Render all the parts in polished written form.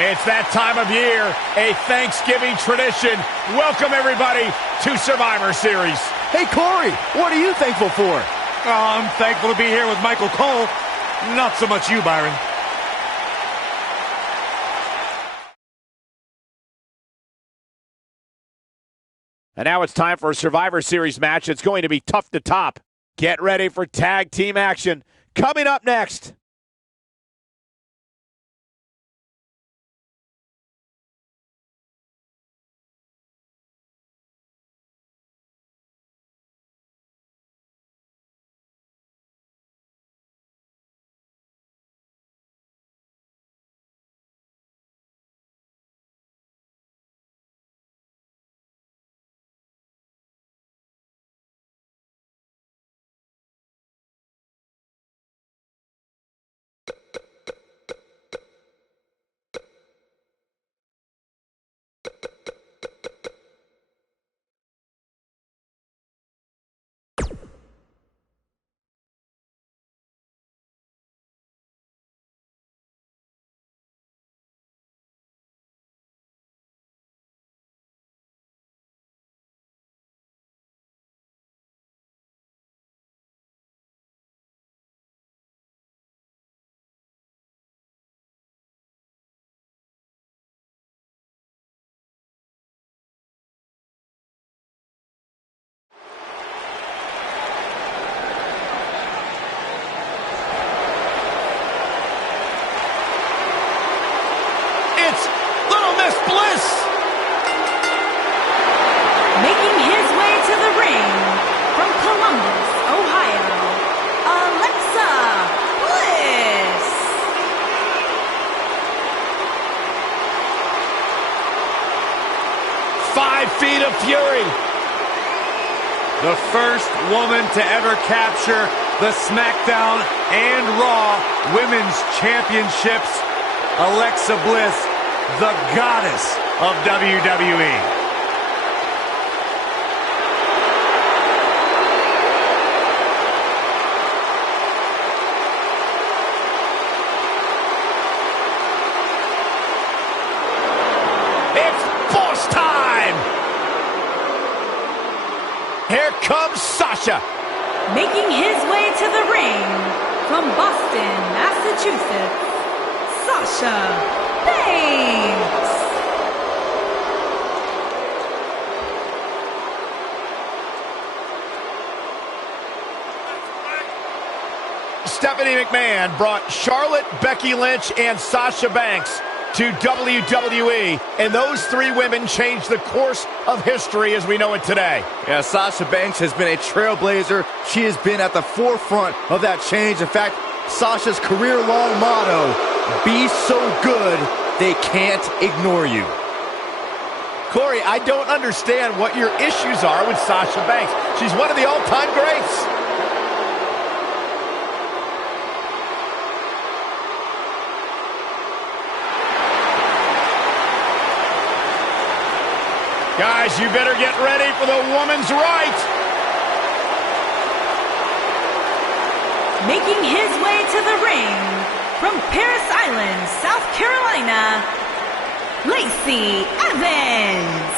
It's that time of year, a Thanksgiving tradition. Welcome, everybody, to Survivor Series. Hey, Corey, what are you thankful for? Oh, I'm thankful to be here with Michael Cole. Not so much you, Byron. And now it's time for a Survivor Series match. It's going to be tough to top. Get ready for tag team action. Coming up next. Making his way to the ring from Columbus, Ohio, Alexa Bliss. 5 feet of fury. The first woman to ever capture the SmackDown and Raw Women's Championships, Alexa Bliss, the goddess of WWE. Here comes Sasha. Making his way to the ring from Boston, Massachusetts, Sasha Banks. Stephanie McMahon brought Charlotte, Becky Lynch, and Sasha Banks to WWE, and those 3 women changed the course of history as we know it today. Yeah, Sasha Banks has been a trailblazer. She has been at the forefront of that change. In fact, Sasha's career-long motto, be so good, they can't ignore you. Corey, I don't understand what your issues are with Sasha Banks. She's one of the all-time greats. Guys, you better get ready for the woman's right. Making his way to the ring from Paris Island, South Carolina, Lacey Evans.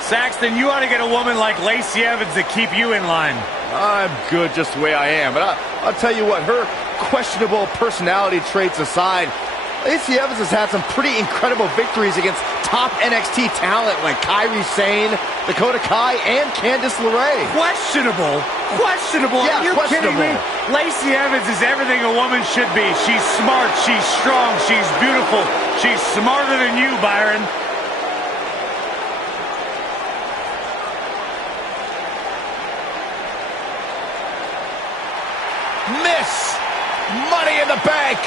Saxton, you ought to get a woman like Lacey Evans to keep you in line. I'm good just the way I am, but I'll tell you what, her questionable personality traits aside, Lacey Evans has had some pretty incredible victories against top NXT talent like Kairi Sane, Dakota Kai, and Candice LeRae. Questionable? Questionable? Yeah, Are you questionable. kidding me? Lacey Evans is everything a woman should be. She's smart, she's strong, she's beautiful. She's smarter than you, Byron. Miss Money in the Bank.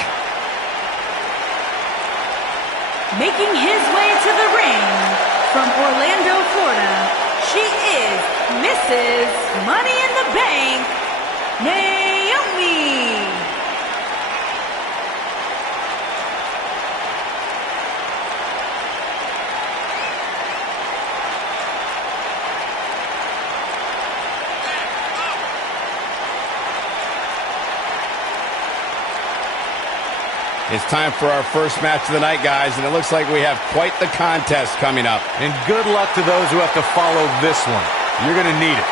Making his way to the ring from Orlando, Florida, she is Mrs. Money in the Bank, Naomi. It's time for our first match of the night, guys, and it looks like we have quite the contest coming up. And good luck to those who have to follow this one. You're going to need it.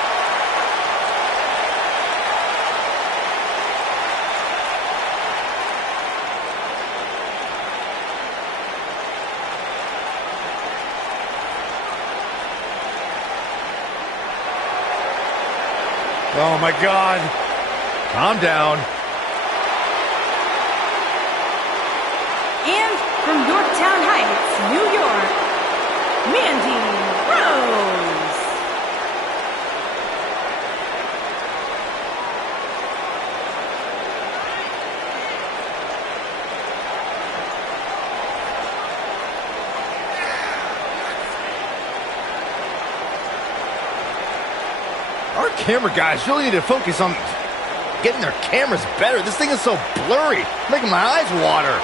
Oh, my God. Calm down. And from Yorktown Heights, New York, Mandy Rose. Our camera guys really need to focus on getting their cameras better. This thing is so blurry, making my eyes water.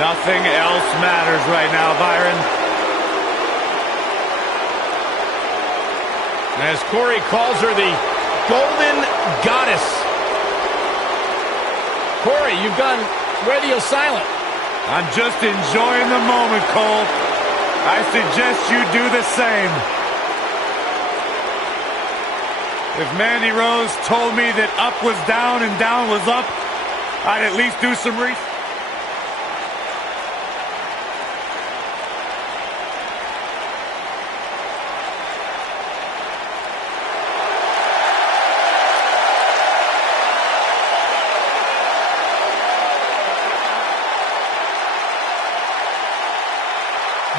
Nothing else matters right now, Byron. As Corey calls her the Golden Goddess. Corey, you've gone radio silent. I'm just enjoying the moment, Cole. I suggest you do the same. If Mandy Rose told me that up was down and down was up, I'd at least do some research.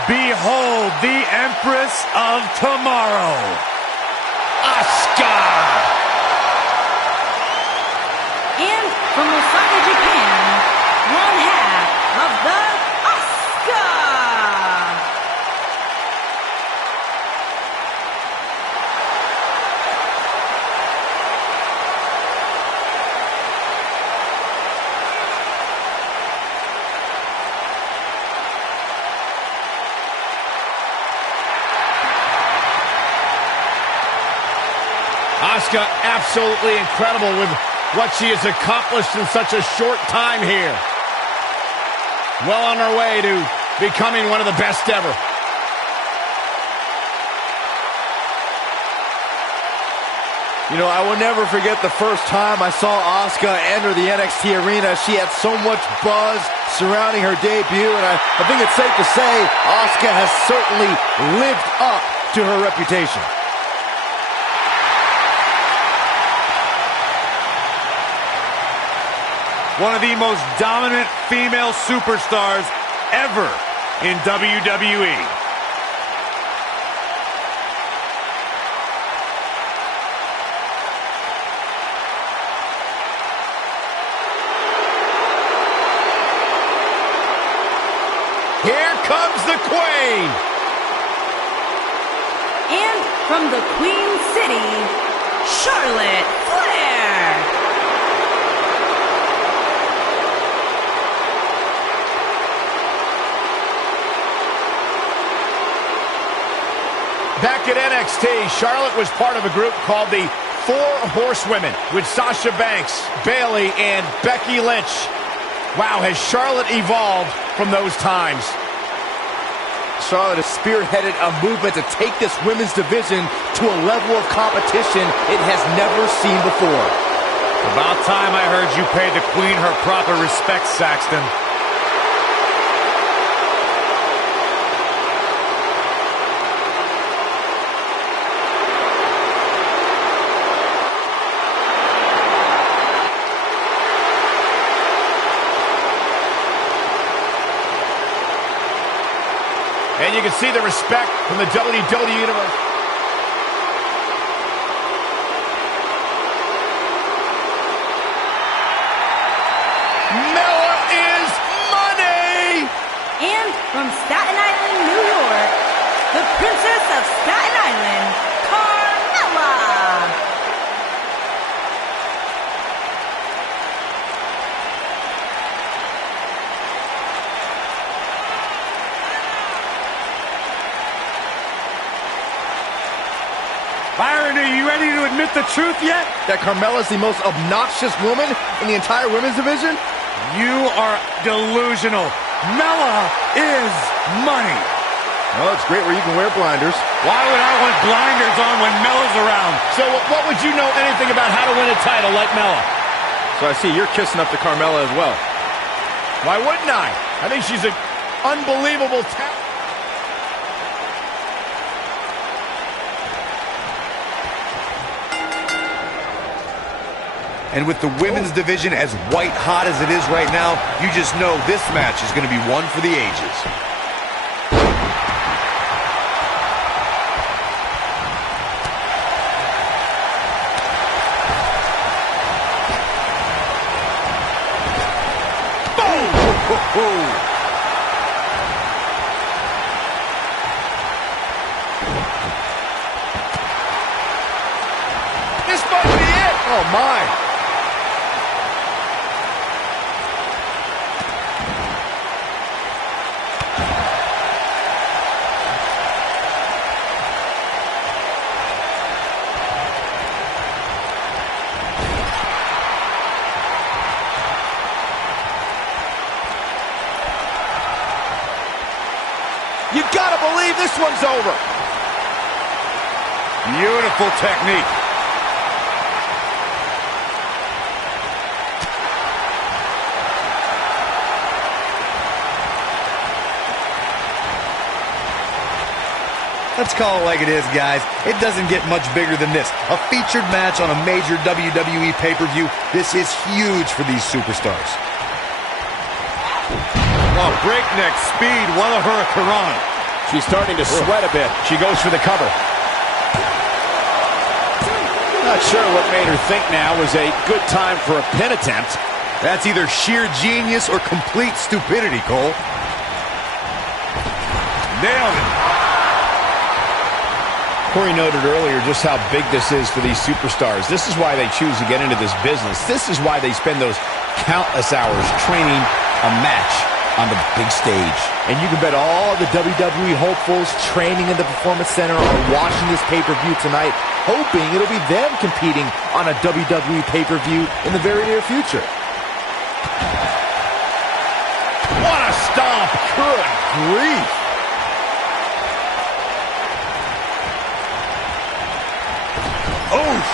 Behold the Empress of Tomorrow, Asuka! And from Osaka, Japan, one half of the Asuka. Asuka absolutely incredible with what she has accomplished in such a short time here. Well on her way to becoming one of the best ever. You know, I will never forget the first time I saw Asuka enter the NXT arena. She had so much buzz surrounding her debut, and I think it's safe to say Asuka has certainly lived up to her reputation. One of the most dominant female superstars ever in WWE. Here comes the Queen. And from the Queen City, Charlotte Flair. Back at NXT, Charlotte was part of a group called the Four Horsewomen with Sasha Banks, Bayley, and Becky Lynch. Wow, has Charlotte evolved from those times? Charlotte has spearheaded a movement to take this women's division to a level of competition it has never seen before. About time I heard you paid the Queen her proper respect, Saxton. And you can see the respect from the WWE Universe. Mella is money! And from Staten Island, New York, the Princess of Staten Island, Carmella. Byron, are you ready to admit the truth yet? That Carmella's the most obnoxious woman in the entire women's division? You are delusional. Mella is money. Well, it's great where you can wear blinders. Why would I want blinders on when Mella's around? So what would you know anything about how to win a title like Mella? So I see you're kissing up to Carmella as well. Why wouldn't I? I think she's an unbelievable talent. And with the women's division as white hot as it is right now, you just know this match is going to be one for the ages. This might be it. Oh, my. You gotta believe this one's over. Beautiful technique. Let's call it like it is, guys. It doesn't get much bigger than this. A featured match on a major WWE pay-per-view. This is huge for these superstars. Oh, breakneck speed. What a hurricanrana. She's starting to sweat a bit. She goes for the cover. Not sure what made her think now was a good time for a pin attempt. That's either sheer genius or complete stupidity, Cole. Nailed it. Corey noted earlier just how big this is for these superstars. This is why they choose to get into this business. This is why they spend those countless hours training a match on the big stage. And you can bet all the WWE hopefuls training in the Performance Center are watching this pay-per-view tonight, hoping it'll be them competing on a WWE pay-per-view in the very near future. What a stomp! Good grief! Oof!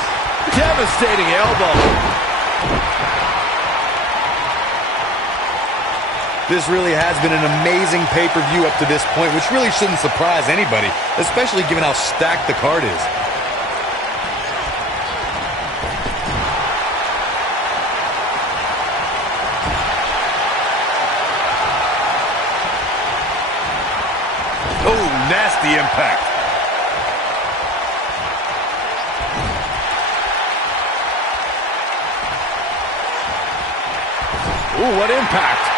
Devastating elbow. This really has been an amazing pay-per-view up to this point, which really shouldn't surprise anybody, especially given how stacked the card is. Oh, nasty impact. Ooh, what impact.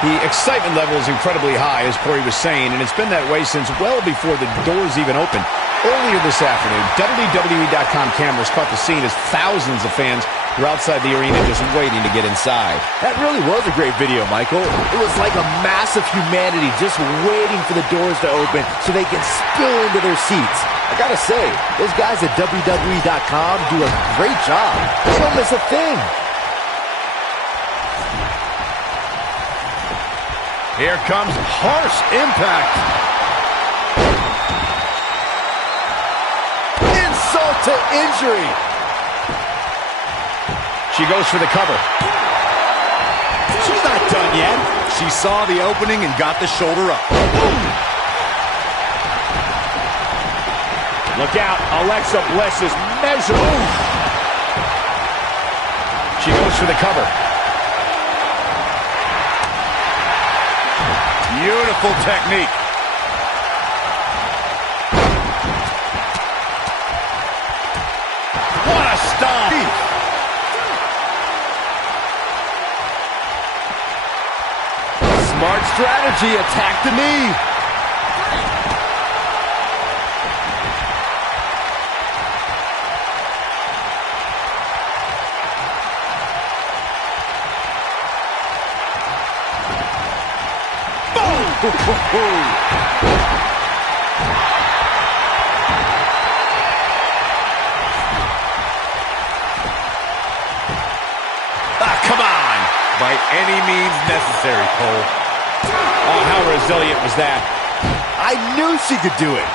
The excitement level is incredibly high, as Corey was saying, and it's been that way since well before the doors even opened. Earlier this afternoon, WWE.com cameras caught the scene as thousands of fans were outside the arena just waiting to get inside. That really was a great video, Michael. It was like a mass of humanity just waiting for the doors to open so they can spill into their seats. I gotta say, those guys at WWE.com do a great job. They don't miss a thing. Here comes harsh impact. Insult to injury. She goes for the cover. She's not done yet. She saw the opening and got the shoulder up. Look out, Alexa Bliss is measuring. She goes for the cover. Beautiful technique. What a stomp. Smart strategy, attack the knee. Ah, come on. any means necessary, Cole. Oh, how resilient was that? I knew she could do it.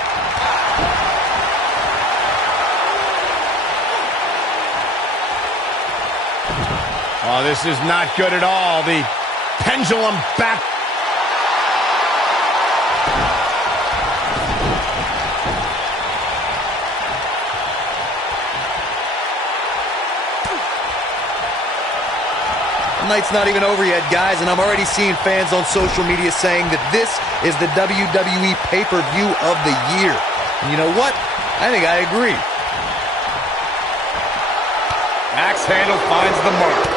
Oh, this is not good at all. The pendulum back. The night's not even over yet, guys, and I'm already seeing fans on social media saying that this is the WWE pay-per-view of the year. And you know what? I think I agree. Axe handle finds the mark.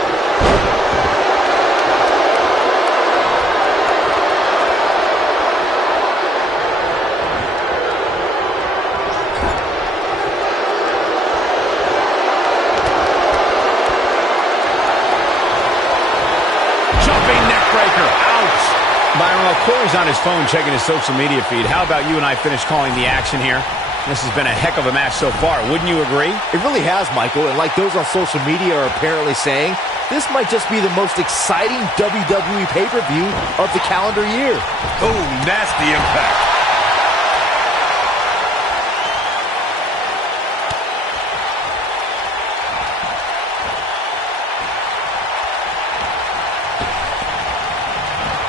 Jumping neck breaker. Ouch. Byron, while Corey's on his phone checking his social media feed, how about you and I finish calling the action here? This has been a heck of a match so far. Wouldn't you agree? It really has, Michael, and like those on social media are apparently saying, this might just be the most exciting WWE pay-per-view of the calendar year. Oh, nasty impact.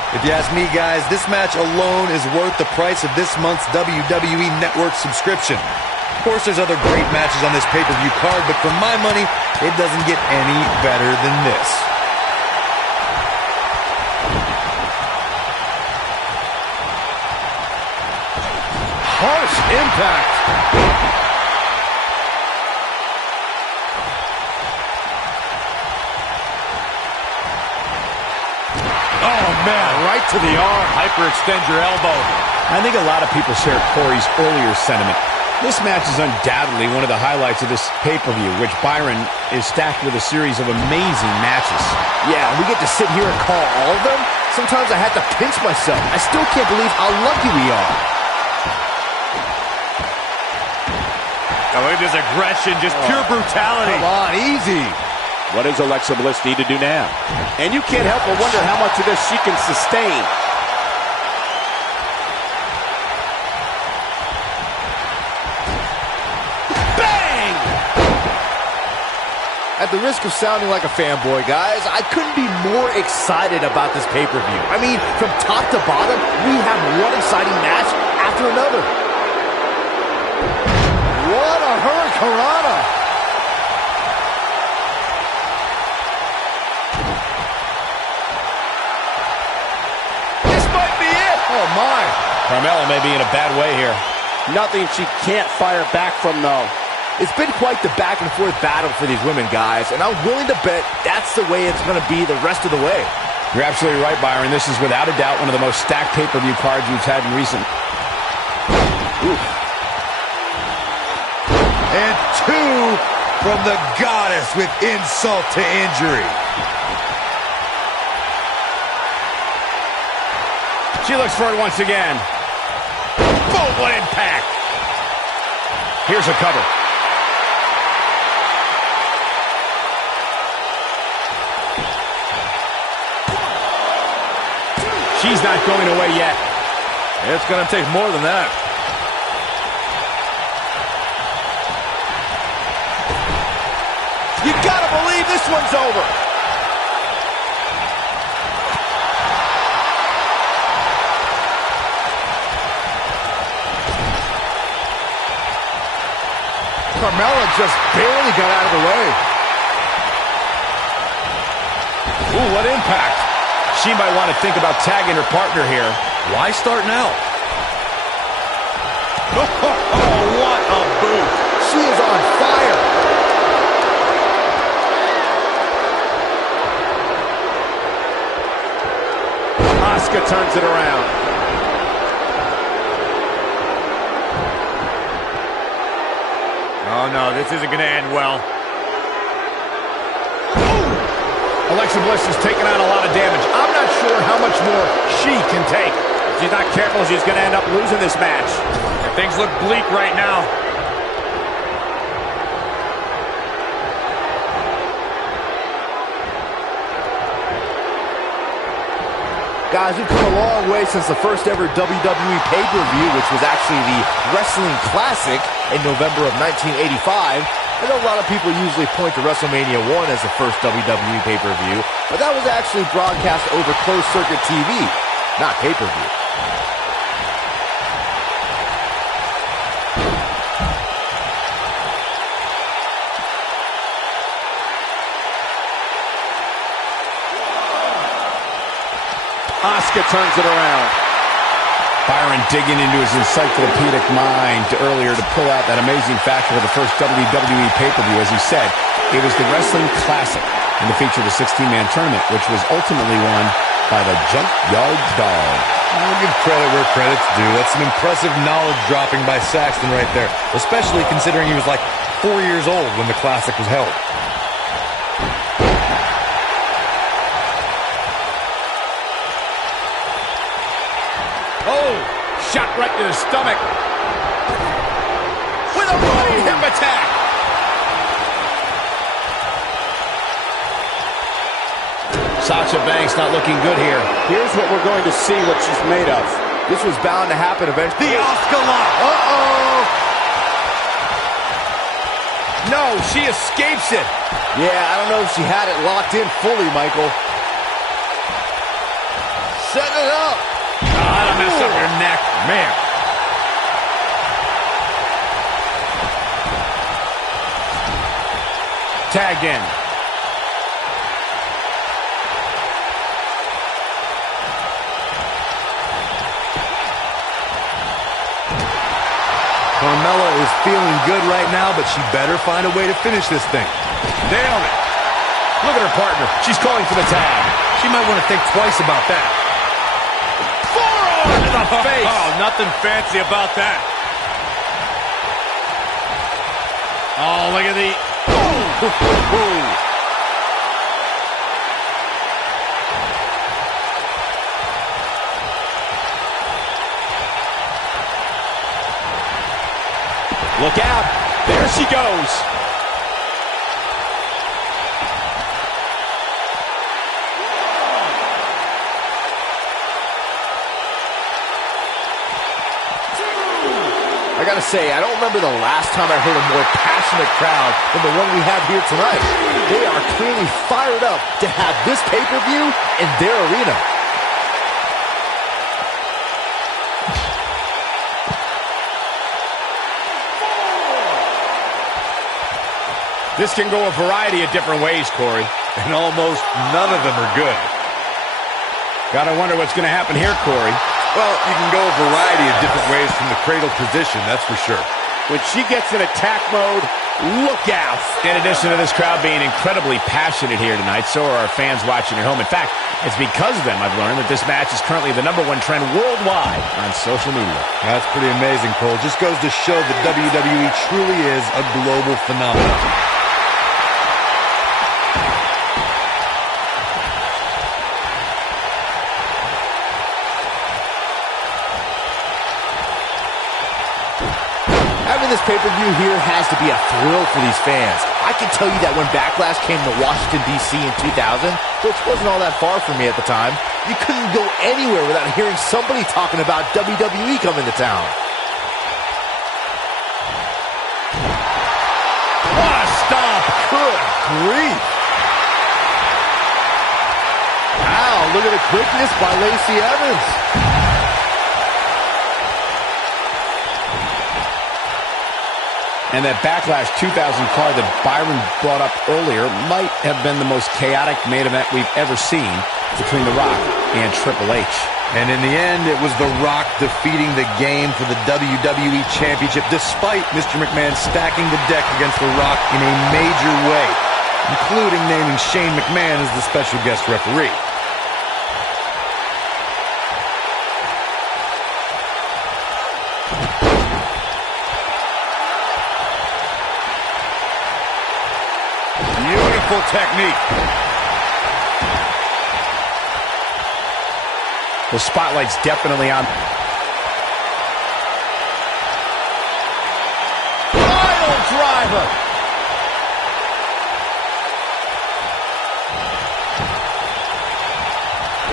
If you ask me, guys, this match alone is worth the price of this month's WWE Network subscription. Of course, there's other great matches on this pay-per-view card, but for my money, it doesn't get any better than this. Harsh impact. Oh, man, right to the arm. Hyperextend your elbow. I think a lot of people share Corey's earlier sentiment. This match is undoubtedly one of the highlights of this pay-per-view, which Byron is stacked with a series of amazing matches. Yeah, we get to sit here and call all of them. Sometimes I have to pinch myself. I still can't believe how lucky we are. Oh, look at this aggression, just pure brutality. Come on, easy. What does Alexa Bliss need to do now? And you can't help but wonder how much of this she can sustain. Bang! At the risk of sounding like a fanboy, guys, I couldn't be more excited about this pay-per-view. I mean, from top to bottom, we have one exciting match after another. What a hurricanrana! Oh, my. Carmella may be in a bad way here. Nothing she can't fire back from, though. It's been quite the back-and-forth battle for these women, guys, and I'm willing to bet that's the way it's going to be the rest of the way. You're absolutely right, Byron. This is without a doubt one of the most stacked pay-per-view cards we've had in recent... Oof. And two from the goddess with insult to injury. She looks for it once again. Boom, what impact. Here's a cover. She's not going away yet. It's going to take more than that. You got to believe this one's over. Carmella just barely got out of the way. Ooh, what impact. She might want to think about tagging her partner here. Why start now? Oh, what a boot. She is on fire. Asuka turns it around. Oh, no, this isn't going to end well. Alexa Bliss has taken on a lot of damage. I'm not sure how much more she can take. If she's not careful, she's going to end up losing this match. Things look bleak right now. Guys, we've come a long way since the first ever WWE pay-per-view, which was actually the Wrestling Classic in November of 1985. I know a lot of people usually point to WrestleMania 1 as the first WWE pay-per-view, but that was actually broadcast over closed-circuit TV, not pay-per-view. Asuka turns it around. Byron digging into his encyclopedic mind earlier to pull out that amazing fact for the first WWE pay-per-view. As he said, it was the Wrestling Classic, and it featured a 16-man tournament, which was ultimately won by the Junkyard Dog. I'll give credit where credit's due. That's some impressive knowledge dropping by Saxton right there, especially considering he was like 4 years old when the Classic was held. Oh, shot right to the stomach. With a running hip attack. Sasha Banks not looking good here. Here's what we're going to see what she's made of. This was bound to happen eventually. The Asuka lock. Uh-oh! No, she escapes it. Yeah, I don't know if she had it locked in fully, Michael. Setting it up. That'll mess up your neck. Man. Tagged in. Carmella is feeling good right now, but she better find a way to finish this thing. Nailed it. Look at her partner. She's calling for the tag. She might want to think twice about that. Forearm to the face. Oh, nothing fancy about that. Oh, look at the... Oh. Look out. There she goes. I gotta say, I don't remember the last time I heard a more passionate crowd than the one we have here tonight. They are clearly fired up to have this pay-per-view in their arena. This can go a variety of different ways, Corey. And almost none of them are good. Gotta wonder what's gonna happen here, Corey. Well, you can go a variety of different ways from the cradle position, that's for sure. When she gets in attack mode, look out. In addition to this crowd being incredibly passionate here tonight, so are our fans watching at home. In fact, it's because of them I've learned that this match is currently the #1 trend worldwide on social media. That's pretty amazing, Cole. Just goes to show that WWE truly is a global phenomenon. Having this pay-per-view here has to be a thrill for these fans. I can tell you that when Backlash came to Washington, D.C. in 2000, which wasn't all that far from me at the time, you couldn't go anywhere without hearing somebody talking about WWE coming to town. What a stomp! Good grief. Wow, look at the quickness by Lacey Evans. And that Backlash 2000 card that Byron brought up earlier might have been the most chaotic main event we've ever seen between The Rock and Triple H. And in the end, it was The Rock defeating the game for the WWE Championship, despite Mr. McMahon stacking the deck against The Rock in a major way, including naming Shane McMahon as the special guest referee. Beautiful technique. The spotlight's definitely on. Pile driver.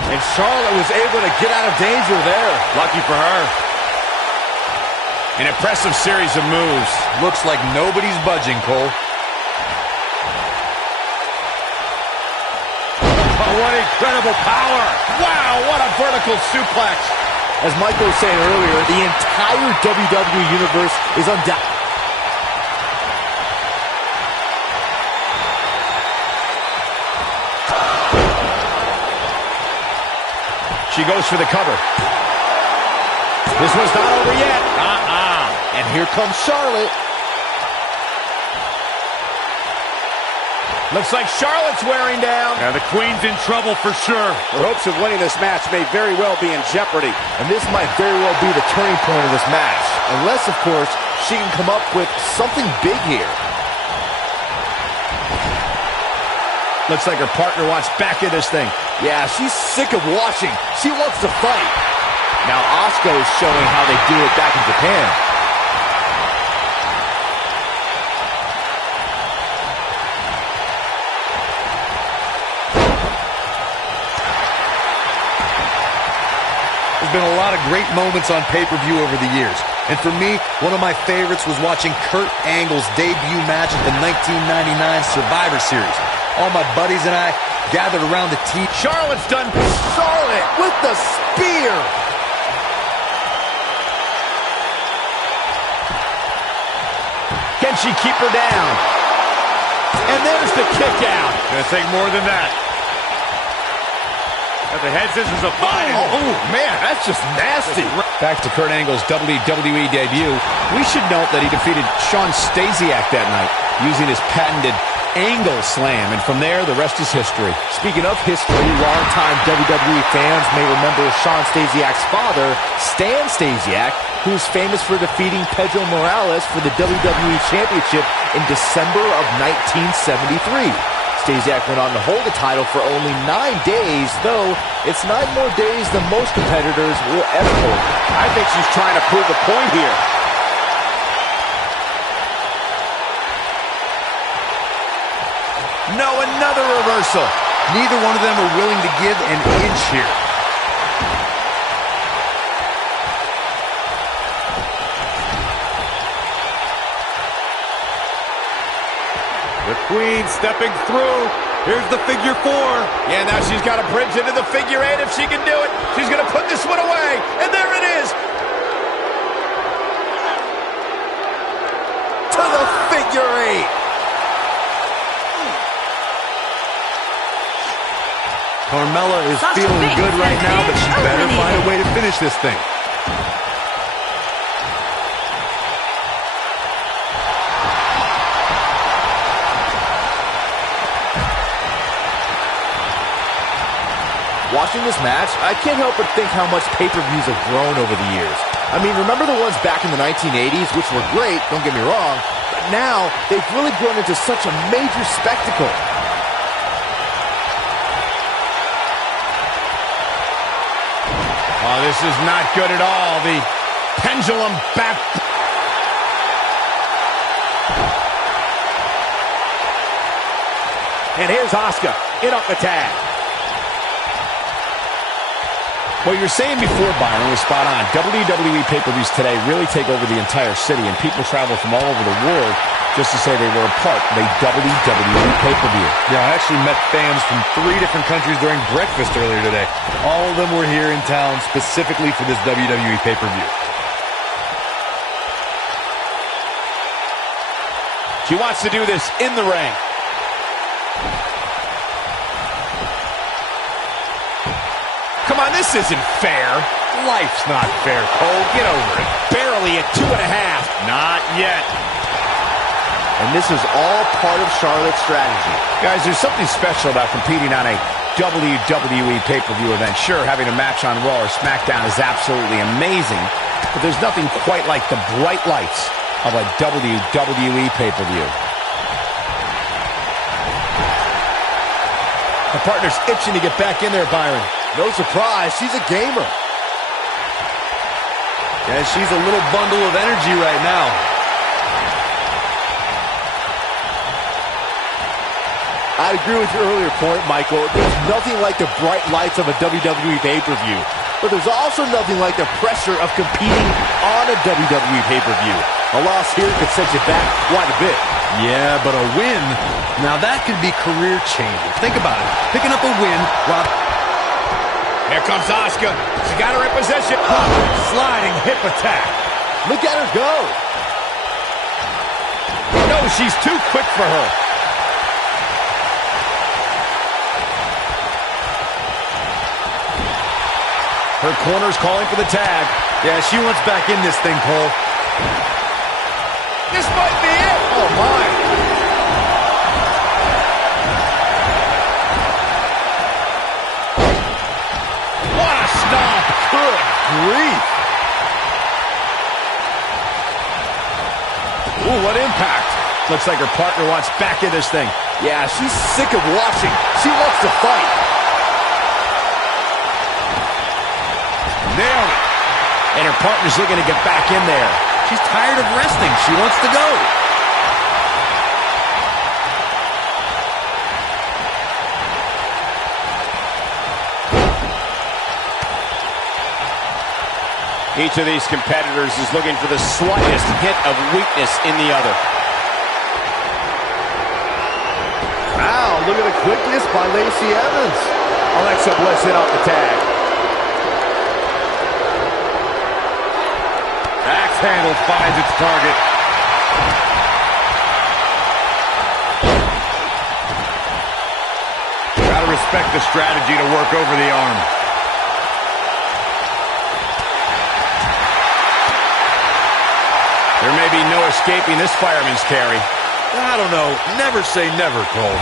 And Charlotte was able to get out of danger there. Lucky for her. An impressive series of moves. Looks like nobody's budging, Cole. Oh, what incredible power. Wow, what a vertical suplex. As Michael was saying earlier, the entire WWE Universe is undoubted. She goes for the cover. This one's not over yet. And here comes Charlotte. Looks like Charlotte's wearing down. Yeah, the Queen's in trouble for sure. Her hopes of winning this match may very well be in jeopardy. And this might very well be the turning point of this match. Unless, of course, she can come up with something big here. Looks like her partner wants back in this thing. Yeah, she's sick of watching. She wants to fight. Now Asuka is showing how they do it back in Japan. There's been a lot of great moments on pay-per-view over the years. And for me, one of my favorites was watching Kurt Angle's debut match at the 1999 Survivor Series. All my buddies and I gathered around the TV. Charlotte's done. Charlotte with the spear. Can she keep her down? And there's the kick out. Gonna take more than that. Got the head scissors of fire. Oh, man, that's just nasty. Back to Kurt Angle's WWE debut. We should note that he defeated Shawn Stasiak that night using his patented Angle Slam, and from there, the rest is history. Speaking of history, longtime WWE fans may remember Shawn Stasiak's father, Stan Stasiak, who's famous for defeating Pedro Morales for the WWE Championship in December of 1973. Stasiak went on to hold the title for only 9 days, though it's 9 more days than most competitors will ever hold. I think she's trying to prove a point here. No, another reversal. Neither one of them are willing to give an inch here. The Queen stepping through. Here's the figure 4. Yeah, now she's got a bridge into the figure 8 if she can do it. She's going to put this one away, and there it is. To the figure 8. Carmella is Sasha feeling Banks good right has now, but been she better eliminated. find a way to finish this thing. Watching this match, I can't help but think how much pay-per-views have grown over the years. I mean, remember the ones back in the 1980s, which were great, don't get me wrong, but now they've really grown into such a major spectacle. Oh, this is not good at all. The pendulum back. And here's Asuka in off the tag. What you were saying before, Byron, was spot on. WWE pay-per-views today really take over the entire city, and people travel from all over the world just to say they were a part of a WWE pay-per-view. Yeah, I actually met fans from 3 different countries during breakfast earlier today. All of them were here in town specifically for this WWE pay-per-view. She wants to do this in the ring. Come on, this isn't fair. Life's not fair, Cole. Get over it. Barely at 2.5. Not yet. And this is all part of Charlotte's strategy. Guys, there's something special about competing on a WWE pay-per-view event. Sure, having a match on Raw or SmackDown is absolutely amazing, but there's nothing quite like the bright lights of a WWE pay-per-view. The partner's itching to get back in there, Byron. No surprise, she's a gamer. Yeah, she's a little bundle of energy right now. I agree with your earlier point, Michael. There's nothing like the bright lights of a WWE pay-per-view. But there's also nothing like the pressure of competing on a WWE pay-per-view. A loss here could set you back quite a bit. Yeah, but a win, now that could be career-changing. Think about it. Picking up a win while... Here comes Asuka. She got her in position. Sliding hip attack. Look at her go. No, she's too quick for her. Her corner's calling for the tag. Yeah, she wants back in this thing, Cole. This might be it. Oh, my. What a stomp. Good grief. Ooh, what impact. Looks like her partner wants back in this thing. Yeah, she's sick of watching. She wants to fight. Nailed it. And her partner's looking to get back in there. She's tired of resting. She wants to go. Each of these competitors is looking for the slightest hint of weakness in the other. Wow, look at the quickness by Lacey Evans. Alexa Bliss in off the tag. Axe handle finds its target. Gotta respect the strategy to work over the arm. There may be no escaping this fireman's carry. I don't know. Never say never, Cole.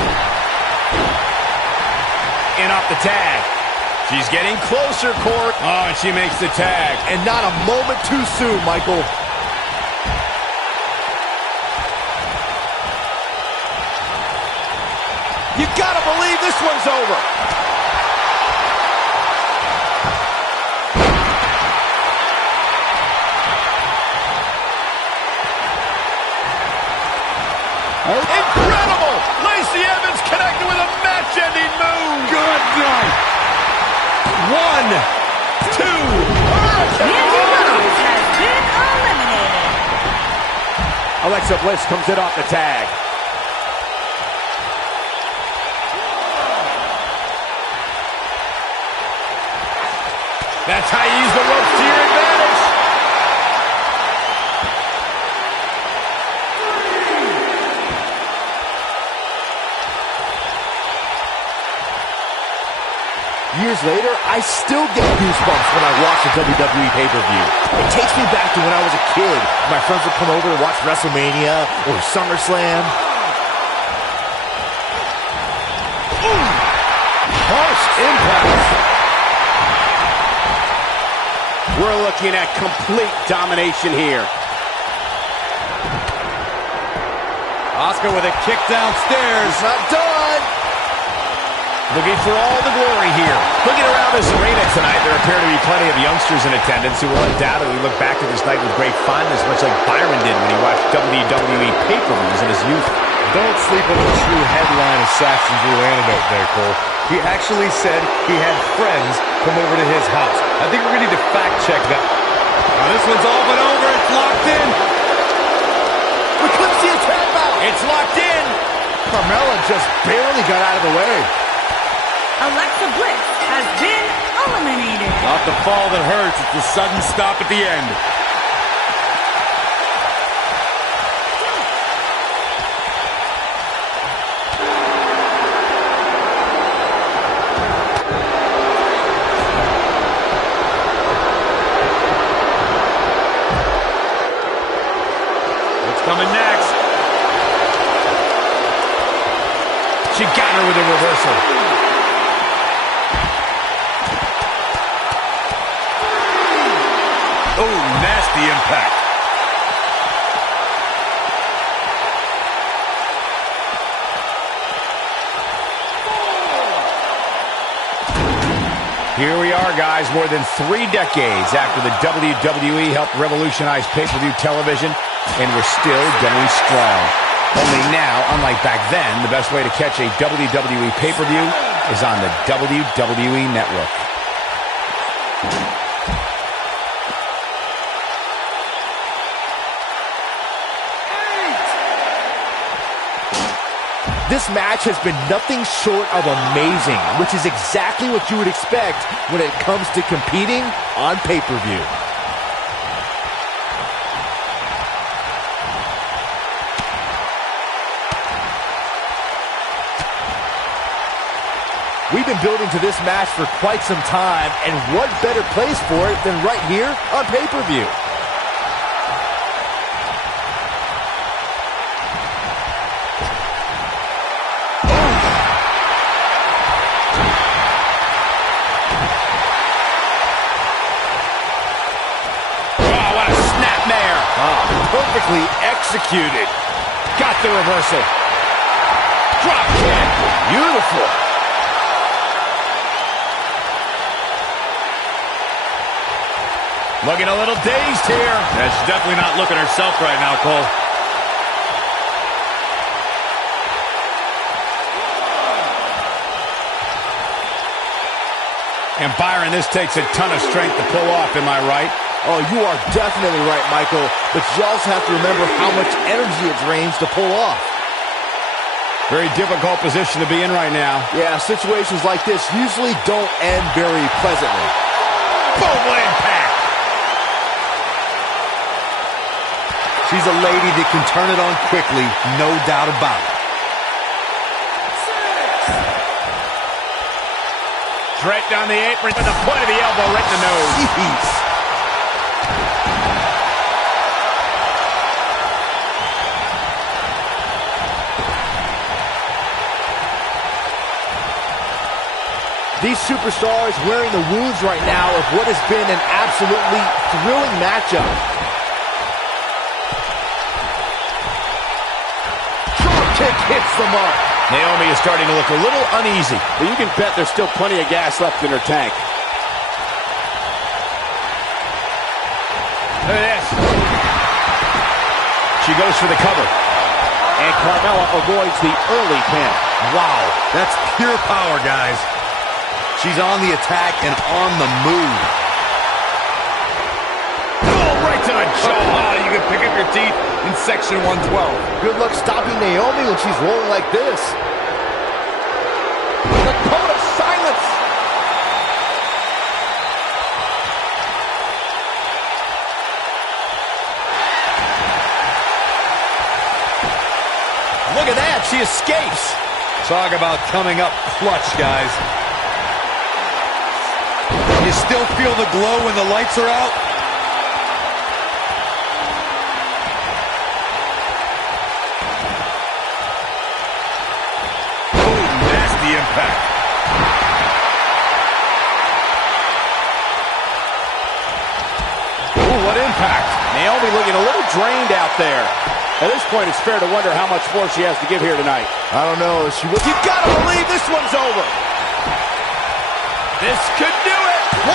In off the tag. She's getting closer, Court. Oh, and she makes the tag. And not a moment too soon, Michael. You gotta believe this one's over. Incredible! Lacey Evans connected with a match-ending move. Good night. 1, 2. Mandy Rose has been eliminated. Alexa Bliss comes in off the tag. That's how you use the ropes to your advantage. Years later, I still get goosebumps when I watch a WWE pay-per-view. It takes me back to when I was a kid. My friends would come over to watch WrestleMania or SummerSlam. Ooh. Harsh impact. We're looking at complete domination here. Asuka with a kick downstairs. It's not done. Looking for all the glory here. Looking around this arena tonight, there appear to be plenty of youngsters in attendance who will undoubtedly look back to this night with great fondness, much like Byron did when he watched WWE pay-per-views in his youth. Don't sleep on the true headline Assassin's Rule antidote there, Cole. He actually said he had friends come over to his house. I think we're going to need to fact-check that. Now this one's all but over. It's locked in. We couldn't see a tap out. It's locked in. Carmella just barely got out of the way. Alexa Bliss has been eliminated. Not the fall that hurts, it's the sudden stop at the end. What's coming next? She got her with a reversal. Oh, nasty impact. Here we are, guys, more than 3 decades after the WWE helped revolutionize pay-per-view television, and we're still going strong. Only now, unlike back then, the best way to catch a WWE pay-per-view is on the WWE Network. This match has been nothing short of amazing, which is exactly what you would expect when it comes to competing on pay-per-view. We've been building to this match for quite some time, and what better place for it than right here on pay-per-view? Perfectly executed. Got the reversal. Drop kick. Beautiful. Looking a little dazed here. Yeah, she's definitely not looking herself right now, Cole. And Byron, this takes a ton of strength to pull off, am I right? Oh, you are definitely right, Michael. But you also have to remember how much energy it drains to pull off. Very difficult position to be in right now. Yeah, situations like this usually don't end very pleasantly. Boom, impact. She's a lady that can turn it on quickly, no doubt about it. Straight down the apron with the point of the elbow right in the nose. Jeez. These superstars wearing the wounds right now of what has been an absolutely thrilling matchup. Drop kick hits the mark. Naomi is starting to look a little uneasy. But you can bet there's still plenty of gas left in her tank. Look at this. She goes for the cover. And Carmella avoids the early pin. Wow, that's pure power, guys. She's on the attack and on the move. Oh, right to the jaw. You can pick up your teeth in section 112. Good luck stopping Naomi when she's rolling like this. The code of silence. Look at that. She escapes. Talk about coming up clutch, guys. You still feel the glow when the lights are out? Boom, nasty impact. Ooh, what impact. Naomi looking a little drained out there. At this point, it's fair to wonder how much more she has to give here tonight. I don't know. You gotta believe this one's over. This could do it. 1,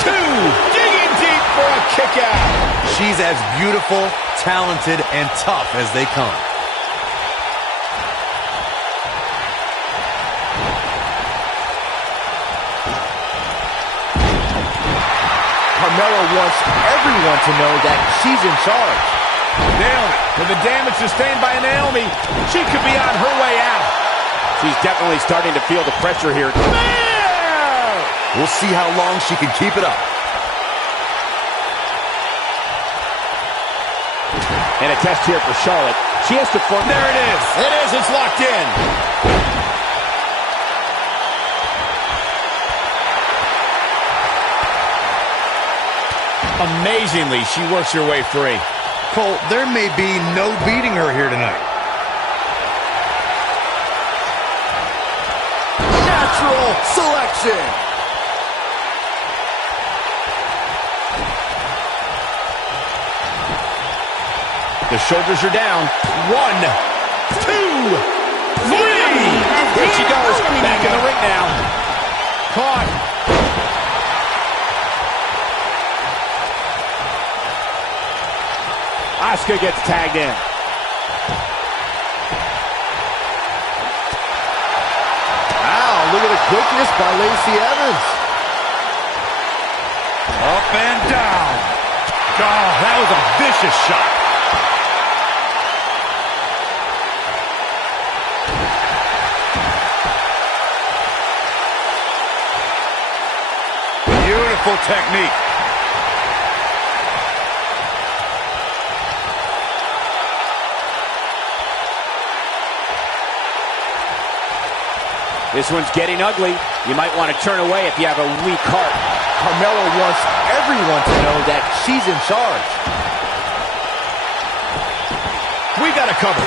2, digging deep for a kick out. She's as beautiful, talented, and tough as they come. Carmella wants everyone to know that she's in charge. Nailed it. With the damage sustained by Naomi, she could be on her way out. She's definitely starting to feel the pressure here. We'll see how long she can keep it up. And a test here for Charlotte. She has to form. There it is. It is. It's locked in. Amazingly, she works her way free. Cole, there may be no beating her here tonight. Natural selection. The shoulders are down. 1, 2, 3. Here she goes. Back in the ring now. Caught. Asuka gets tagged in. look at the quickness by Lacey Evans. Up and down. Oh, that was a vicious shot. Beautiful technique. This one's getting ugly. You might want to turn away if you have a weak heart. Carmella wants everyone to know that she's in charge. We got a cover.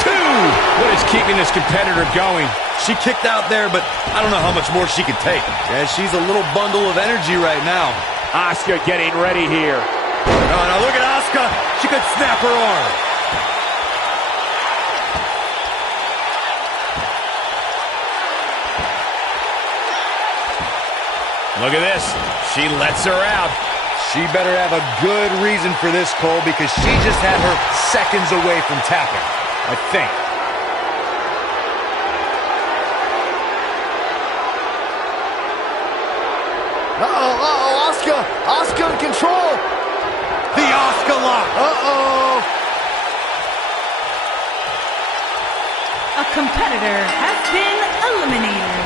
2! What is keeping this competitor going? She kicked out there, but I don't know how much more she can take. Yeah, she's a little bundle of energy right now. Asuka getting ready here. Oh, now look at Asuka. She could snap her arm. Look at this. She lets her out. She better have a good reason for this, Cole, because she just had her seconds away from tapping, I think. Uh-oh, Asuka. Asuka in control. The Asuka lock. Uh-oh. A competitor has been eliminated.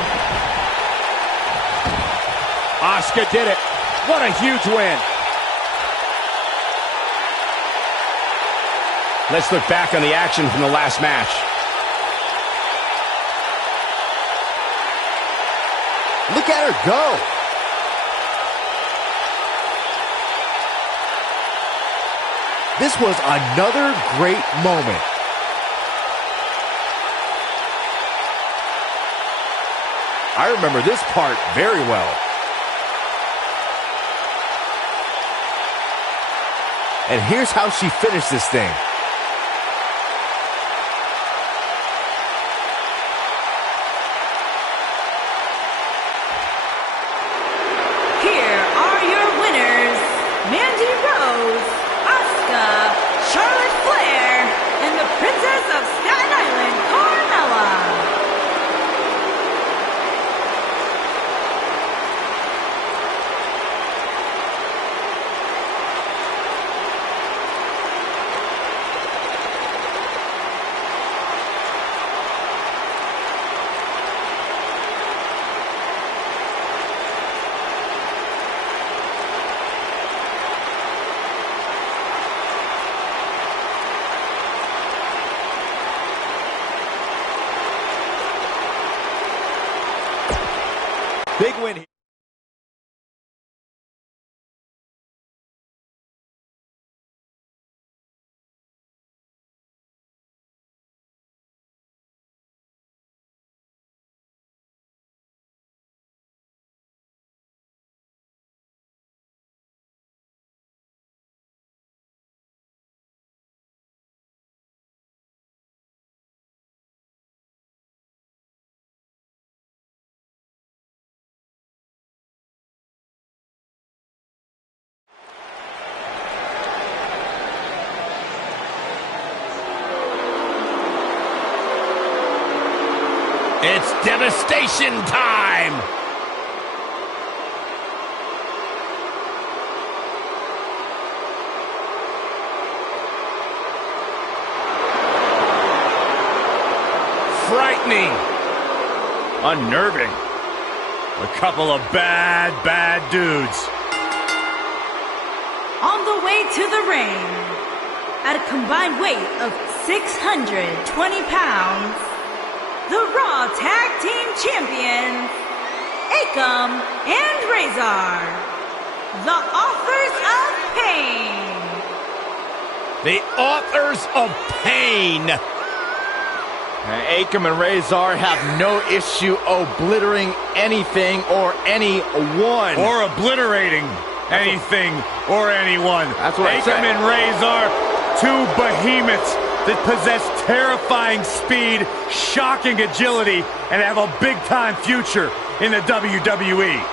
Asuka did it. What a huge win. Let's look back on the action from the last match. Look at her go. This was another great moment. I remember this part very well. And here's how she finished this thing. Here are your winners, Mandy Rose, Asuka, Charlotte Flair, and the Princess of Staten Island, Carmella. Big win here. It's devastation time! Frightening. Unnerving. A couple of bad dudes. On the way to the ring, at a combined weight of 620 pounds, the Raw Tag Team Champions, Akam and Razor, the Authors of Pain. The Authors of Pain. Akam and Razor have no issue obliterating anything or anyone. Or obliterating anything or anyone. That's what I said. Akam and Razor, two behemoths that possess terrifying speed, shocking agility, and have a big-time future in the WWE.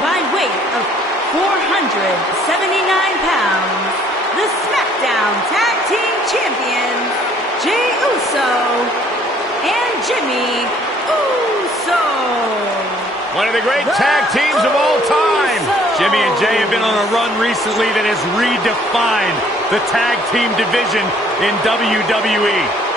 combined weight of 479 pounds, the SmackDown Tag Team Champions, Jey Uso and Jimmy Uso. One of the great tag teams of all time. Jimmy and Jey have been on a run recently that has redefined the tag team division in WWE.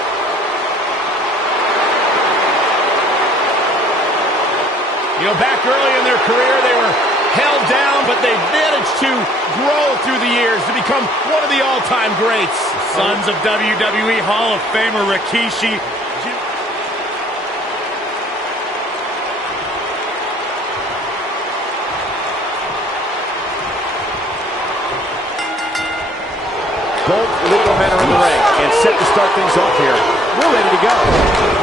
You know, back early in their career, they were held down, but they've managed to grow through the years to become one of the all-time greats. Sons of WWE Hall of Famer Rikishi. Both legal men are in the ring and set to start things off here. We're ready to go.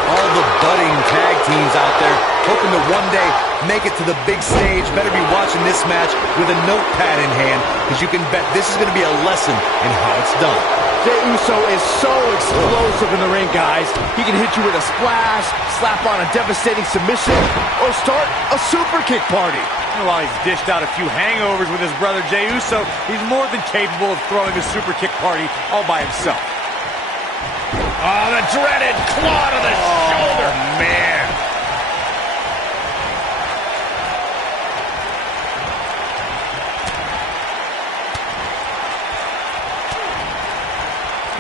All the budding tag teams out there hoping to one day make it to the big stage better be watching this match with a notepad in hand, because you can bet this is going to be a lesson in how it's done. Jey Uso is so explosive in the ring, guys. He can hit you with a splash, slap on a devastating submission, or start a super kick party. And while he's dished out a few hangovers with his brother Jey Uso, he's more than capable of throwing a super kick party all by himself. Oh, the dreaded claw to the shoulder. Man.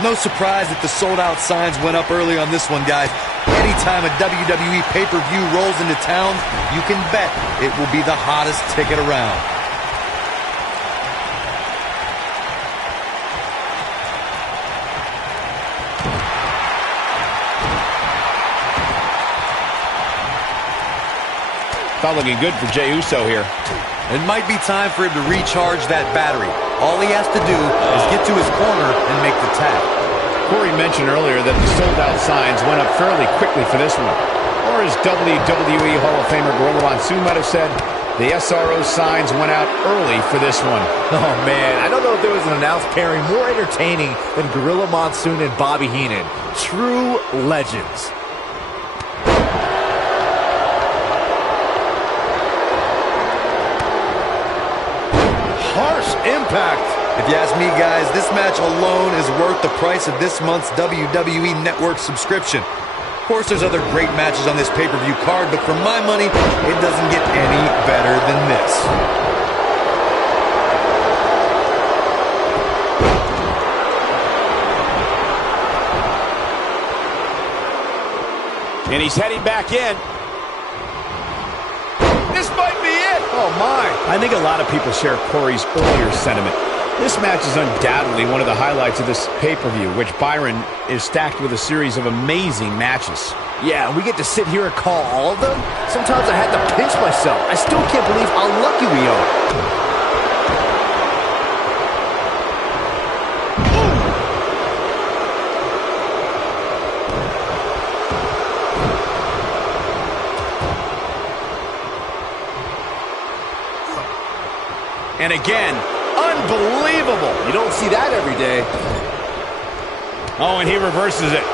No surprise that the sold-out signs went up early on this one, guys. Anytime a WWE pay-per-view rolls into town, you can bet it will be the hottest ticket around. Not looking good for Jey Uso here. It might be time for him to recharge that battery. All he has to do is get to his corner and make the tag. Corey mentioned earlier that the sold-out signs went up fairly quickly for this one. Or as WWE Hall of Famer Gorilla Monsoon might have said, the SRO signs went out early for this one. Oh, man, I don't know if there was an announced pairing more entertaining than Gorilla Monsoon and Bobby Heenan. True legends. Harsh impact. If you ask me, guys, this match alone is worth the price of this month's WWE Network subscription. Of course, there's other great matches on this pay-per-view card, but for my money, it doesn't get any better than this. And he's heading back in. This might be it. Oh, my. I think a lot of people share Corey's earlier sentiment. This match is undoubtedly one of the highlights of this pay-per-view, which Byron is stacked with a series of amazing matches. Yeah, we get to sit here and call all of them? Sometimes I had to pinch myself. I still can't believe how lucky we are. And again, unbelievable. You don't see that every day. Oh, and he reverses it.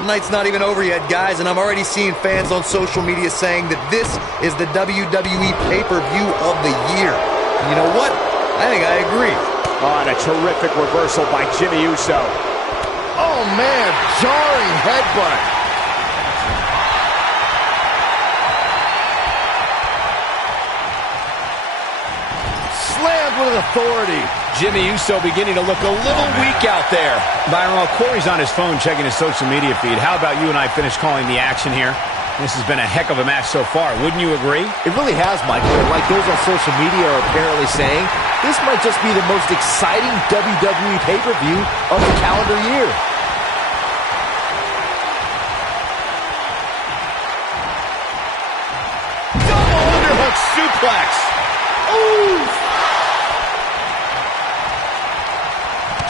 The night's not even over yet, guys, and I'm already seeing fans on social media saying that this is the WWE pay-per-view of the year. And you know what? I think I agree. Oh, and a terrific reversal by Jimmy Uso. Oh, man, jarring headbutt. Slammed with authority. Jimmy Uso beginning to look a little weak out there. Byron, while Corey's on his phone checking his social media feed, how about you and I finish calling the action here? This has been a heck of a match so far. Wouldn't you agree? It really has, Michael. Like those on social media are apparently saying, this might just be the most exciting WWE pay-per-view of the calendar year. Double underhook suplex. Ooh.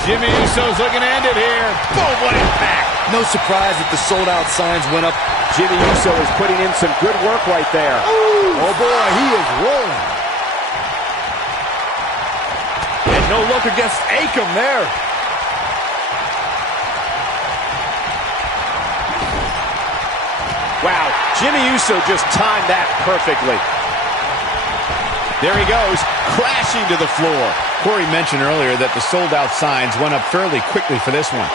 Jimmy Uso's looking to end it here. Boom, what impact. No surprise that the sold-out signs went up. Jimmy Uso is putting in some good work right there. Ooh. Oh, boy, he is rolling. And no look against Akam there. Wow, Jimmy Uso just timed that perfectly. There he goes, crashing to the floor. Corey mentioned earlier that the sold-out signs went up fairly quickly for this one.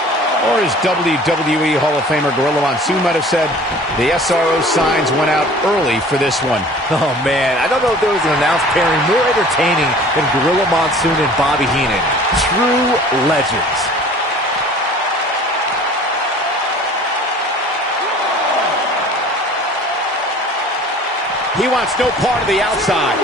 Or as WWE Hall of Famer Gorilla Monsoon might have said, the SRO signs went out early for this one. Oh, man, I don't know if there was an announced pairing more entertaining than Gorilla Monsoon and Bobby Heenan. True legends. He wants no part of the outside.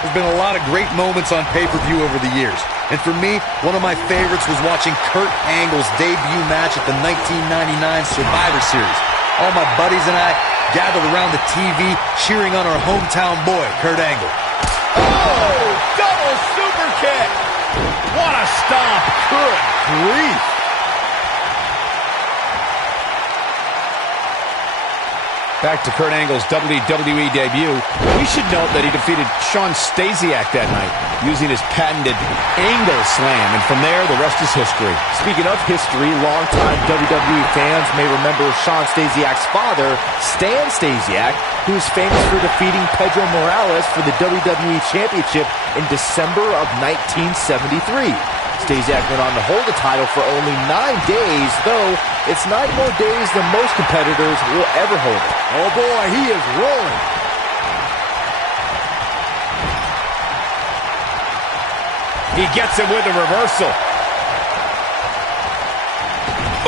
There's been a lot of great moments on pay-per-view over the years. And for me, one of my favorites was watching Kurt Angle's debut match at the 1999 Survivor Series. All my buddies and I gathered around the TV cheering on our hometown boy, Kurt Angle. Oh, double super kick. What a stomp. Good grief. Back to Kurt Angle's WWE debut. We should note that he defeated Shawn Stasiak that night using his patented Angle Slam, and from there, the rest is history. Speaking of history, longtime WWE fans may remember Shawn Stasiak's father, Stan Stasiak, who is famous for defeating Pedro Morales for the WWE Championship in December of 1973. Stasiak went on to hold the title for only 9 days, though it's 9 more days than most competitors will ever hold it. Oh boy, he is rolling. He gets him with a reversal.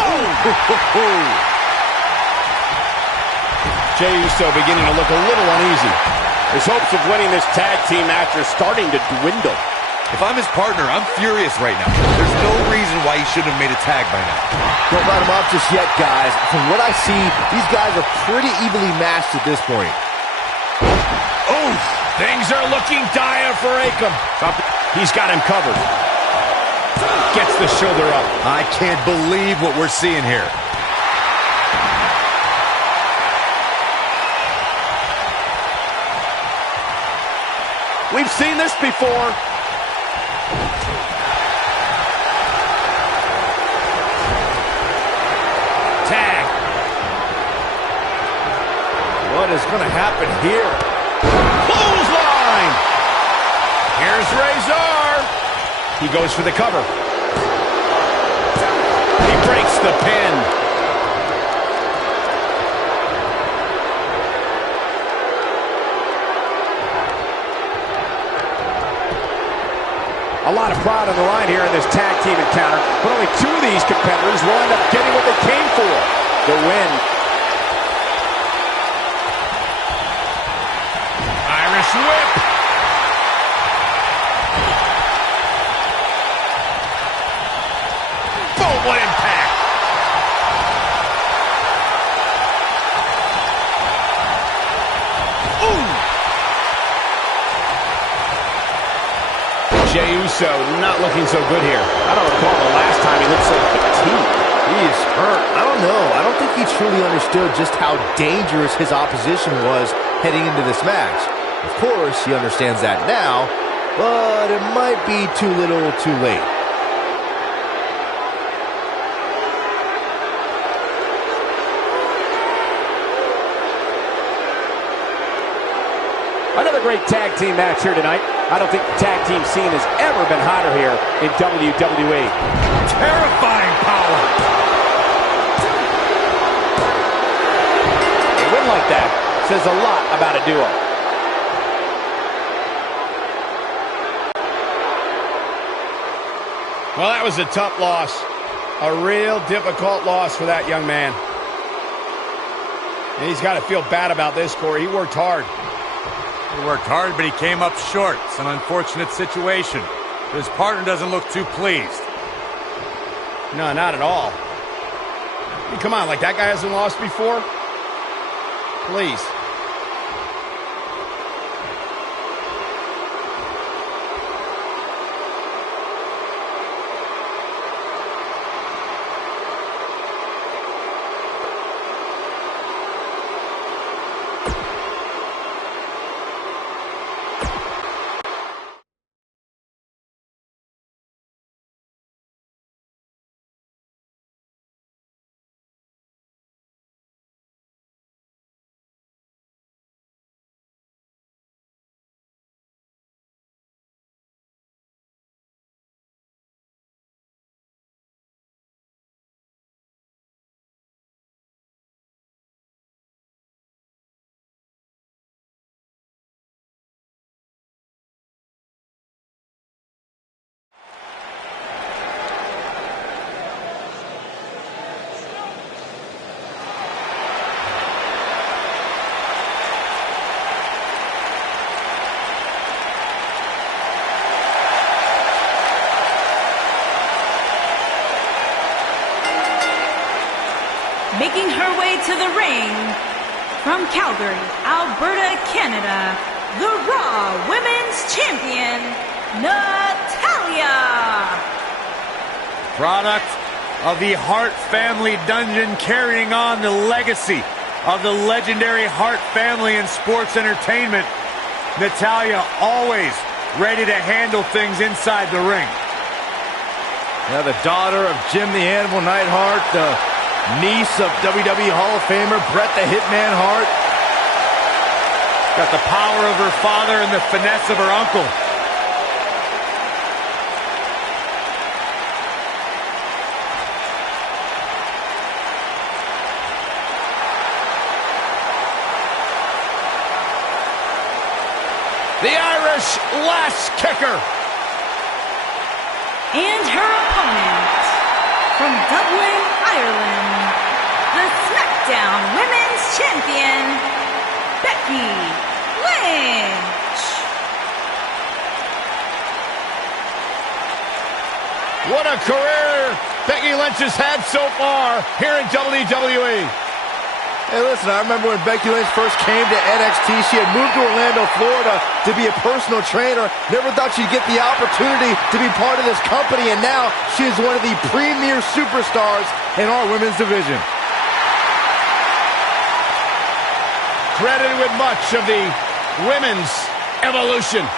Boom! Jey Uso beginning to look a little uneasy. His hopes of winning this tag team match are starting to dwindle. If I'm his partner, I'm furious right now. There's no reason why he shouldn't have made a tag by now. Don't write him off just yet, guys. From what I see, these guys are pretty evenly matched at this point. Oh, things are looking dire for Akam. He's got him covered. Gets the shoulder up. I can't believe what we're seeing here. We've seen this before. Tag. What is going to happen here? Clothesline. Here's Razor. He goes for the cover. He breaks the pin. A lot of pride on the line here in this tag team encounter, but only 2 of these competitors will end up getting what they came for, the win. Irish whip. Boom, what impact. Jey Uso not looking so good here. I don't recall the last time he looked so fatigued. He is hurt. I don't know. I don't think he truly understood just how dangerous his opposition was heading into this match. Of course, he understands that now, but it might be too little too late. Another great tag team match here tonight. I don't think the tag team scene has ever been hotter here in WWE. Terrifying power. A win like that says a lot about a duo. Well, that was a tough loss. A real difficult loss for that young man. And he's got to feel bad about this, Corey. He worked hard. He worked hard, but he came up short. It's an unfortunate situation. His partner doesn't look too pleased. No, not at all. I mean, come on, like that guy hasn't lost before? Please. making her way to the ring from Calgary, Alberta, Canada, the Raw Women's Champion, Natalya. Product of the Hart family dungeon, carrying on the legacy of the legendary Hart family in sports entertainment. Natalya always ready to handle things inside the ring. Yeah, the daughter of Jim the Animal Neidhart, the niece of WWE Hall of Famer Bret the Hitman Hart. Got the power of her father and the finesse of her uncle. The Irish Lash Kicker. And her opponent, from Dublin, Ireland, the SmackDown Women's Champion, Becky Lynch. What a career Becky Lynch has had so far here in WWE. Hey, listen, I remember when Becky Lynch first came to NXT, she had moved to Orlando, Florida to be a personal trainer. Never thought she'd get the opportunity to be part of this company, and now she is one of the premier superstars in our women's division. Credited with much of the women's evolution.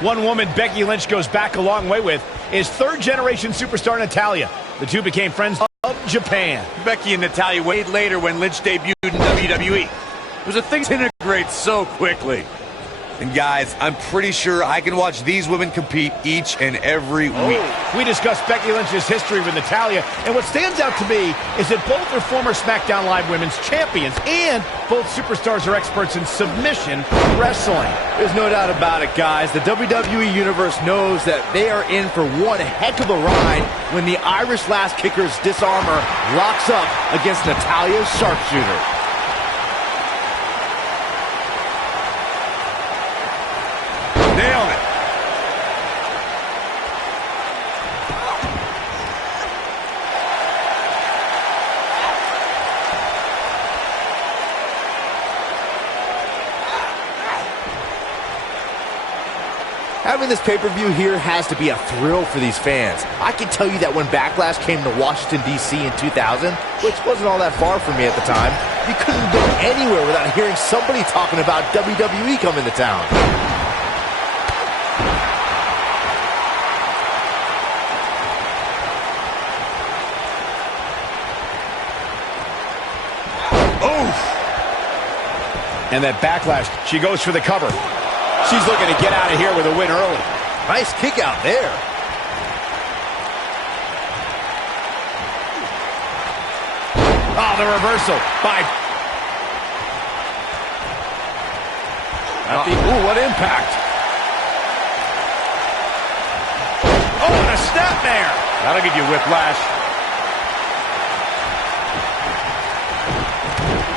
One woman Becky Lynch goes back a long way with is third-generation superstar Natalya. The two became friends of Japan. Becky and Natalya waited later when Lynch debuted in WWE. It was a thing to integrate so quickly. And guys, I'm pretty sure I can watch these women compete each and every week. We discussed Becky Lynch's history with Natalya, and what stands out to me is that both are former SmackDown Live Women's Champions, and both superstars are experts in submission wrestling. There's no doubt about it, guys. The WWE Universe knows that they are in for one heck of a ride when the Irish Lash Kicker's disarmor locks up against Natalya's sharpshooter. Nailed it. Having this pay-per-view here has to be a thrill for these fans. I can tell you that when Backlash came to Washington, D.C. in 2000, which wasn't all that far from me at the time, you couldn't go anywhere without hearing somebody talking about WWE coming to town. And that Backlash, she goes for the cover. She's looking to get out of here with a win early. Nice kick out there. Oh, the reversal by... Ooh, what impact. Oh, and a snapmare. That'll give you whiplash.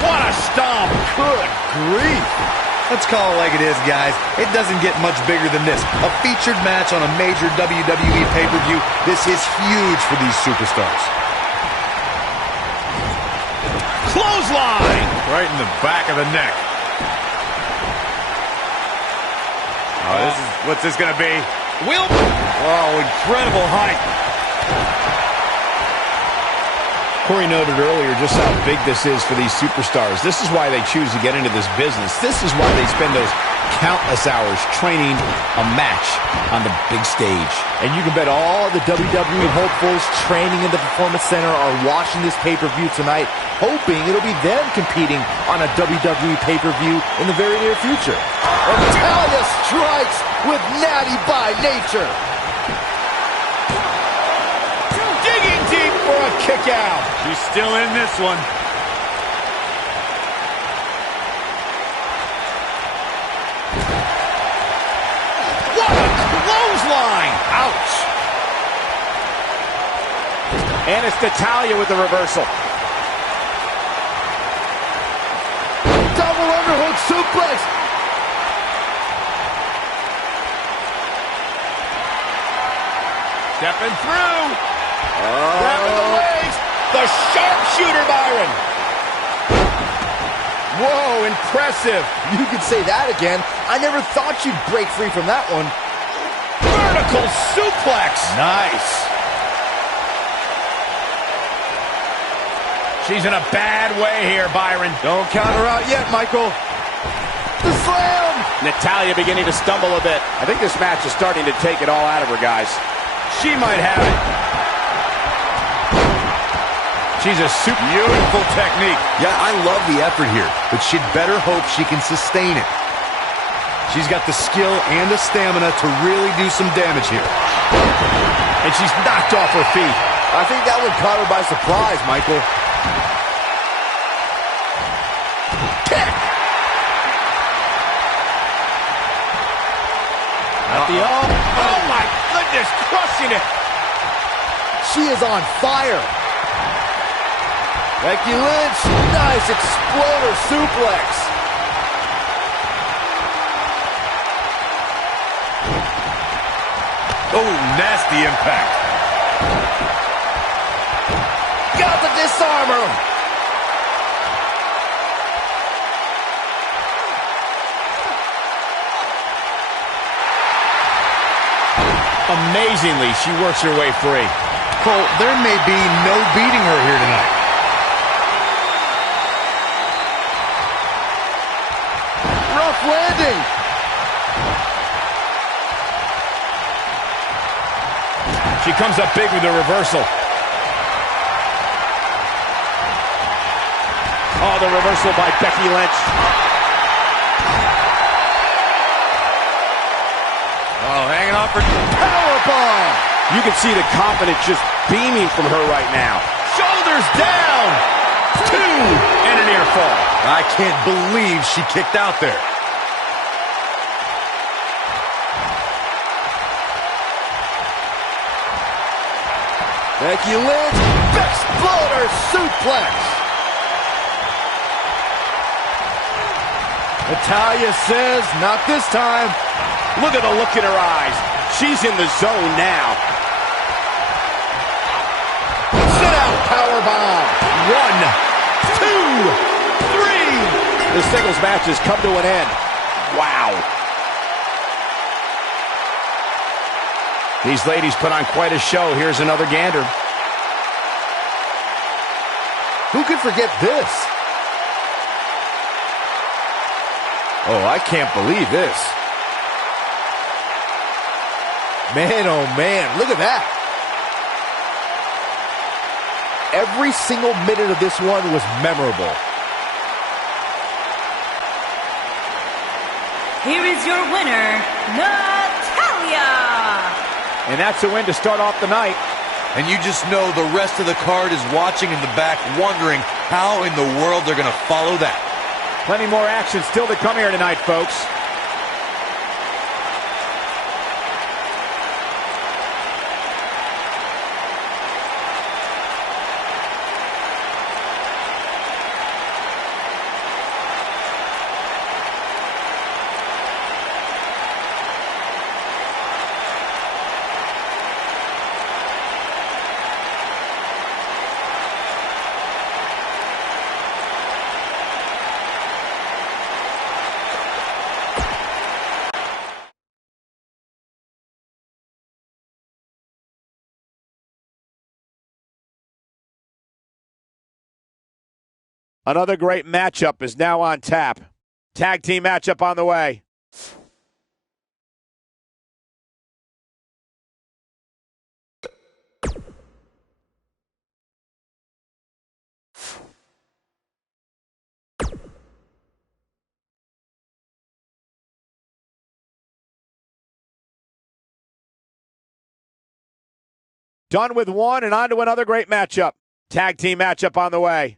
What a stomp. Good grief. Let's call it like it is, guys. It doesn't get much bigger than this. A featured match on a major WWE pay-per-view. This is huge for these superstars. Clothesline. Right in the back of the neck. Oh, what's this gonna be? Will. Oh, incredible height. Corey noted earlier just how big this is for these superstars. This is why they choose to get into this business. This is why they spend those countless hours training a match on the big stage. And you can bet all the WWE hopefuls training in the Performance Center are watching this pay-per-view tonight, hoping it'll be them competing on a WWE pay-per-view in the very near future. Natalya strikes with Natty by nature. Digging deep for a kick out. She's still in this one. What a clothesline. Ouch. And it's Natalya with the reversal. Underhook suplex. Stepping through. Grabbing the legs. The sharpshooter, Byron. Whoa, impressive. You could say that again. I never thought you'd break free from that one. Vertical suplex. Nice. She's in a bad way here, Byron. Don't count her out yet, Michael. The slam. Natalya beginning to stumble a bit. I think this match is starting to take it all out of her, guys. She might have it. She's a super beautiful technique. Yeah, I love the effort here, but she'd better hope she can sustain it. She's got the skill and the stamina to really do some damage here. And she's knocked off her feet. I think that one caught her by surprise, Michael. Kick. At the oh my goodness, crushing it. She is on fire. Becky Lynch, nice exploder suplex. Oh, nasty impact. Got the disarmer. Amazingly, she works her way free. Cole, there may be no beating her here tonight. Rough landing. She comes up big with a reversal. Oh, the reversal by Becky Lynch. Oh, hanging on for Powerbomb. You can see the confidence just beaming from her right now. shoulders down. 2 and a near fall. I can't believe she kicked out there. Becky Lynch, exploder suplex. Natalya says, not this time. Look at the look in her eyes. She's in the zone now. Sit out powerbomb. 1, 2, 3. The singles match has come to an end. Wow. These ladies put on quite a show. Here's another gander. Who could forget this? Oh, I can't believe this. Man, oh man, look at that. Every single minute of this one was memorable. Here is your winner, Natalya. And that's a win to start off the night. And you just know the rest of the card is watching in the back, wondering how in the world they're going to follow that. Plenty more action still to come here tonight, folks. Another great matchup is now on tap. Tag team matchup on the way. Done with one and on to another great matchup. Tag team matchup on the way.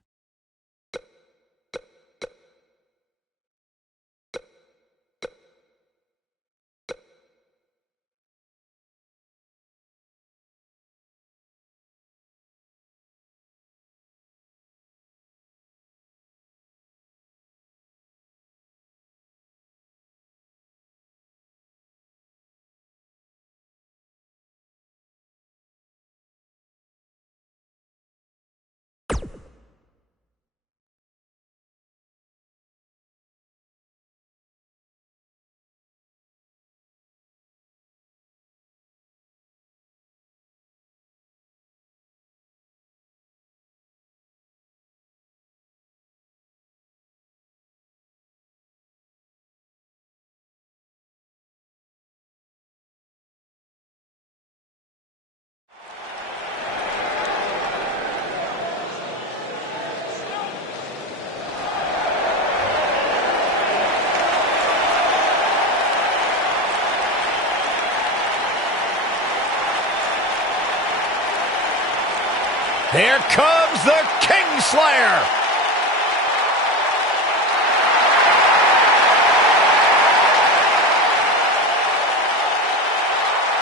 Here comes the Kingslayer.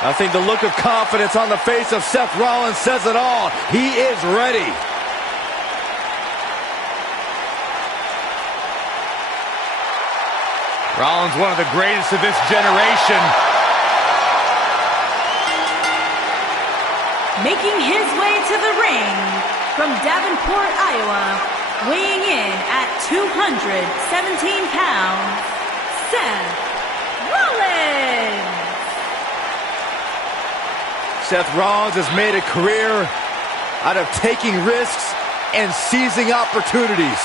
I think the look of confidence on the face of Seth Rollins says it all. He is ready. Rollins, one of the greatest of this generation. Making his way to the ring from Davenport, Iowa, weighing in at 217 pounds, Seth Rollins. Seth Rollins has made a career out of taking risks and seizing opportunities.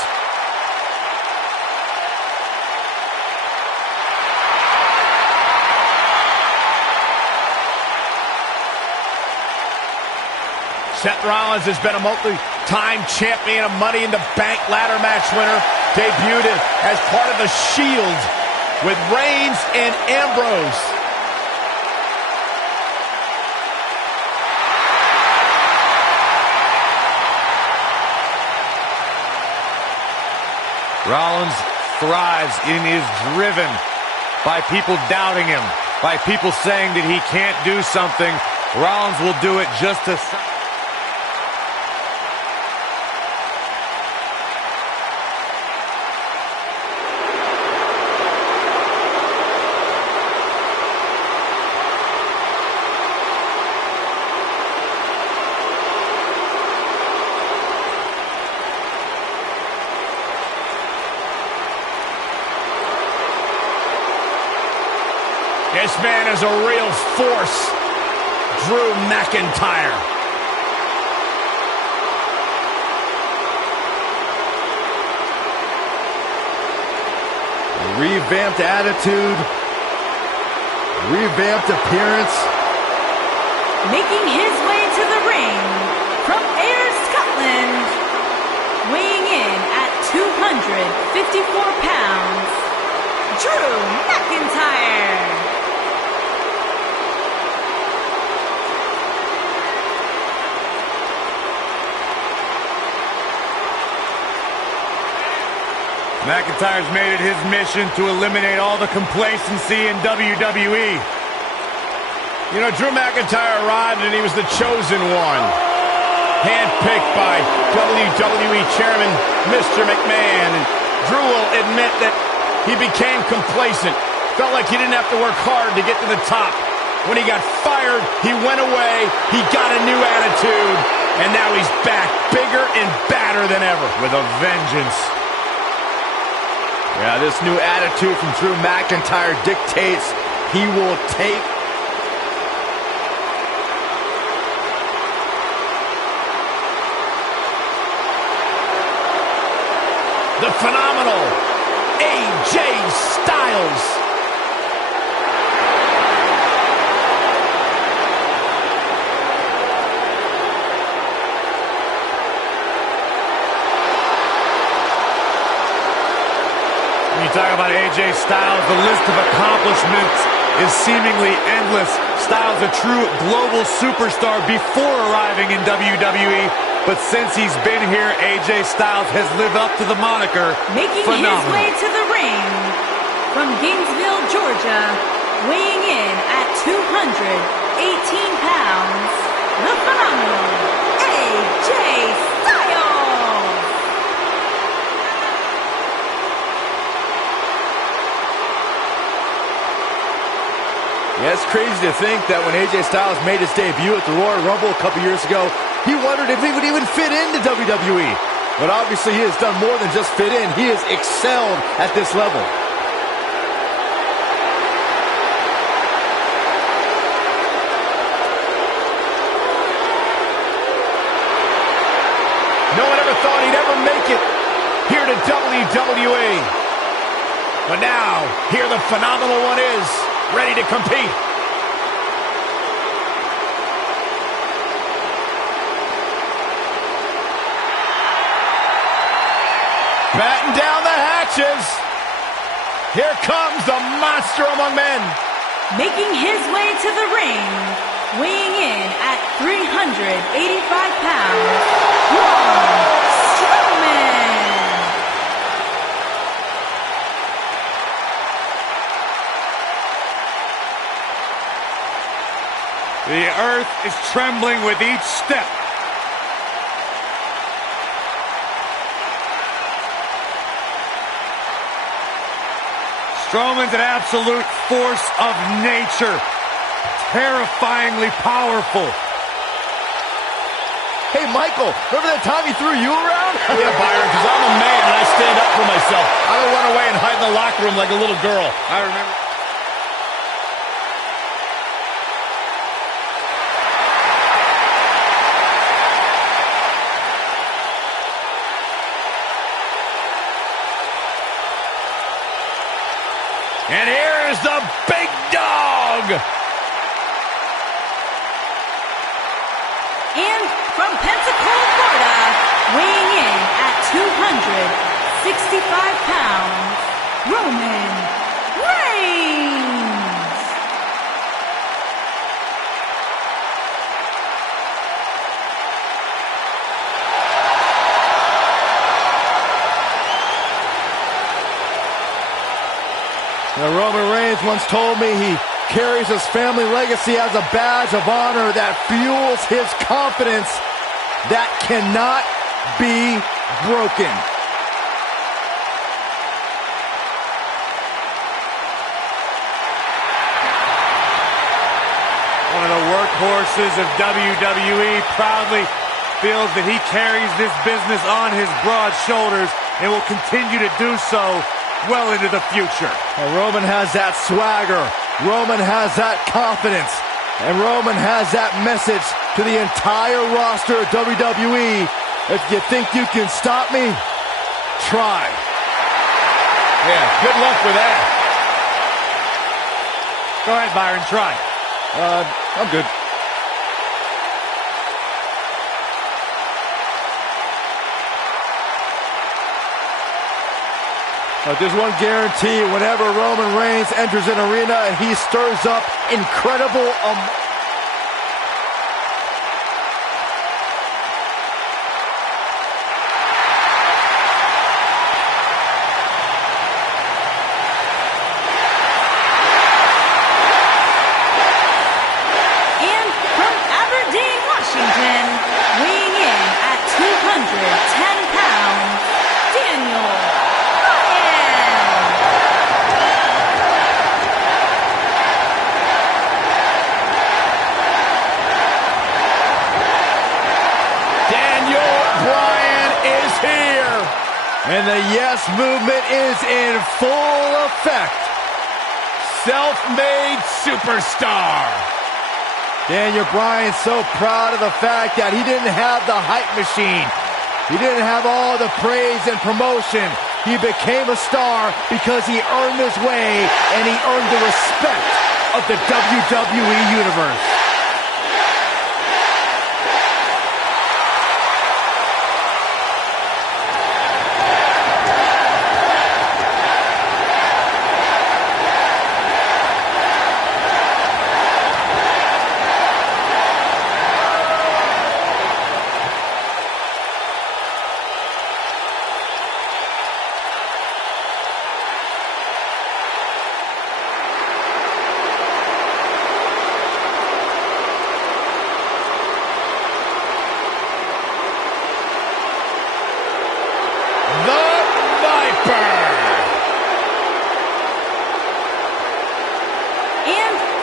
Seth Rollins has been a multi-time champion, a Money in the Bank ladder match winner, debuted as part of the Shield with Reigns and Ambrose. Rollins thrives and is driven by people doubting him, by people saying that he can't do something. Rollins will do it just to... This man is a real force, Drew McIntyre. Revamped attitude, revamped appearance. Making his way to the ring from Ayr, Scotland, weighing in at 254 pounds, Drew McIntyre. McIntyre's made it his mission to eliminate all the complacency in WWE. You know, Drew McIntyre arrived and he was the chosen one. Handpicked by WWE Chairman Mr. McMahon. And Drew will admit that he became complacent. Felt like he didn't have to work hard to get to the top. When he got fired, he went away, he got a new attitude, and now he's back bigger and badder than ever. With a vengeance. Yeah, this new attitude from Drew McIntyre dictates he will take the phenomenal AJ Styles. When you talk about AJ Styles, the list of accomplishments is seemingly endless. Styles a true global superstar before arriving in WWE, but since he's been here, AJ Styles has lived up to the moniker. Making phenomenal. his way to the ring from Gainesville, Georgia, weighing in at 218 pounds, the phenomenal AJ Styles. Yeah, it's crazy to think that when AJ Styles made his debut at the Royal Rumble a couple years ago, he wondered if he would even fit into WWE. But obviously he has done more than just fit in. He has excelled at this level. No one ever thought he'd ever make it here to WWE. But now, here the phenomenal one is, ready to compete. Batten down the hatches. Here comes the monster among men. Making his way to the ring weighing in at 385 pounds, Braun Strowman. The earth is trembling with each step. Strowman's an absolute force of nature. Terrifyingly powerful. Hey, Michael, remember that time he threw you around? Yeah, Byron, because I'm a man and I stand up for myself. I don't run away and hide in the locker room like a little girl. I remember. And here is the big dog. And from Pensacola, Florida, weighing in at 265 pounds, Roman Reigns. Now, Roman Reigns once told me he carries his family legacy as a badge of honor that fuels his confidence that cannot be broken. One of the workhorses of WWE proudly feels that he carries this business on his broad shoulders and will continue to do so well into the future. Well, Roman has that swagger. Roman has that confidence. And Roman has that message to the entire roster of WWE. If you think you can stop me, try. Yeah, good luck with that. Go ahead, Byron, try. I'm good. There's one guarantee. Whenever Roman Reigns enters an arena, he stirs up incredible And from Aberdeen, Washington, weighing in at 210 pounds, Daniel Bryan. Daniel Bryan is here. And the yes movement is in full effect. Self-made superstar. Daniel Bryan's so proud of the fact that he didn't have the hype machine. He didn't have all the praise and promotion. He became a star because he earned his way and he earned the respect of the WWE Universe.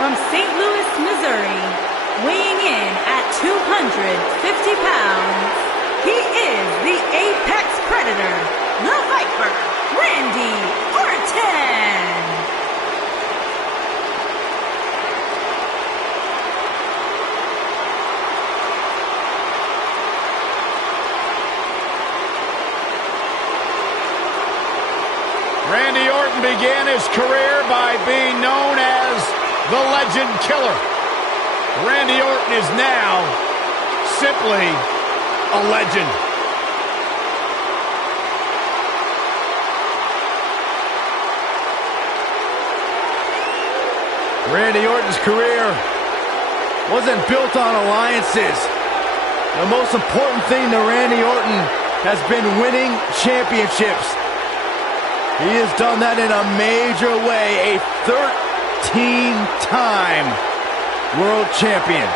From St. Louis, Missouri, weighing in at 250 pounds, he is the Apex Predator, the Viper, Randy Orton. Randy Orton began his career by being known as the Legend Killer. Randy Orton is now simply a legend. Randy Orton's career wasn't built on alliances. The most important thing to Randy Orton has been winning championships. He has done that in a major way, a 13-time world champion.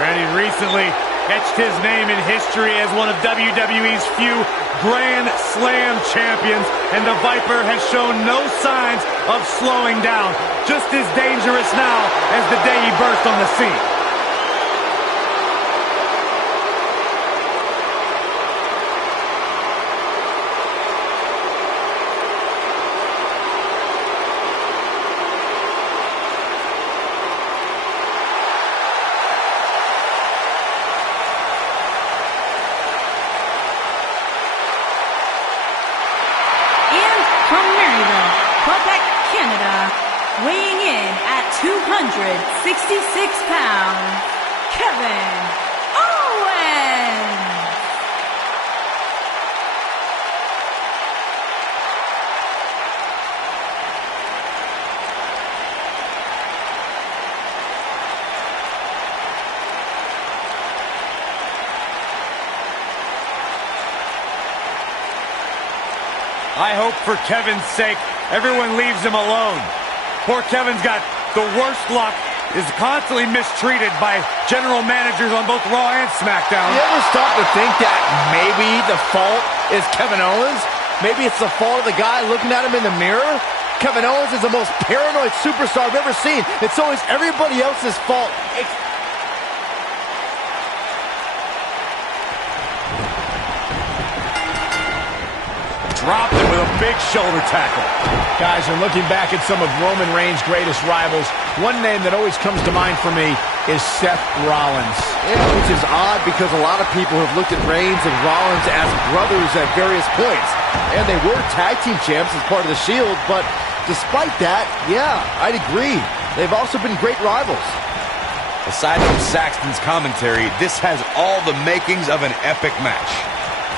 Randy recently etched his name in history as one of WWE's few Grand Slam champions, and the Viper has shown no signs of slowing down. Just as dangerous now as the day he burst on the scene. From Maryville, Quebec, Canada, weighing in at 266 pounds, Kevin Owens. I hope for Kevin's sake, everyone leaves him alone. Poor Kevin's got the worst luck, is constantly mistreated by general managers on both Raw and SmackDown. You ever stop to think that maybe the fault is Kevin Owens? Maybe it's the fault of the guy looking at him in the mirror? Kevin Owens is the most paranoid superstar I've ever seen. It's always everybody else's fault. Dropped it with a big shoulder tackle. Guys, when looking back at some of Roman Reigns' greatest rivals, one name that always comes to mind for me is Seth Rollins. Yeah, which is odd because a lot of people have looked at Reigns and Rollins as brothers at various points. And they were tag team champs as part of the Shield, but despite that, yeah, I'd agree. They've also been great rivals. Aside from Saxton's commentary, this has all the makings of an epic match.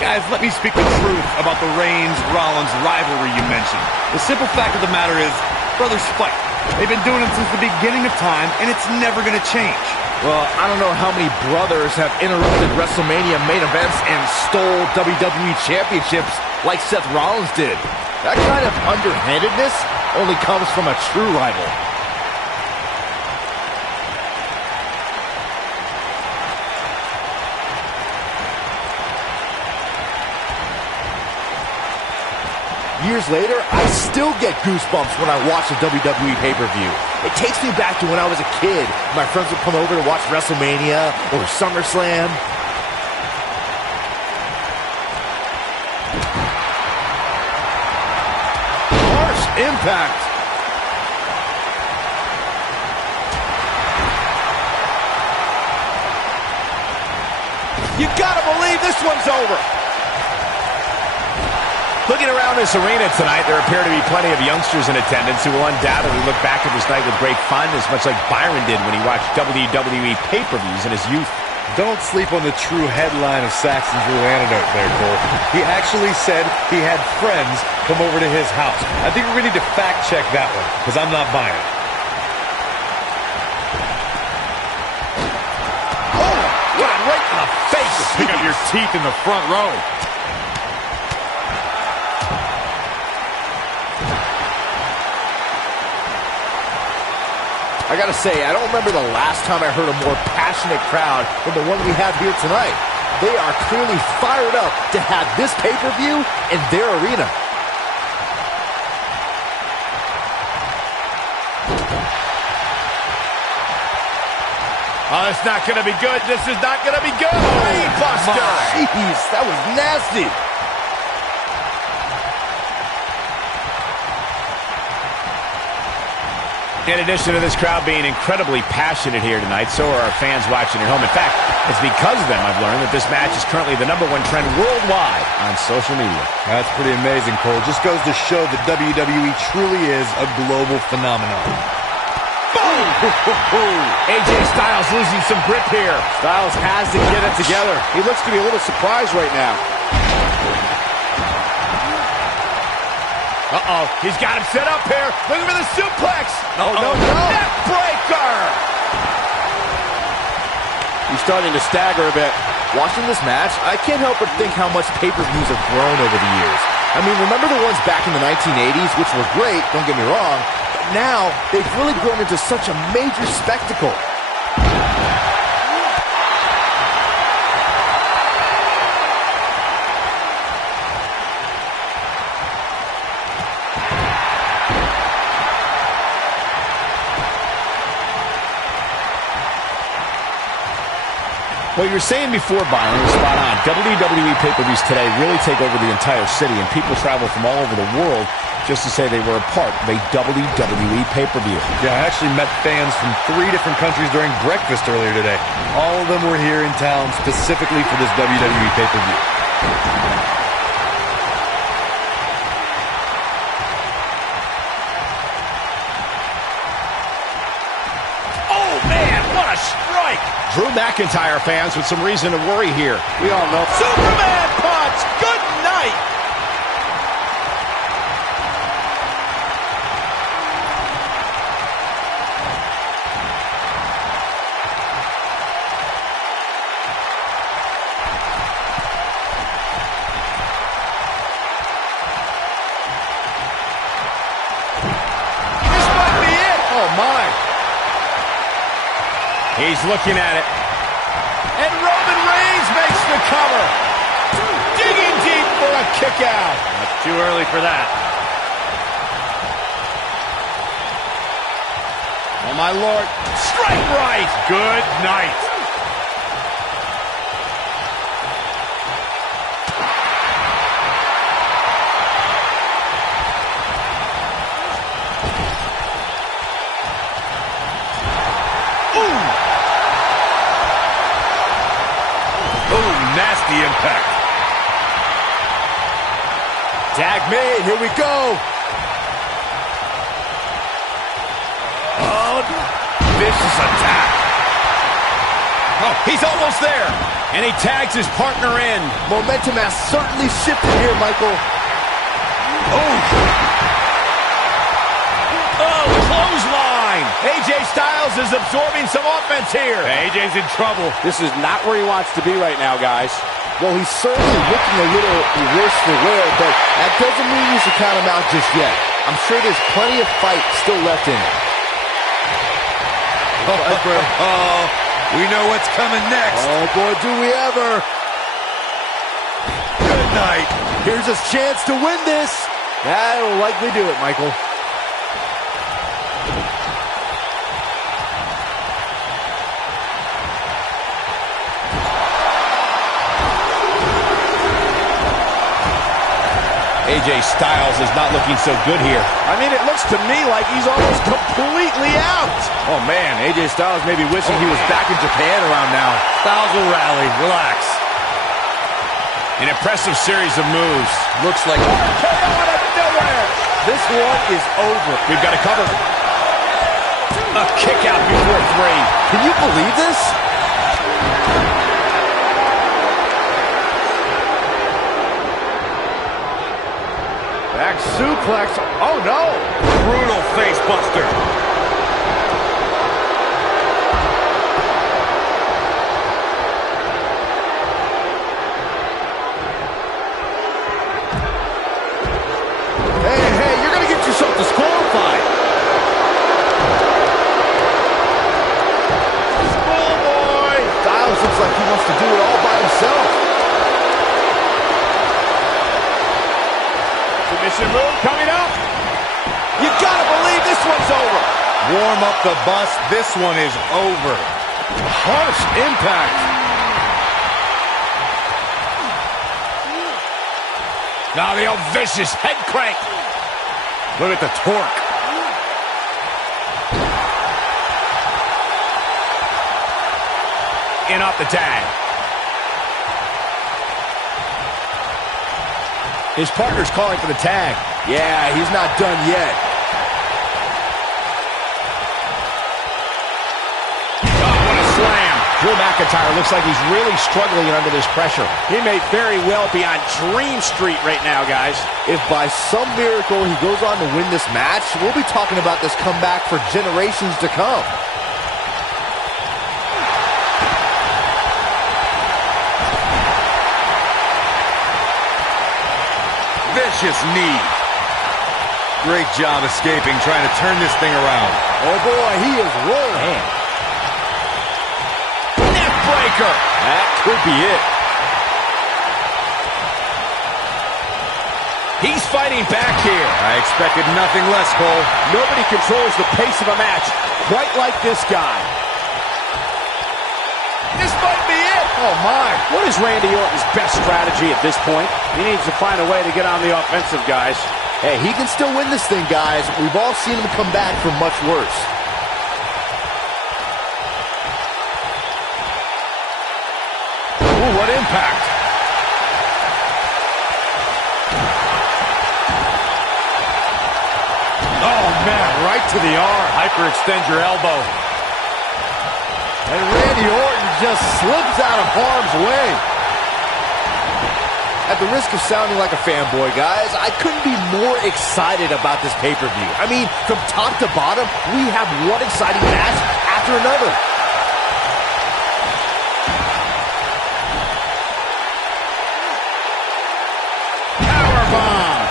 Guys, let me speak the truth about the Reigns-Rollins rivalry you mentioned. The simple fact of the matter is, brothers fight. They've been doing it since the beginning of time, and it's never going to change. Well, I don't know how many brothers have interrupted WrestleMania main events and stole WWE championships like Seth Rollins did. That kind of underhandedness only comes from a true rival. Years later, I still get goosebumps when I watch a WWE pay-per-view. It takes me back to when I was a kid. My friends would come over to watch WrestleMania or SummerSlam. Harsh impact. You gotta believe this one's over. Looking around this arena tonight, there appear to be plenty of youngsters in attendance who will undoubtedly look back at this night with great fondness, much like Byron did when he watched WWE pay-per-views in his youth. Don't sleep on the true headline of Saxton's little anecdote there, Cole. He actually said he had friends come over to his house. I think we're going to need to fact-check that one, because I'm not buying it. Oh, what right in the face. Pick up your teeth in the front row. I gotta say, I don't remember the last time I heard a more passionate crowd than the one we have here tonight. They are clearly fired up to have this pay-per-view in their arena. Oh, it's not going to be good. This is not going to be good. Brainbuster. Jeez, that was nasty. In addition to this crowd being incredibly passionate here tonight, so are our fans watching at home. In fact, it's because of them I've learned that this match is currently the #1 trend worldwide on social media. That's pretty amazing, Cole. Just goes to show that WWE truly is a global phenomenon. Boom! AJ Styles losing some grip here. Styles has to get it together. He looks to be a little surprised right now. Uh-oh, he's got him set up here. Looking for the suplex. Oh, no. Neck breaker. He's starting to stagger a bit. Watching this match, I can't help but think how much pay-per-views have grown over the years. I mean, remember the ones back in the 1980s, which were great, don't get me wrong, but now they've really grown into such a major spectacle. What you were saying before, Byron, was spot on. WWE pay-per-views today really take over the entire city, and people travel from all over the world just to say they were a part of a WWE pay-per-view. Yeah, I actually met fans from 3 different countries during breakfast earlier today. All of them were here in town specifically for this WWE pay-per-view. Drew McIntyre fans with some reason to worry here. We all know. Superman punch! Good night! This might be it! Oh, my! He's looking at it. And Roman Reigns makes the cover. Digging deep for a kick out. That's too early for that. Oh, my Lord. Straight right. Good night. Nasty impact. Tag made. Here we go. Oh, vicious attack. Oh, he's almost there. And he tags his partner in. Momentum has certainly shifted here, Michael. Oh, clothesline. AJ Styles is absorbing some offense here. AJ's in trouble. This is not where he wants to be right now, guys. Well, he's certainly looking a little worse for wear, but that doesn't mean you should count him out just yet. I'm sure there's plenty of fight still left in him. Oh, we know what's coming next. Oh, boy, do we ever. Good night. Here's his chance to win this. That'll likely do it, Michael. AJ Styles is not looking so good here. I mean, it looks to me like he's almost completely out. Oh, man, AJ Styles may be wishing he was back in Japan around now. Styles will rally. Relax. An impressive series of moves. Looks like Out of nowhere. This one is over. We've got to cover. A kick out before 3. Can you believe this? Back suplex. Oh, no. Brutal face buster. Hey, you're going to get yourself disqualified. Schoolboy. Styles looks like he wants to do it all by himself. Submission move coming up. You got to believe this one's over. warm up the bus. This one is over. Harsh impact. Now the old vicious head crank. Look at the torque. In off the tag. His partner's calling for the tag. Yeah, he's not done yet. McIntyre looks like he's really struggling under this pressure. He may very well be on Dream Street right now, guys. If by some miracle he goes on to win this match, we'll be talking about this comeback for generations to come. Vicious knee. Great job escaping, trying to turn this thing around. Oh boy, he is rolling. Neck breaker. That could be it. He's fighting back here. I expected nothing less, Cole. Nobody controls the pace of a match quite like this guy. This might be it. Oh my. What is Randy Orton's best strategy at this point? He needs to find a way to get on the offensive, guys. Hey, he can still win this thing, guys. We've all seen him come back from much worse. Ooh, what impact. Oh, man, right to the arm. Hyperextend your elbow. And Randy Orton just slips out of harm's way. At the risk of sounding like a fanboy, guys, I couldn't be more excited about this pay-per-view. I mean, from top to bottom, we have one exciting match after another. Powerbomb.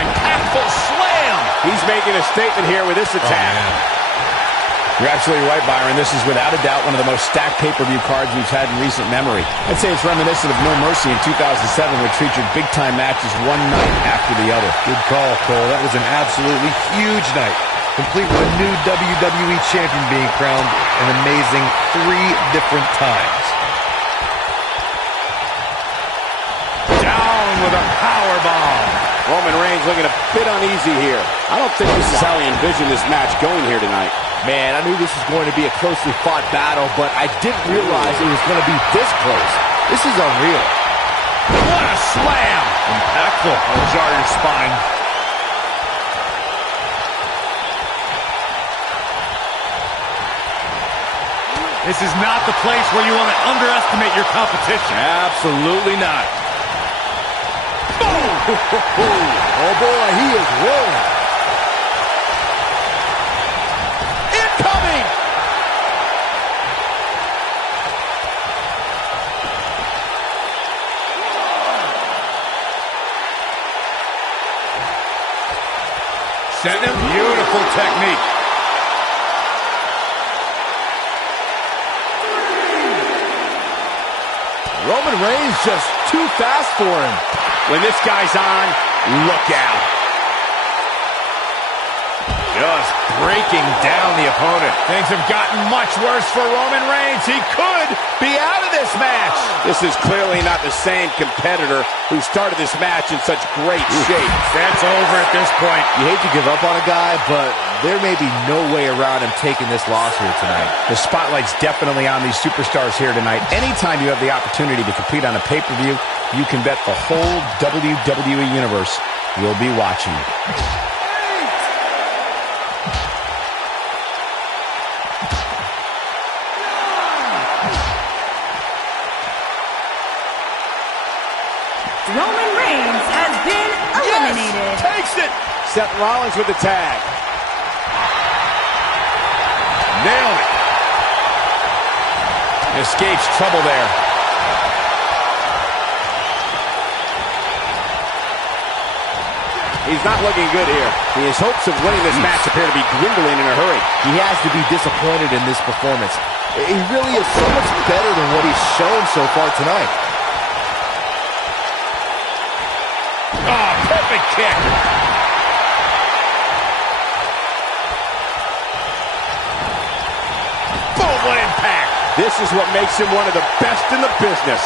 Impactful slam. He's making a statement here with this attack. You're absolutely right, Byron. This is without a doubt one of the most stacked pay-per-view cards we've had in recent memory. I'd say it's reminiscent of No Mercy in 2007, which featured big-time matches one night after the other. Good call, Cole. That was an absolutely huge night, complete with a new WWE champion being crowned an amazing 3 different times. Down with a powerbomb. Roman Reigns looking a bit uneasy here. I don't think this is how he envisioned this match going here tonight. Man, I knew this was going to be a closely fought battle, but I didn't realize it was going to be this close. This is unreal. What a slam. Impactful. That'll jar your spine. This is not the place where you want to underestimate your competition. Absolutely not. Oh boy, he is rolling. Incoming. Setting him. Beautiful technique. Roman Reigns just too fast for him. When this guy's on, look out. Just breaking down the opponent. Things have gotten much worse for Roman Reigns. He could be out of this match. This is clearly not the same competitor who started this match in such great shape. That's over at this point. You hate to give up on a guy, but there may be no way around him taking this loss here tonight. The spotlight's definitely on these superstars here tonight. Anytime you have the opportunity to compete on a pay-per-view, you can bet the whole WWE Universe will be watching. Roman Reigns has been eliminated. Yes, takes it. Seth Rollins with the tag. Nailed it. Escapes trouble there. He's not looking good here. His hopes of winning this match appear to be dwindling in a hurry. He has to be disappointed in this performance. He really is so much better than what he's shown so far tonight. Oh, perfect kick. Boom, what impact. This is what makes him one of the best in the business.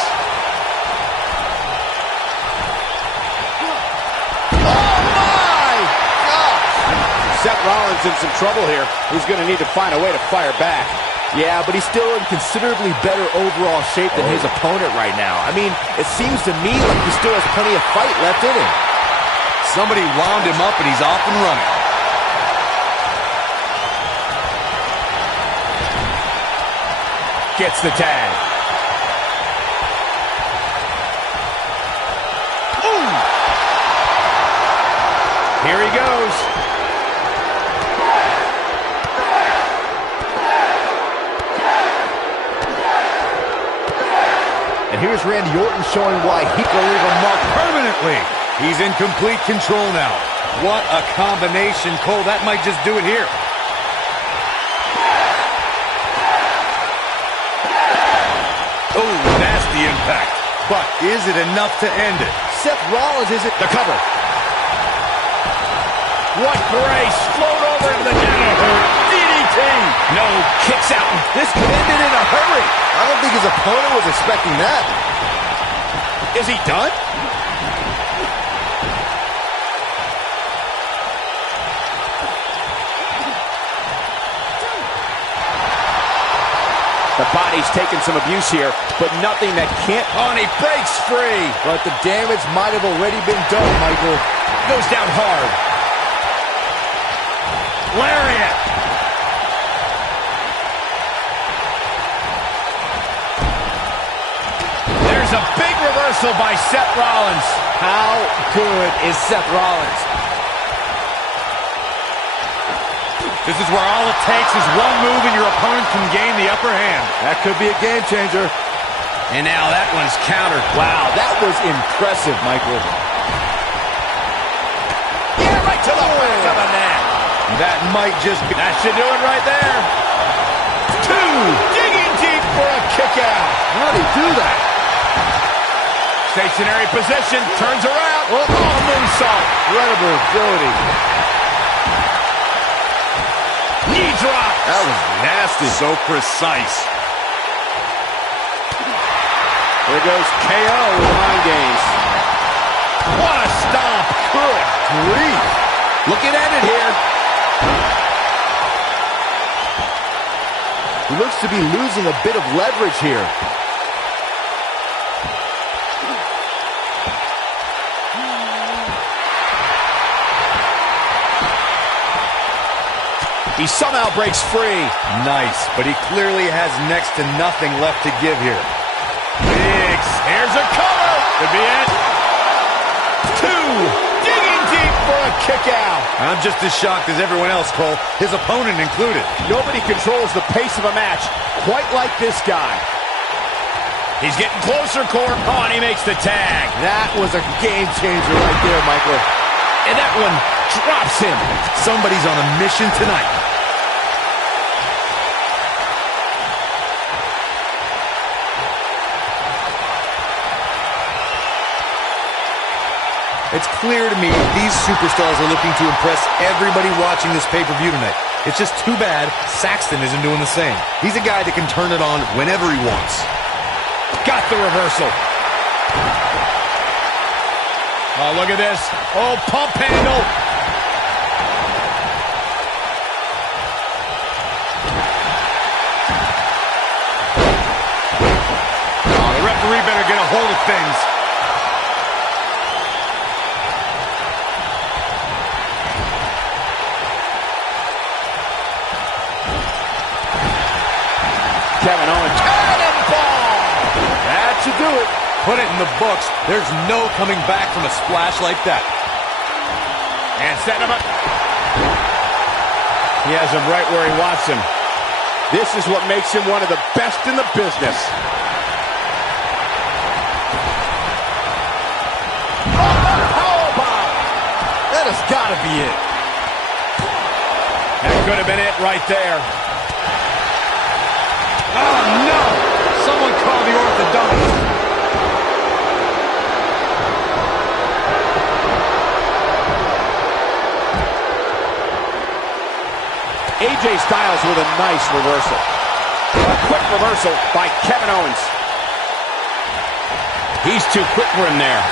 Oh, my gosh. Seth Rollins in some trouble here. He's going to need to find a way to fire back. Yeah, but he's still in considerably better overall shape than his opponent right now. I mean, it seems to me like he still has plenty of fight left in him. Somebody wound him up and he's off and running. gets the tag. Ooh! Here he goes. And here's Randy Orton showing why he can leave a mark Permanently. He's in complete control now. What a combination, Cole. That might just do it here. Oh, nasty impact. But is it enough to end it? Seth Rollins isn't The cover. What brace. Float over into the down. DDT. No, kicks out. This could end it in a hurry. I don't think his opponent was expecting that. Is he done? The body's taking some abuse here, but nothing that can't... Oh, and he breaks free. But the damage might have already been done, Michael. Goes down hard. Lariat. There's a big reversal by Seth Rollins. How good is Seth Rollins? This is where all it takes is one move and your opponent can gain the upper hand. That could be a game changer. And now that one's countered. Wow, that was impressive, Michael. Yeah, right to the back of the neck. That might just be... That should do it right there. 2. Digging deep for a kick out. How did he do that? Stationary position. Turns around. Oh, moonsault. Incredible agility. Knee drop. That was nasty. So precise. There goes KO with mind games. What a stomp. Good grief. Looking at it here. He looks to be losing a bit of leverage here. He somehow breaks free. Nice, but he clearly has next to nothing left to give here. Biggs. Here's a cover. Could be it. 2. Digging deep for a kick out. I'm just as shocked as everyone else, Cole, his opponent included. Nobody controls the pace of a match quite like this guy. He's getting closer, Corp. Oh, and he makes the tag. That was a game changer right there, Michael. And that one drops him. Somebody's on a mission tonight. It's clear to me these superstars are looking to impress everybody watching this pay-per-view tonight. It's just too bad Saxton isn't doing the same. He's a guy that can turn it on whenever he wants. Got the reversal. Oh, look at this. Oh, pump handle. Oh, the referee better get a hold of things. Kevin Owens. Cannonball! That should do it. Put it in the books. There's no coming back from a splash like that. And setting him up. He has him right where he wants him. This is what makes him one of the best in the business. Powerbomb! That has got to be it. That could have been it right there. Oh, no! Someone call the orthodontist. AJ Styles with a nice reversal. A quick reversal by Kevin Owens. He's too quick for him there.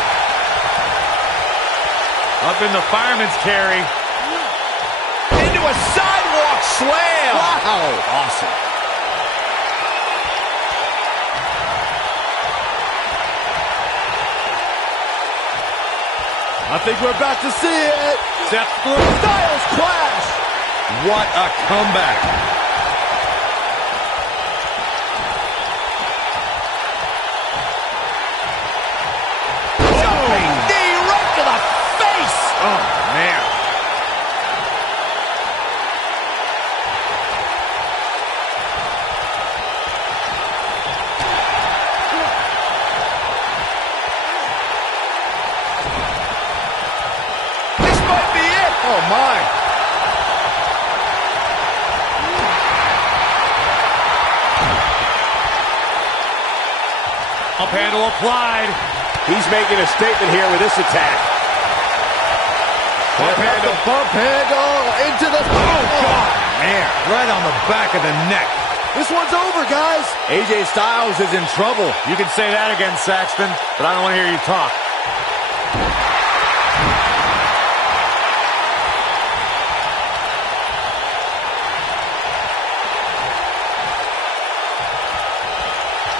Up in the fireman's carry. Into a sidewalk slam. Wow. Awesome. I think we're about to see it. Styles clash. What a comeback. might be it. Oh, my. Up handle applied. He's making a statement here with this attack. Bump handle into the... Oh, God. Man, right on the back of the neck. This one's over, guys. AJ Styles is in trouble. You can say that again, Saxton, but I don't want to hear you talk.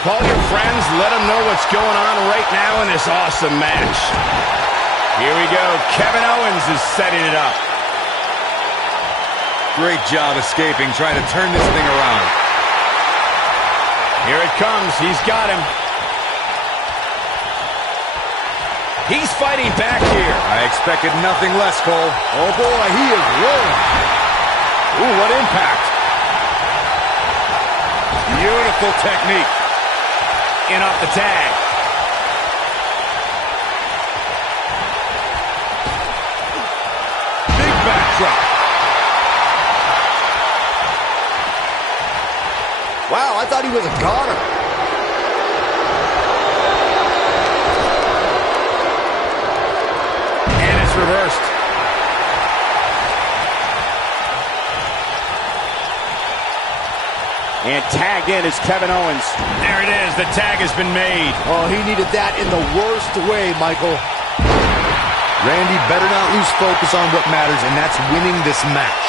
Call your friends, let them know what's going on right now in this awesome match. Here we go. Kevin Owens is setting it up. Great job escaping, trying to turn this thing around. Here it comes. He's got him. He's fighting back here. I expected nothing less, Cole. Oh, boy, he is rolling. Ooh, what impact. Beautiful technique. In off the tag. Big backdrop. Wow, I thought he was a goner. And it's reversed. And tagged in is Kevin Owens. There it is. The tag has been made. Oh, he needed that in the worst way, Michael. Randy better not lose focus on what matters, and that's winning this match.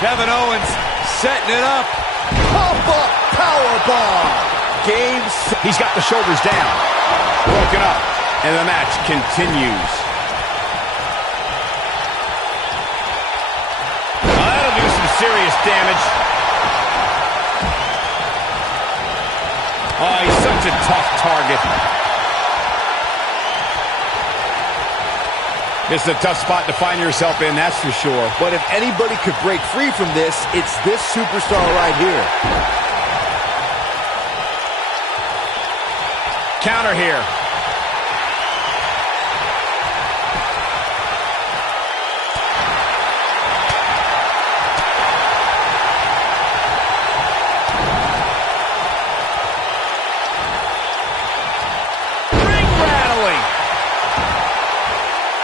Kevin Owens setting it up. Pop-up powerbomb. Game. He's got the shoulders down. Broken up. And the match continues. That'll do some serious damage. Oh, he's such a tough target. This is a tough spot to find yourself in, that's for sure. But if anybody could break free from this, it's this superstar right here. Counter here.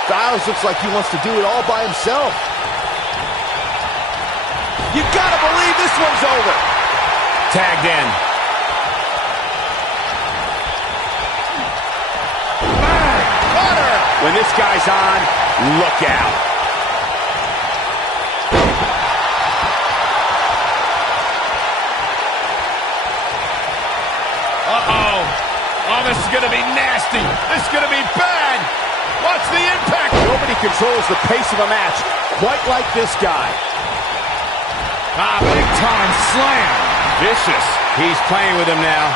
Styles looks like he wants to do it all by himself. You gotta believe this one's over. Tagged in. Bang! Cutter! When this guy's on, look out. Uh-oh. Oh, this is going to be nasty. This is going to be bad. Watch the impact. Nobody controls the pace of a match quite like this guy. Ah, big time slam. Vicious. He's playing with him now.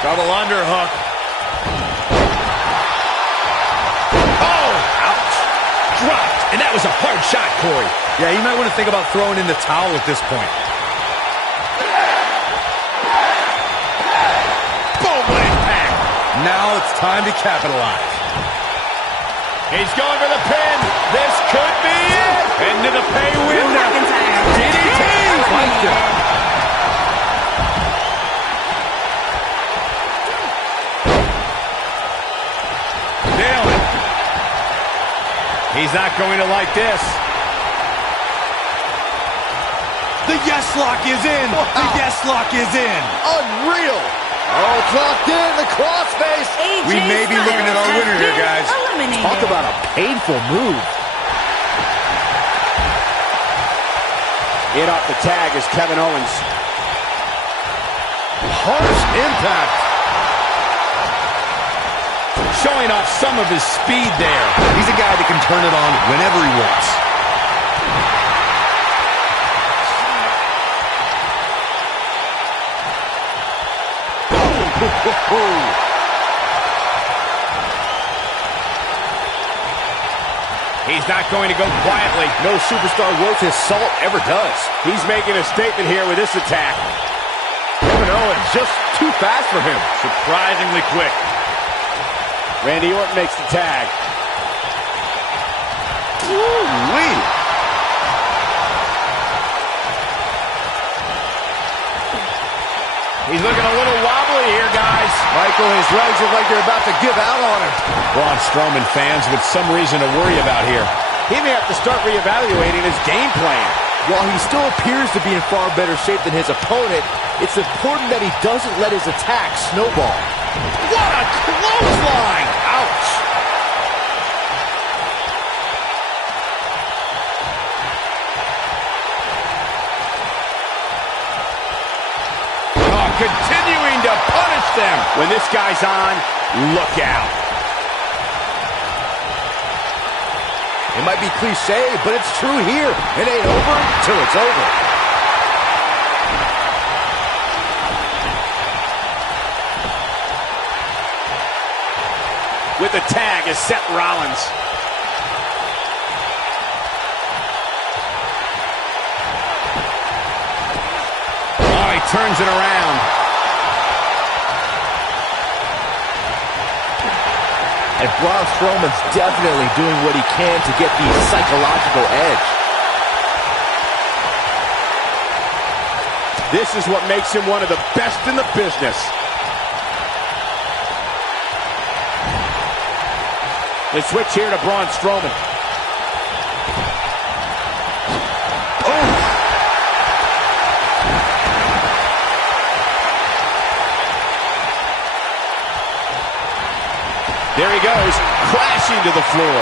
Double underhook. Oh, ouch. Dropped. And that was a hard shot, Corey. Yeah, you might want to think about throwing in the towel at this point. Boom, what impact. Now it's time to capitalize. He's going for the pin. This could be it. Into the pay window. DDT. Spiked him. Nailed it. He's not going to like this. The yes lock is in. The yes lock is in. Unreal. Oh, it's locked in. The crossface. We may be looking at our winner here, guys. Talk about a painful move. In off the tag is Kevin Owens. Harsh impact. Showing off some of his speed there. He's a guy that can turn it on whenever he wants. He's not going to go quietly. No superstar worth his salt ever does. He's making a statement here with this attack. Kevin Owens just too fast for him. Surprisingly quick. Randy Orton makes the tag. Woo-wee. He's looking a little wobbly here, guys. Michael, his legs look like they're about to give out on him. Braun Strowman fans with some reason to worry about here. He may have to start reevaluating his game plan. While he still appears to be in far better shape than his opponent, it's important that he doesn't let his attack snowball. What a clothesline! Ouch! Continuing to punish them. When this guy's on, look out. It might be cliche, but it's true here. It ain't over till it's over. With the tag is Seth Rollins. Oh, he turns it around. And Braun Strowman's definitely doing what he can to get the psychological edge. This is what makes him one of the best in the business. They switch here to Braun Strowman. There he goes, crashing to the floor.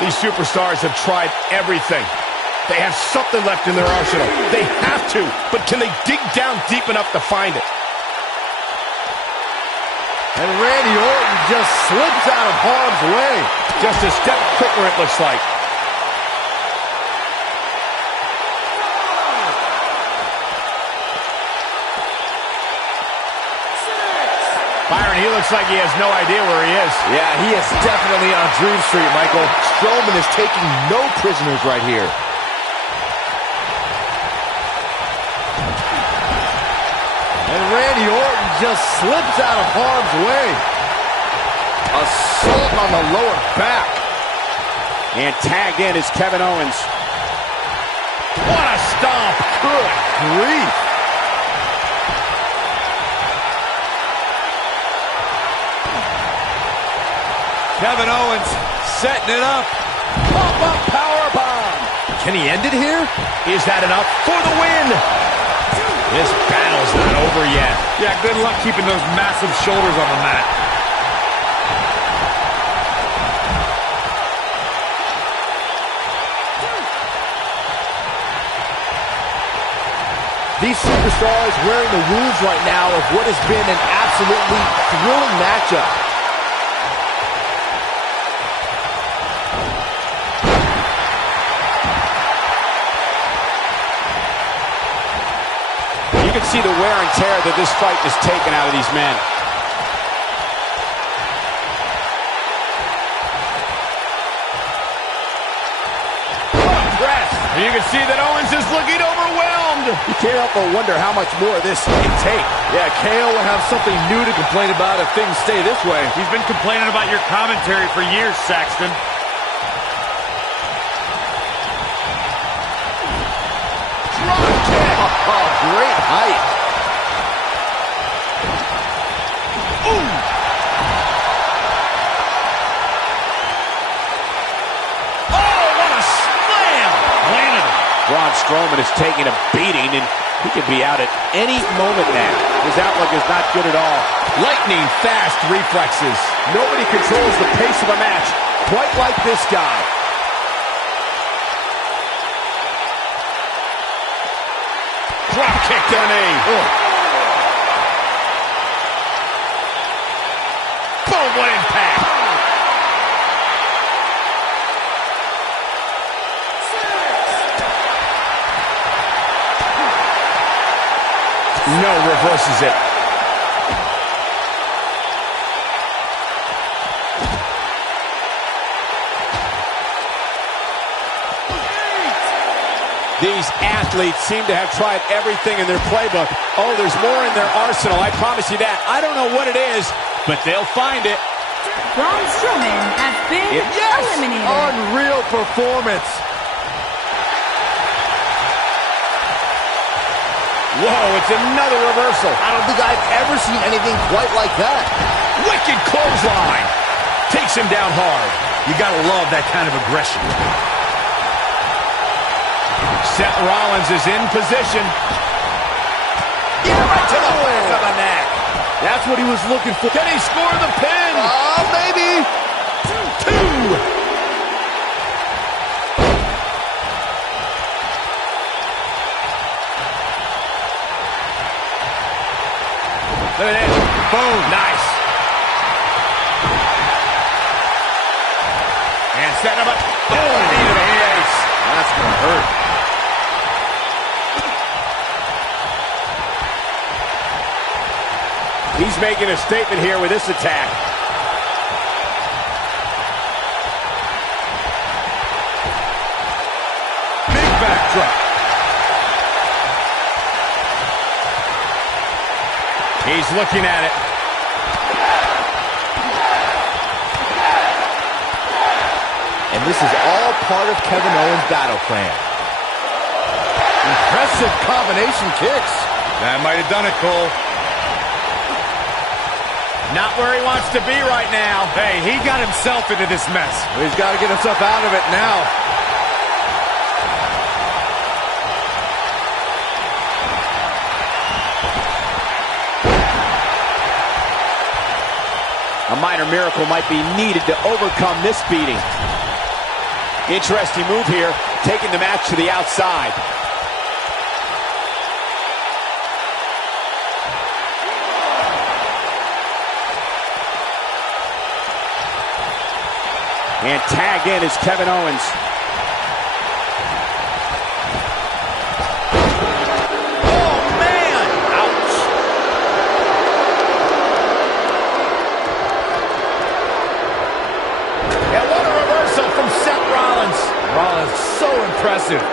These superstars have tried everything. They have something left in their arsenal. They have to, but can they dig down deep enough to find it? And Randy Orton just slips out of harm's way. Just a step quicker, it looks like. Byron, he looks like he has no idea where he is. Yeah, he is definitely on Dream Street, Michael. Strowman is taking no prisoners right here. And Randy Orton just slips out of harm's way. Assault on the lower back. And tagged in is Kevin Owens. What a stomp. Good grief. Kevin Owens setting it up. Pop-up powerbomb. Can he end it here? Is that enough for the win? This battle's not over yet. Yeah, good luck keeping those massive shoulders on the mat. These superstars wearing the wounds right now of what has been an absolutely thrilling matchup. You can see the wear and tear that this fight has taken out of these men. What a press! And you can see that Owens is looking overwhelmed. You can't help but wonder how much more of this he can take. Yeah, KO will have something new to complain about if things stay this way. He's been complaining about your commentary for years, Saxton. Oh, great height. Ooh. Oh, what a slam! Landed him. Braun Strowman is taking a beating, and he could be out at any moment now. His outlook is not good at all. Lightning fast reflexes. Nobody controls the pace of a match quite like this guy. Drop kick to the knee. Boom, what impact. know reverses it. These athletes seem to have tried everything in their playbook. Oh, there's more in their arsenal, I promise you that. I don't know what it is, but they'll find it. Braun Strowman has been eliminated. Unreal performance. Whoa, it's another reversal. I don't think I've ever seen anything quite like that. Wicked clothesline. Takes him down hard. You gotta love that kind of aggression. Seth Rollins is in position. Yeah, right to the back of the neck. That's what he was looking for. Can he score the pin? Maybe. Two. Look at this. Boom. Nice. And setting him up. Oh, knee to the face. That's going to hurt. He's making a statement here with this attack. Big backdrop. He's looking at it. And this is all part of Kevin Owens' battle plan. Impressive combination kicks. That might have done it, Cole. Not where he wants to be right now. Hey, he got himself into this mess. He's got to get himself out of it now. A minor miracle might be needed to overcome this beating. Interesting move here, taking the match to the outside. And tagged in is Kevin Owens. Oh, man. Ouch. And what a reversal from Seth Rollins. Rollins, so impressive.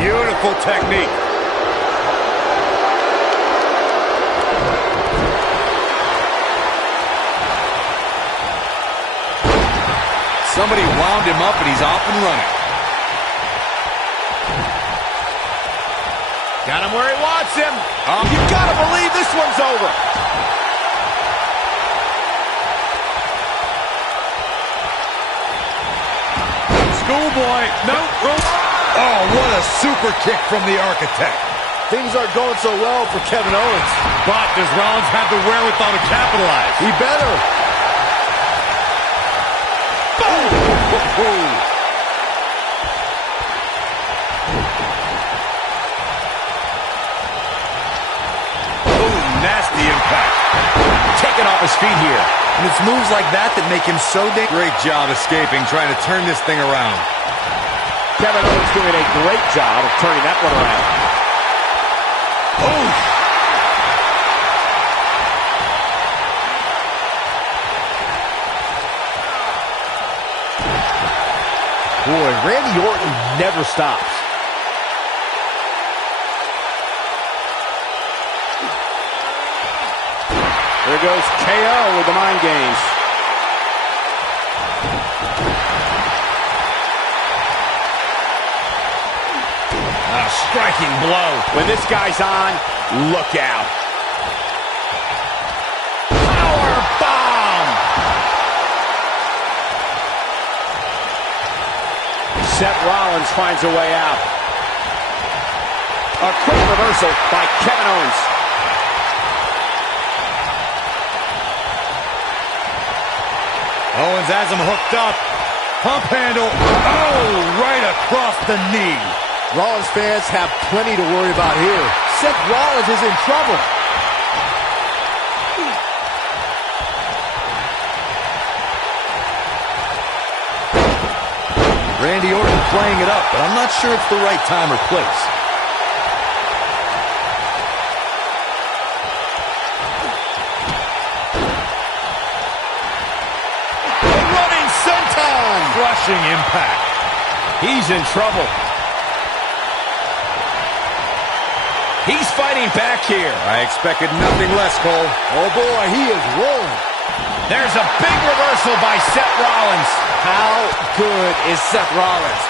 Beautiful technique. Somebody wound him up and he's off and running. Got him where he wants him. You gotta believe this one's over. Schoolboy. Nope. Oh, what a super kick from the Architect. Things aren't going so well for Kevin Owens. But does Rollins have the wherewithal to capitalize? He better. Oh, nasty impact. Taken off his feet here. And it's moves like that that make him so Great job escaping, trying to turn this thing around. Kevin Owens doing a great job of turning that one around. Oh. Boy, Randy Orton never stops. There goes KO with the mind games. A striking blow. When this guy's on, look out. Power bomb. Seth Rollins finds a way out. A quick reversal by Kevin Owens. Owens has him hooked up. Pump handle. Oh, right across the knee. Rollins fans have plenty to worry about here. Seth Rollins is in trouble. Randy Orton playing it up, but I'm not sure it's the right time or place. crushing impact. He's in trouble. He's fighting back here. I expected nothing less, Cole. Oh, boy, he is rolling. There's a big reversal by Seth Rollins. How good is Seth Rollins?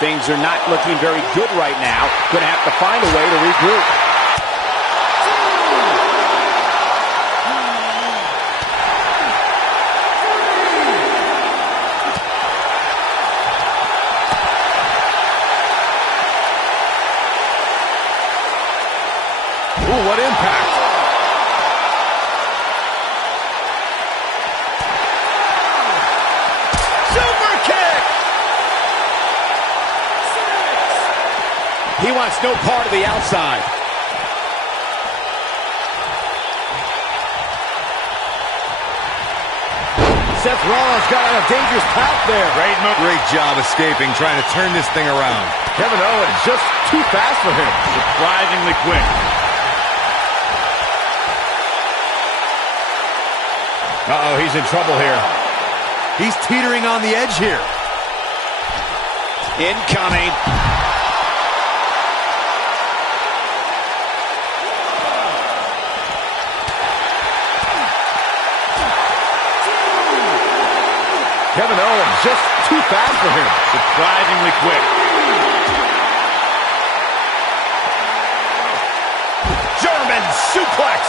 Things are not looking very good right now. Going to have to find a way to regroup. Ooh, what impact. Super kick. He wants no part of the outside. Seth Rollins got on a dangerous path there. Great job escaping, trying to turn this thing around. Kevin Owens just too fast for him. Surprisingly quick. Uh-oh, he's in trouble here. He's teetering on the edge here. Incoming. Kevin Owens just too fast for him. Surprisingly quick. German suplex.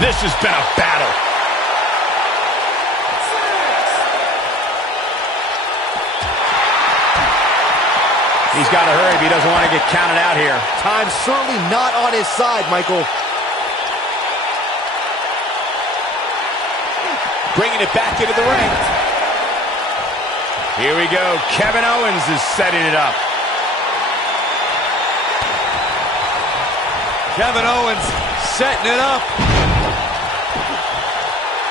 This has been a battle. He's got to hurry if he doesn't want to get counted out here. Time's certainly not on his side, Michael. Bringing it back into the ring. Here we go. Kevin Owens is setting it up. Kevin Owens setting it up.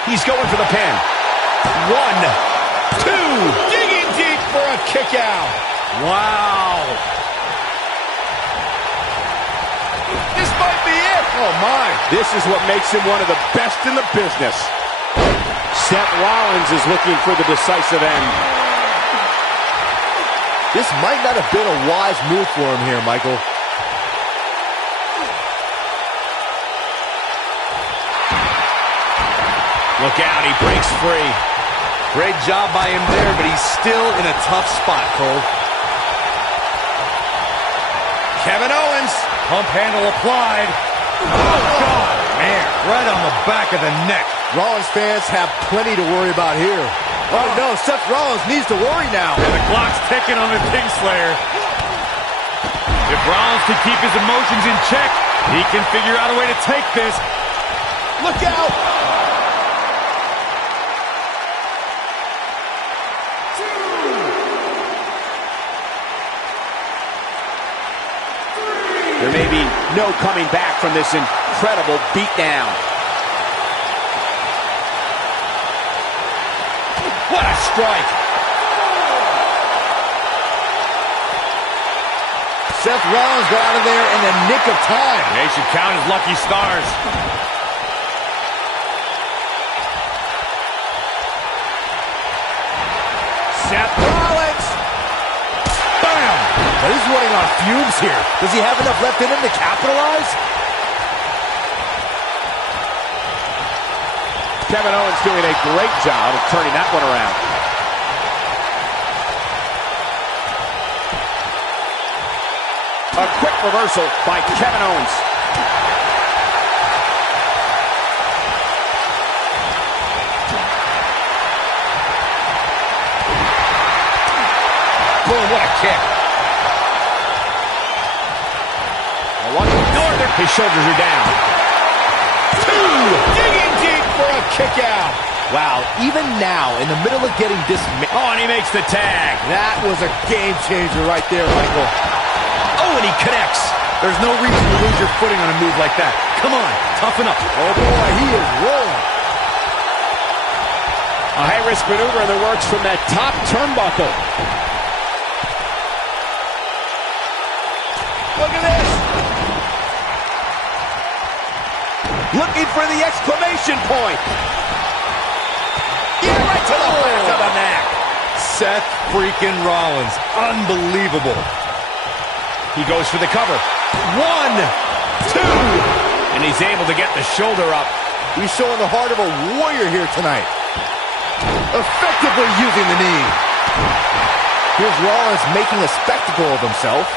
He's going for the pin. 1, 2. Digging deep for a kick out. Wow. This might be it. Oh, my. This is what makes him one of the best in the business. Seth Rollins is looking for the decisive end. This might not have been a wise move for him here, Michael. Look out, he breaks free. Great job by him there, but he's still in a tough spot, Cole. Kevin Owens. Pump handle applied. Oh, God, man. Right on the back of the neck. Rollins fans have plenty to worry about here. Oh, no, Seth Rollins needs to worry now. And the clock's ticking on the Kingslayer. If Rollins can keep his emotions in check, he can figure out a way to take this. Look out! There may be no coming back from this incredible beatdown. What a strike. Seth Rollins got out of there in the nick of time. They should count his lucky stars. Seth Rollins. Bam! But he's running on fumes here. Does he have enough left in him to capitalize? Kevin Owens doing a great job of turning that one around. A quick reversal by Kevin Owens. Boom, what a kick. Northern. His shoulders are down. 2. Digging deep for a kick out. Wow, even now, in the middle of getting dismissed. Oh, and he makes the tag. That was a game changer right there, Michael. Oh, and he connects. There's no reason to lose your footing on a move like that. Come on, toughen up. Oh, boy, he is rolling. A high-risk maneuver in the works from that top turnbuckle. Look at this. Looking for the exclamation point. Yeah, right to the back of the neck. Seth freaking Rollins. Unbelievable. He goes for the cover. 1, 2. And he's able to get the shoulder up. He's showing the heart of a warrior here tonight. Effectively using the knee. Here's Rollins making a spectacle of himself.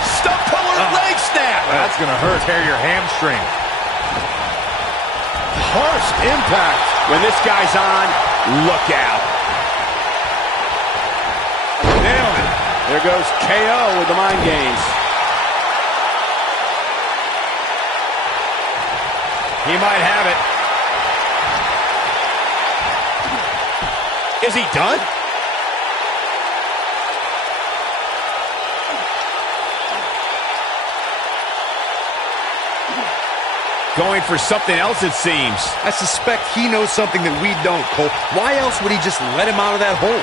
Stump puller leg snap. That's going to hurt. Tear your hamstring. Harsh impact. When this guy's on, look out. Nailed it. There goes KO with the mind games. He might have it. Is he done? Going for something else, it seems. I suspect he knows something that we don't, Cole. Why else would he just let him out of that hole?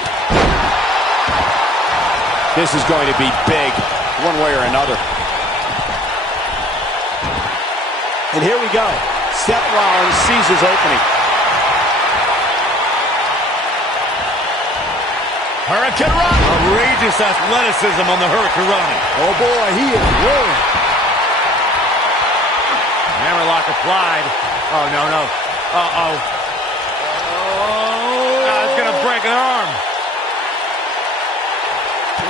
This is going to be big, one way or another. And here we go. Seth Rollins sees his opening. Hurricane Run. Outrageous athleticism on the Hurricane Run. Oh boy, he is rolling. Hammerlock applied. Oh, no, no. Uh-oh. Oh, it's going to break an arm.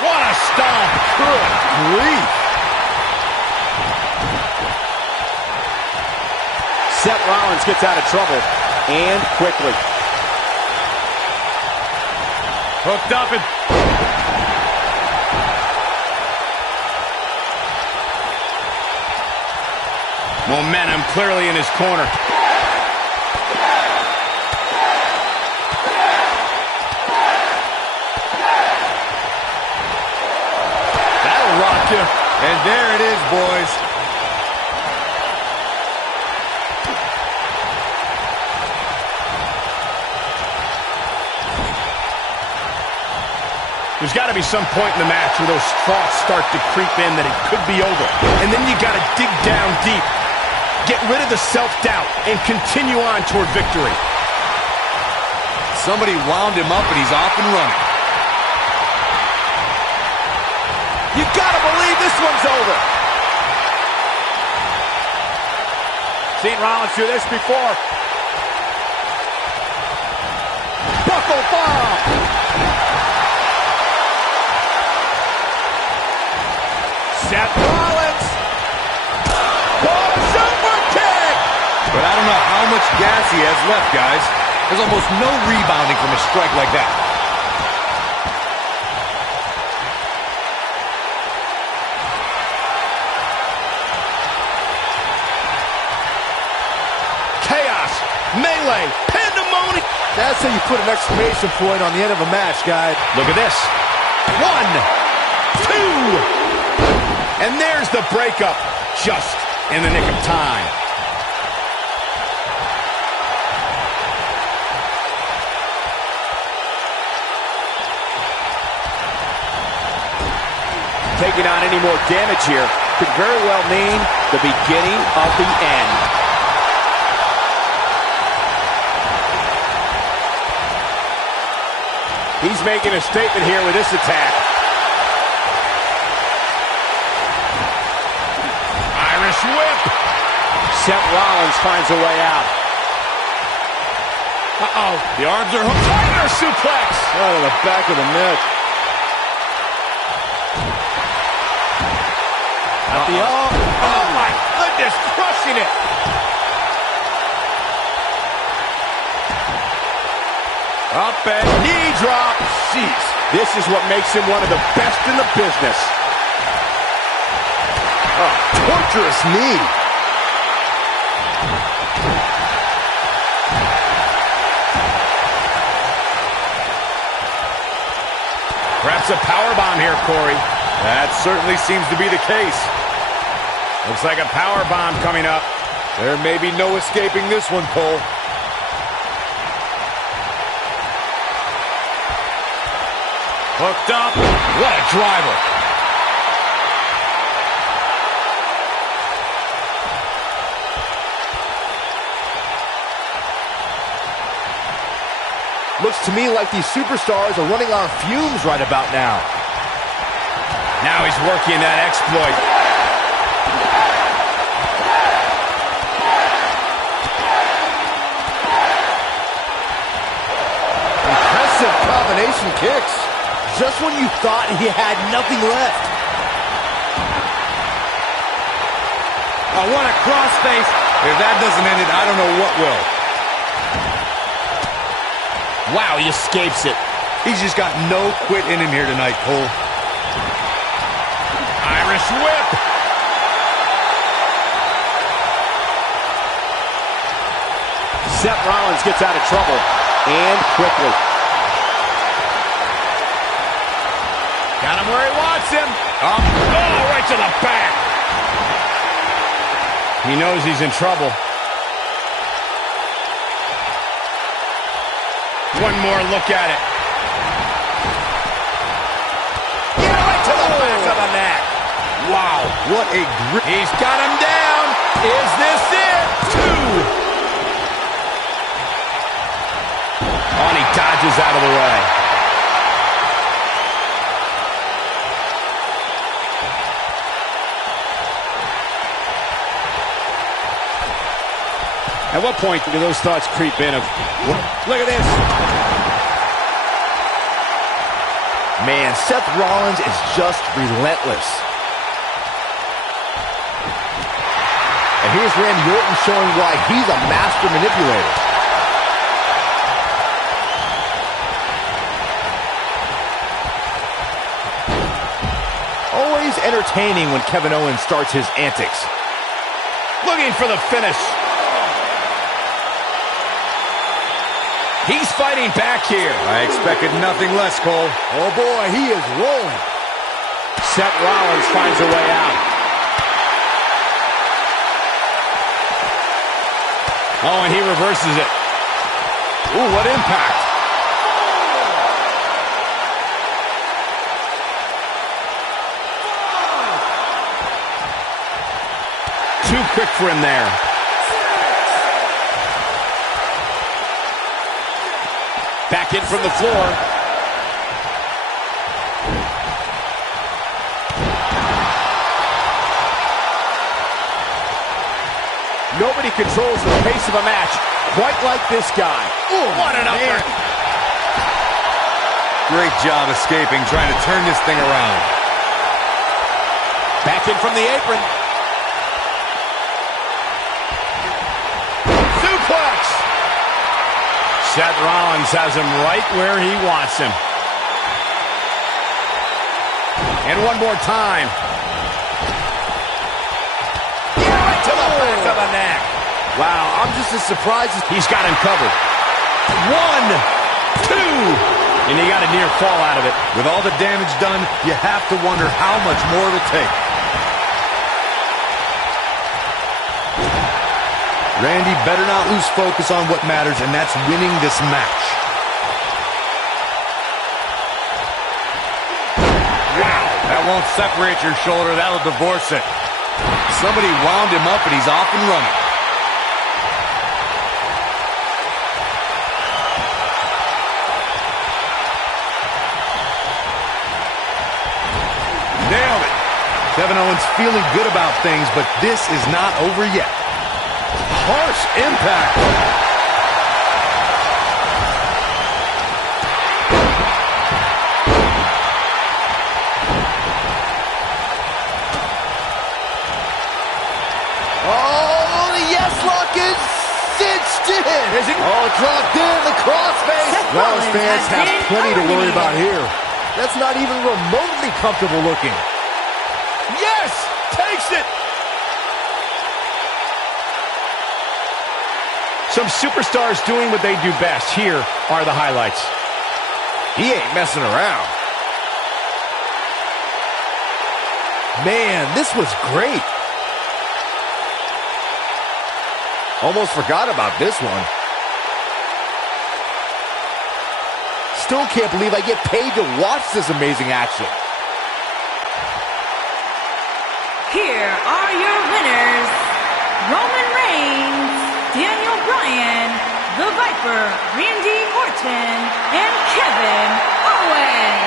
What a stomp. Good grief. Seth Rollins gets out of trouble, and quickly. Hooked up and... Momentum clearly in his corner. That'll rock you. And there it is, boys. There's got to be some point in the match where those thoughts start to creep in that it could be over. And then you got to dig down deep. Get rid of the self-doubt and continue on toward victory. Somebody wound him up and he's off and running. You gotta believe this one's over. Seen Rollins do this before. Buckle bomb. Seth Rollins. Oh, super kick. But I don't know how much gas he has left, guys. There's almost no rebounding from a strike like that. Chaos, melee, pandemonium. That's how you put an exclamation point on the end of a match, guys. Look at this. 1, 2. And there's the breakup, just in the nick of time. Taking on any more damage here could very well mean the beginning of the end. He's making a statement here with this attack. Irish whip. Seth Rollins finds a way out. Uh-oh. The arms are hooked. Tiger suplex. Right on the back of the neck. At the arm. Oh, my goodness. Crushing it. Up and Knee drop. Jeez. this is what makes him one of the best in the business. Oh, torturous knee. Perhaps a powerbomb here, Corey. That certainly seems to be the case. Looks like a power bomb coming up. There may be no escaping this one, Cole. Hooked up. What a driver. Looks to me like these superstars are running on fumes right about now. Now he's working that exploit. Impressive combination kicks. Just when you thought he had nothing left. Oh, what a crossface. If that doesn't end it, I don't know what will. Wow, he escapes it. He's just got no quit in him here tonight, Cole. Irish whip. Seth Rollins gets out of trouble, and quickly. Got him where he wants him. Oh, right to the back. He knows he's in trouble. One more look at it. Yeah, right to the back of the neck. Wow, what a grip. He's got him down. Is this it? 2. Oh, and he dodges out of the way. At what point do those thoughts creep in of, look at this? Man, Seth Rollins is just relentless. And here's Randy Orton showing why he's a master manipulator. Always entertaining when Kevin Owens starts his antics. Looking for the finish. He's fighting back here. I expected nothing less, Cole. Oh boy, he is rolling. Seth Rollins finds a way out. Oh, and he reverses it. Ooh, what impact. Too quick for him there. Back in from the floor. Nobody controls the pace of a match quite like this guy. Ooh, what an upper. Great job escaping, trying to turn this thing around. Back in from the apron. Suplex. Seth Rollins has him right where he wants him. And one more time. Yeah, right to the back of the neck. Wow, I'm just as surprised as He's got him covered. 1, 2. And he got a near fall out of it. With all the damage done, you have to wonder how much more it'll take. Randy better not lose focus on what matters, and that's winning this match. Wow. That won't separate your shoulder. That'll divorce it. Somebody wound him up, and he's off and running. Nailed it. Kevin Owens feeling good about things, but this is not over yet. Harsh impact. oh, the yes lock is cinched in. Is it? Oh, it's locked in. The crossface. Seth Rollins Rollins fans has have been plenty to worry eliminated. about here. That's not even remotely comfortable looking. Yes! Takes it! Some superstars doing what they do best. Here are the highlights. He ain't messing around. Man, this was great. Almost forgot about this one. Still can't believe I get paid to watch this amazing action. Here are your winners, Roman Reigns, Daniel Bryan, The Viper, Randy Orton, and Kevin Owens.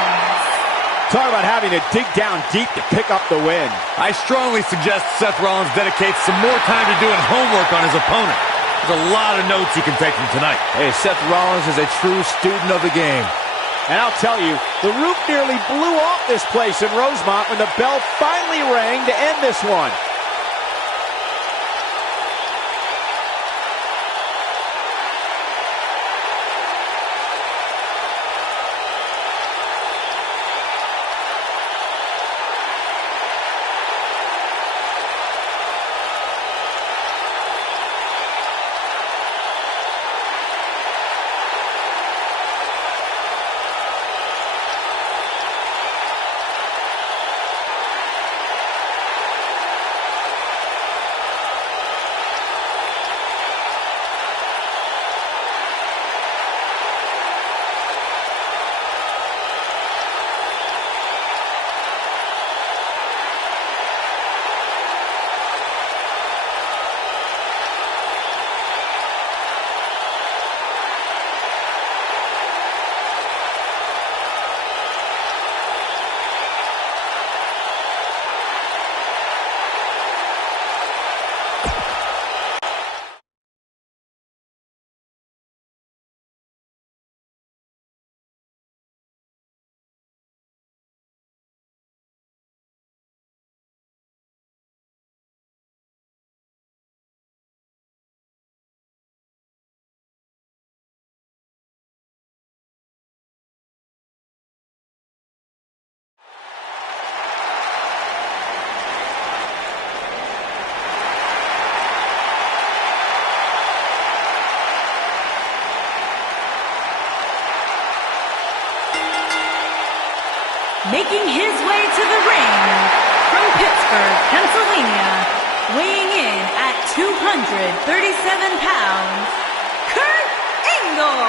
Talk about having to dig down deep to pick up the win. I strongly suggest Seth Rollins dedicates some more time to doing homework on his opponent. There's a lot of notes he can take from tonight. Hey, Seth Rollins is a true student of the game. And I'll tell you, the roof nearly blew off this place in Rosemont when the bell finally rang to end this one. Making his way to the ring from Pittsburgh, Pennsylvania, weighing in at 237 pounds, Kurt Angle.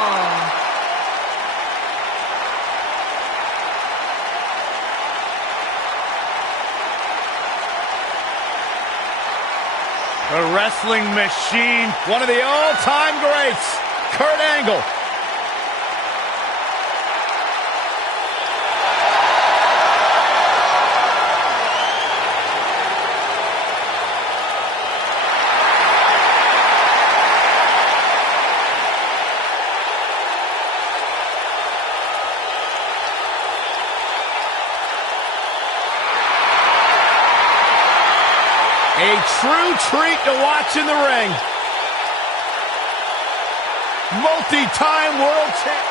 A wrestling machine. One of the all-time greats, Kurt Angle. A true treat to watch in the ring. Multi-time world champ.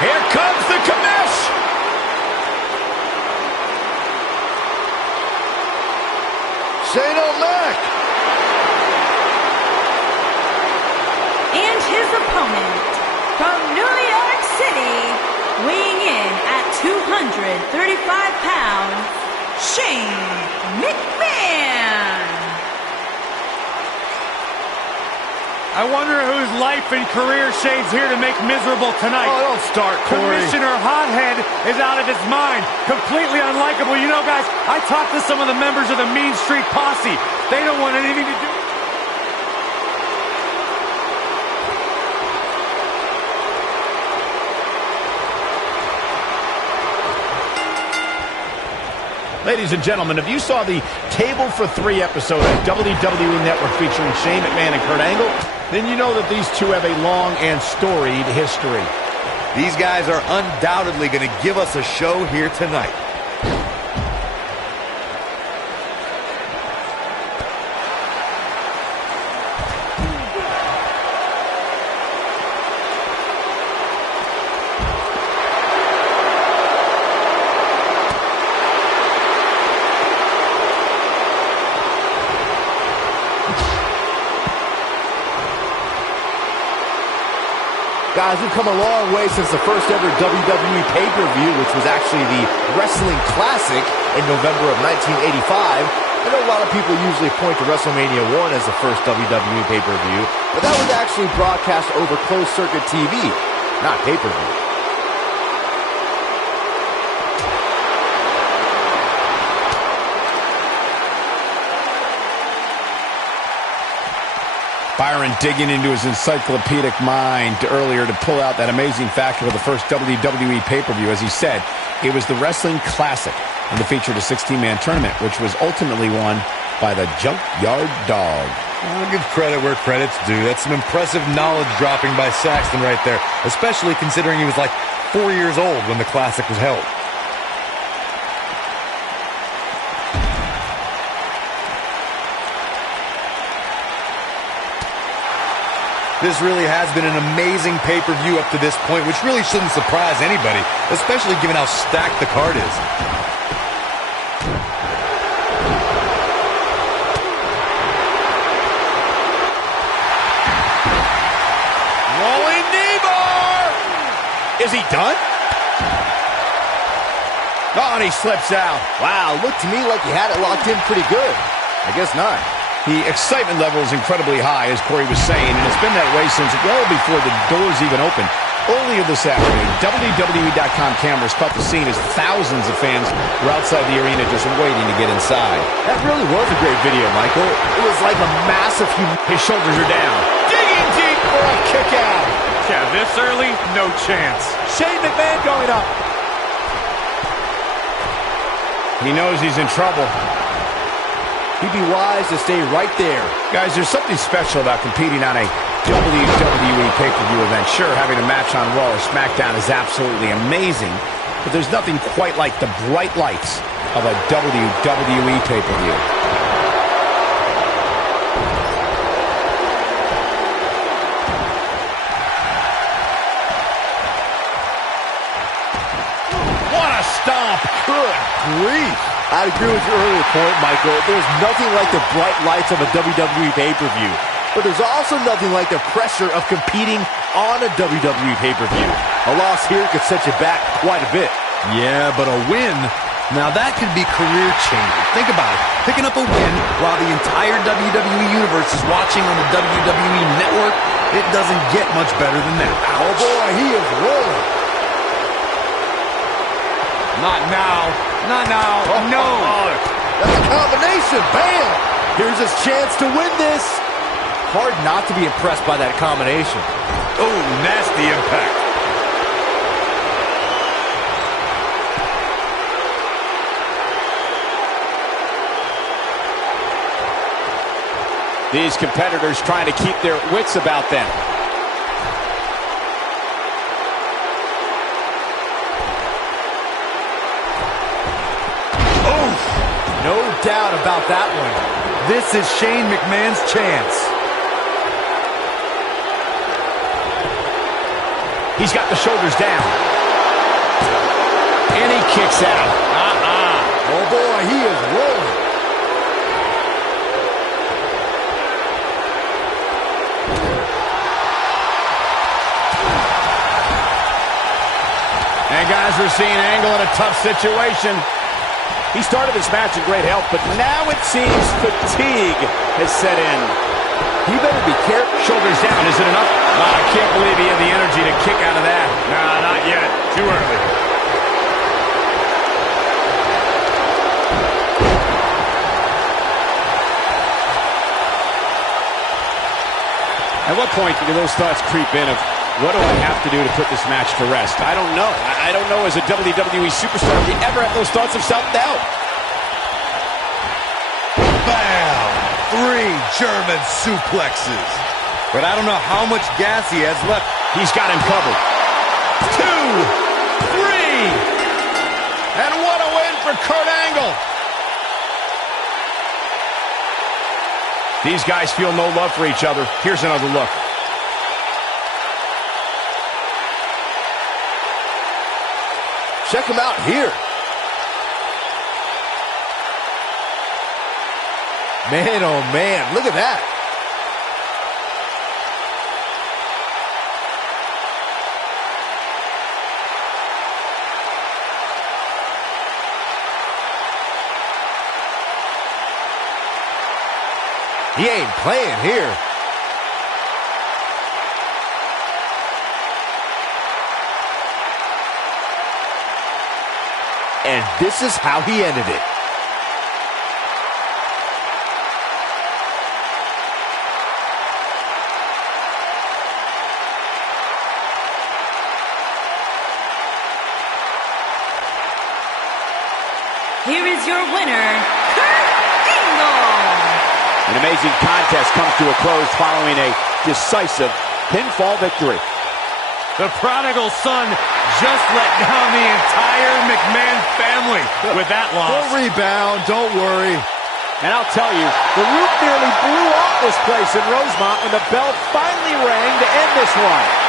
Here comes the commish. Shane O'Mac. And his opponent from New York City, weighing in at 235 pounds, Shane McMahon. I wonder whose life and career Shane's here to make miserable tonight. Oh, don't start, Corey. Commissioner Hothead is out of his mind. Completely unlikable. You know, guys, I talked to some of the members of the Mean Street Posse. They don't want anything to do with it. Ladies and gentlemen, if you saw the Table for Three episode of WWE Network featuring Shane McMahon and Kurt Angle, then you know that these two have a long and storied history. These guys are undoubtedly going to give us a show here tonight. Guys, we've come a long way since the first ever WWE pay-per-view, which was actually the Wrestling Classic in November of 1985. I know a lot of people usually point to WrestleMania 1 as the first WWE pay-per-view, but that was actually broadcast over closed-circuit TV, not pay-per-view. Byron digging into his encyclopedic mind earlier to pull out that amazing fact of the first WWE pay-per-view. As he said, it was the Wrestling Classic, and it featured a 16-man tournament, which was ultimately won by the Junkyard Dog. I'll give credit where credit's due. That's some impressive knowledge dropping by Saxton right there, especially considering he was like 4 years old when the Classic was held. This really has been an amazing pay-per-view up to this point, which really shouldn't surprise anybody, especially given how stacked the card is. Rolling knee bar! Is he done? Oh, and he slips out. Wow, looked to me like he had it locked in pretty good. I guess not. The excitement level is incredibly high, as Corey was saying, and it's been that way since well before the doors even opened. Earlier this afternoon, WWE.com cameras caught the scene as thousands of fans were outside the arena just waiting to get inside. That really was a great video, Michael. It was like a massive... His shoulders are down. Digging deep for a kick out. Yeah, this early, no chance. Shane McMahon going up. He knows he's in trouble. He'd be wise to stay right there. Guys, there's something special about competing on a WWE pay-per-view event. Sure, having a match on Raw or SmackDown is absolutely amazing, but there's nothing quite like the bright lights of a WWE pay-per-view. What a stomp. Good grief. I agree with your earlier point, Michael. There's nothing like the bright lights of a WWE pay-per-view. But there's also nothing like the pressure of competing on a WWE pay-per-view. A loss here could set you back quite a bit. Yeah, but a win, now that could be career-changing. Think about it. Picking up a win while the entire WWE Universe is watching on the WWE Network, it doesn't get much better than that. Oh boy, he is rolling. Not now. Not now. No. That's a combination. Bam! Here's his chance to win this. Hard not to be impressed by that combination. Oh, nasty impact. These competitors trying to keep their wits about them. No doubt about that one. This is Shane McMahon's chance. He's got the shoulders down. And he kicks out. Oh boy, he is rolling. And guys, we're seeing Angle in a tough situation. He started this match in great health, but now it seems fatigue has set in. He better be careful. Shoulders down, is it enough? I can't believe he had the energy to kick out of that. Nah, not yet. Too early. At what point do those thoughts creep in of, what do I have to do to put this match to rest? I don't know. I don't know as a WWE superstar if you ever have those thoughts of self-doubt. Bam! 3 German suplexes. But I don't know how much gas he has left. He's got him covered. 2, 3. And what a win for Kurt Angle. These guys feel no love for each other. Here's another look. Check him out here. Man, oh man, look at that. He ain't playing here. And this is how he ended it. Here is your winner, Kurt Angle. An amazing contest comes to a close following a decisive pinfall victory. The prodigal son just let down the entire McMahon family with that loss. Don't rebound, don't worry. And I'll tell you, the roof nearly blew off this place in Rosemont when the bell finally rang to end this one.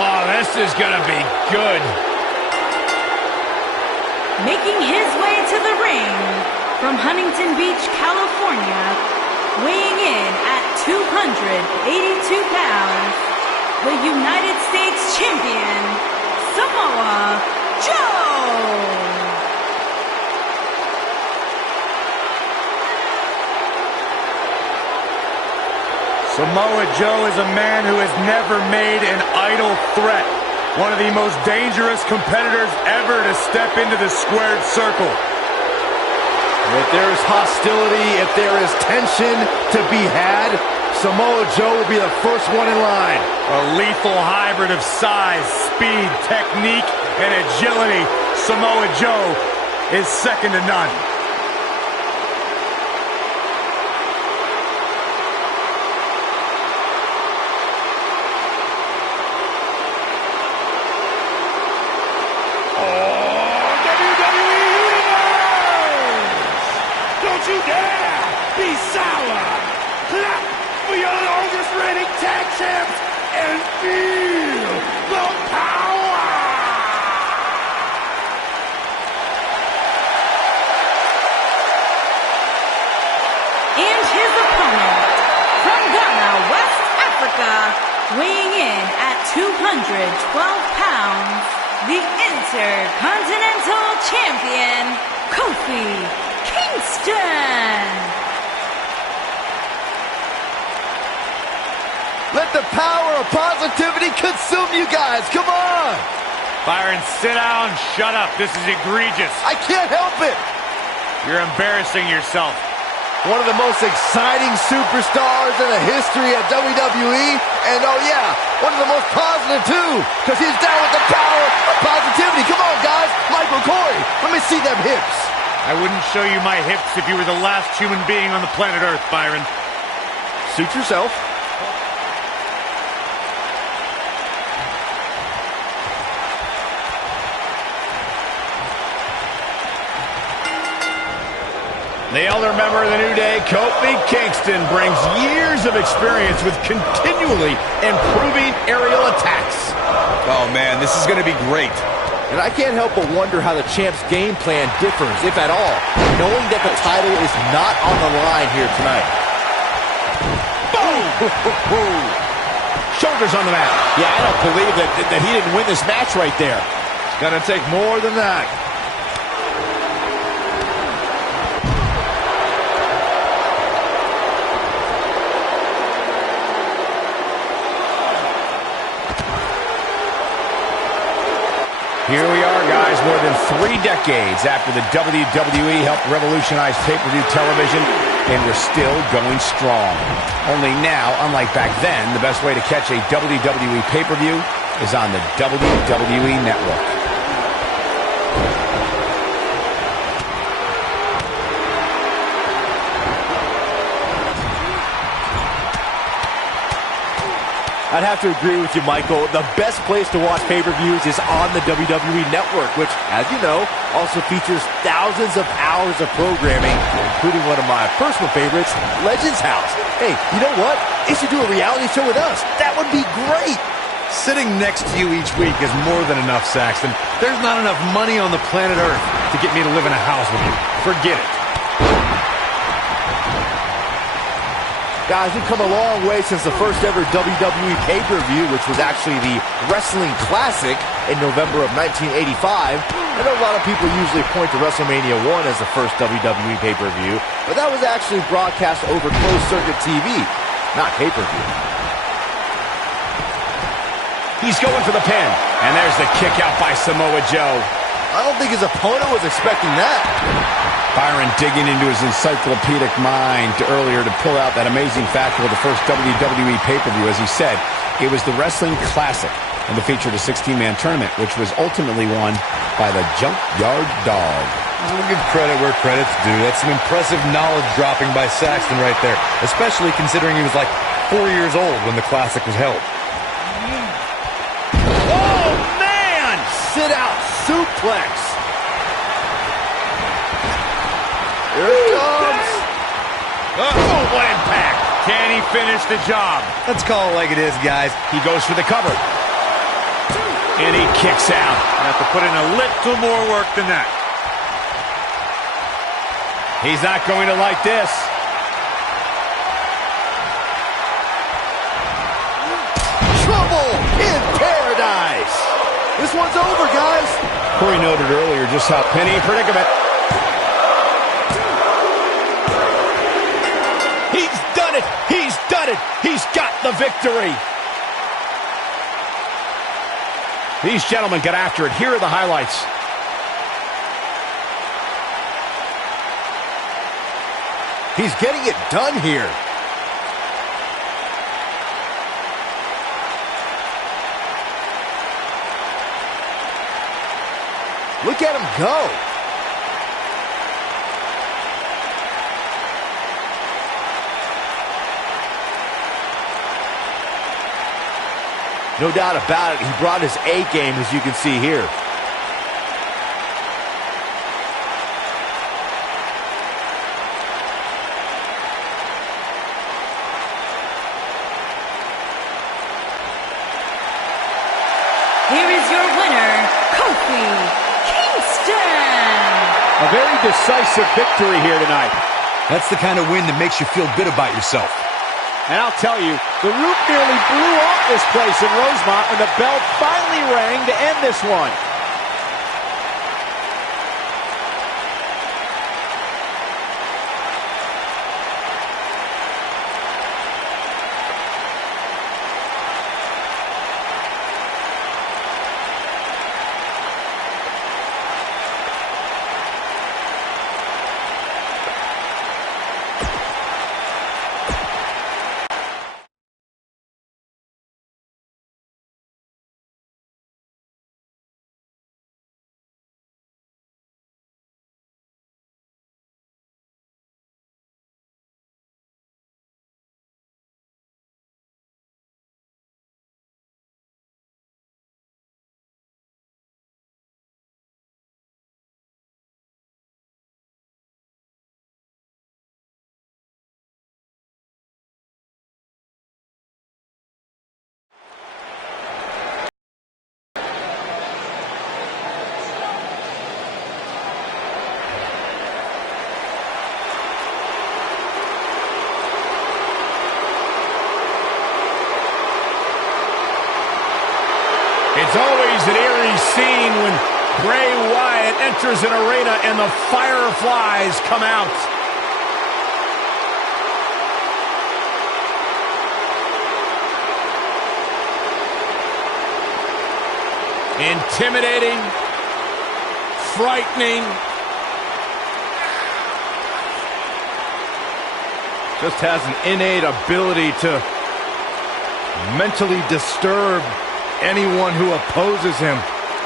Oh, this is going to be good. Making his way to the ring from Huntington Beach, California, weighing in at 282 pounds, the United States Champion, Samoa Joe. Samoa Joe is a man who has never made an idle threat. One of the most dangerous competitors ever to step into the squared circle. If there is hostility, if there is tension to be had, Samoa Joe will be the first one in line. A lethal hybrid of size, speed, technique, and agility. Samoa Joe is second to none. You dare be sour. Clap for your longest reigning tag champs and feel the power. And his opponent from Ghana, West Africa, weighing in at 212 pounds, the Intercontinental Champion, Kofi Kingston. Let the power of positivity consume you guys. Come on. Byron, sit down. Shut up. This is egregious. I can't help it. You're embarrassing yourself. One of the most exciting superstars in the history of WWE. And oh yeah, one of the most positive too. Because he's down with the power of positivity. Come on guys. Michael Corey, let me see them hips. I wouldn't show you my hips if you were the last human being on the planet Earth, Byron. Suit yourself. The elder member of the New Day, Kofi Kingston, brings years of experience with continually improving aerial attacks. Oh man, this is going to be great. And I can't help but wonder how the champ's game plan differs, if at all, knowing that the title is not on the line here tonight. Boom! Shoulders on the mat. Yeah, I don't believe that he didn't win this match right there. It's going to take more than that. Here we are, guys, more than 3 decades after the WWE helped revolutionize pay-per-view television. and we're still going strong. Only now, unlike back then, the best way to catch a WWE pay-per-view is on the WWE Network. I'd have to agree with you, Michael. The best place to watch pay-per-views is on the WWE Network, which, as you know, also features thousands of hours of programming, including one of my personal favorites, Legends House. Hey, you know what? They should do a reality show with us. That would be great. Sitting next to you each week is more than enough, Saxton. There's not enough money on the planet Earth to get me to live in a house with you. Forget it. Guys, we've come a long way since the first ever WWE pay-per-view, which was actually the Wrestling Classic in November of 1985. I know a lot of people usually point to WrestleMania 1 as the first WWE pay-per-view, but that was actually broadcast over closed-circuit TV, not pay-per-view. He's going for the pin, and there's the kick out by Samoa Joe. I don't think his opponent was expecting that. Byron digging into his encyclopedic mind earlier to pull out that amazing fact of the first WWE pay-per-view. As he said, it was the Wrestling Classic, and it featured a 16-man tournament, which was ultimately won by the Junkyard Dog. I'll give credit where credit's due. That's some impressive knowledge dropping by Saxton right there, especially considering he was like 4 years old when the Classic was held. Oh, man! Sit-out suplex. Here it comes. Oh, what impact. Can he finish the job? Let's call it like it is, guys. He goes for the cover. And he kicks out. I have to put in a little more work than that. He's not going to like this. Trouble in paradise. This one's over, guys. Corey noted earlier just how Penny predicament. He's done it! He's done it! He's got the victory! These gentlemen got after it. Here are the highlights. He's getting it done here. Look at him go. No doubt about it, he brought his A game, as you can see here. Here is your winner, Kofi Kingston. A very decisive victory here tonight. That's the kind of win that makes you feel good about yourself. And I'll tell you, the roof nearly blew off this place in Rosemont when the bell finally rang to end this one. It's always an eerie scene when Bray Wyatt enters an arena and the fireflies come out. Intimidating, frightening. Just has an innate ability to mentally disturb anyone who opposes him.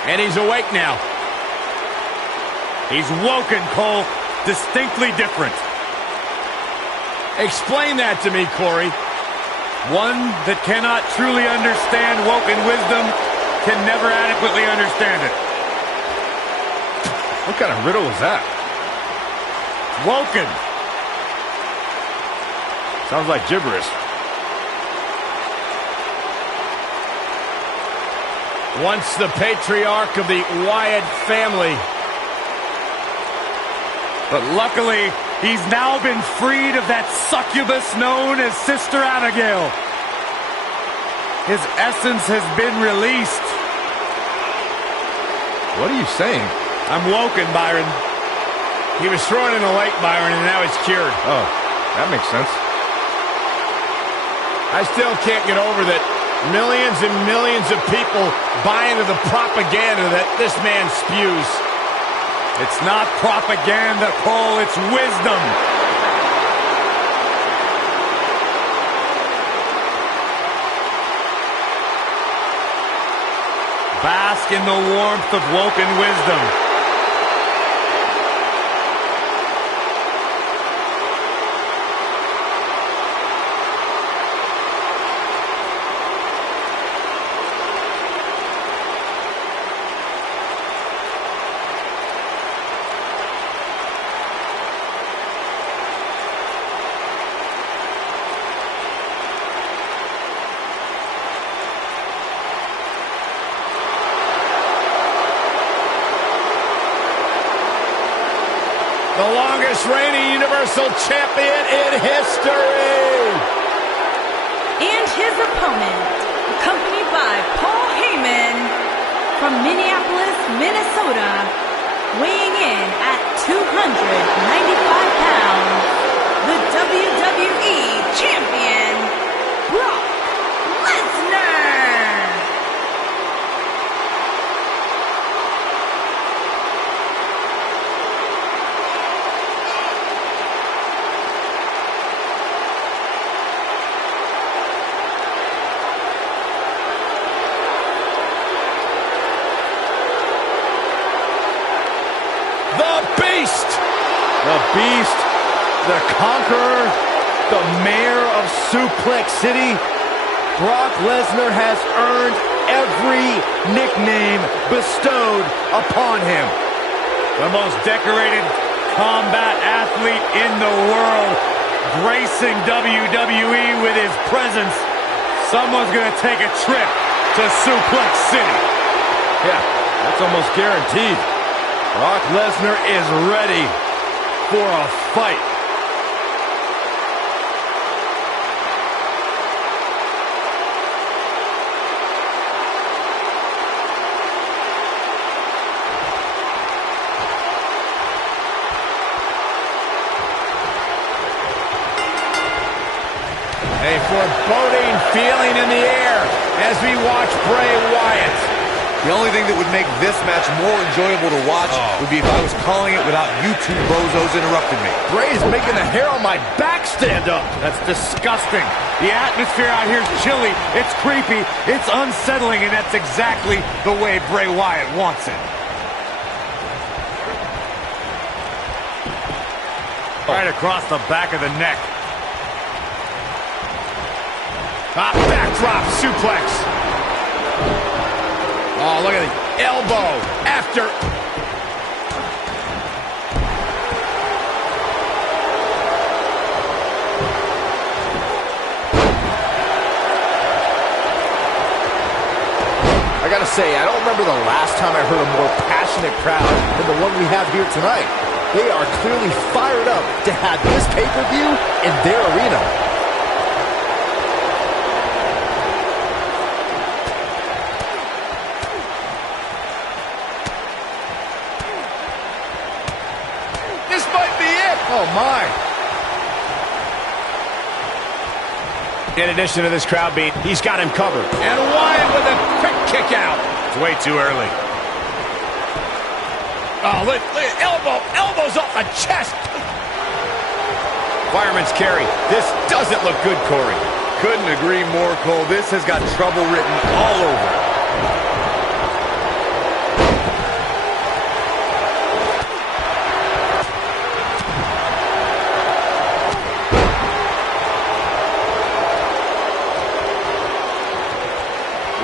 And he's awake now. He's woken, Cole. Distinctly different. Explain that to me, Corey. One that cannot truly understand woken wisdom can never adequately understand it. What kind of riddle was that? Woken. Sounds like gibberish. Once the patriarch of the Wyatt family. But luckily, he's now been freed of that succubus known as Sister Abigail. His essence has been released. What are you saying? I'm woken, Byron. He was thrown in the lake, Byron, and now he's cured. Oh, that makes sense. I still can't get over that millions and millions of people buy into the propaganda that this man spews. It's not propaganda, Cole, it's wisdom. Bask in the warmth of woken wisdom. The longest reigning Universal Champion in history. And his opponent, accompanied by Paul Heyman from Minneapolis, Minnesota, weighing in at 295 pounds, the WWE Champion, Brock Lesnar. The Beast, the Conqueror, the Mayor of Suplex City. Brock Lesnar has earned every nickname bestowed upon him. The most decorated combat athlete in the world, gracing WWE with his presence. Someone's going to take a trip to Suplex City. Yeah, that's almost guaranteed. Brock Lesnar is ready for a fight. A foreboding feeling in the air as we watch Bray Wyatt. The only thing that would make this match more enjoyable to watch would be if I was calling it without you two bozos interrupting me. Bray's making the hair on my back stand up. That's disgusting. The atmosphere out here is chilly, it's creepy, it's unsettling, and that's exactly the way Bray Wyatt wants it. Right across the back of the neck. Backdrop suplex. Oh, look at the elbow after. I gotta say, I don't remember the last time I heard a more passionate crowd than the one we have here tonight. They are clearly fired up to have this pay-per-view in their arena. This might be it. Oh, my. In addition to this crowd beat, he's got him covered. And Wyatt with a quick kick out. It's way too early. Oh, look, elbows off the chest. Fireman's carry. This doesn't look good, Corey. Couldn't agree more, Cole. This has got trouble written all over it.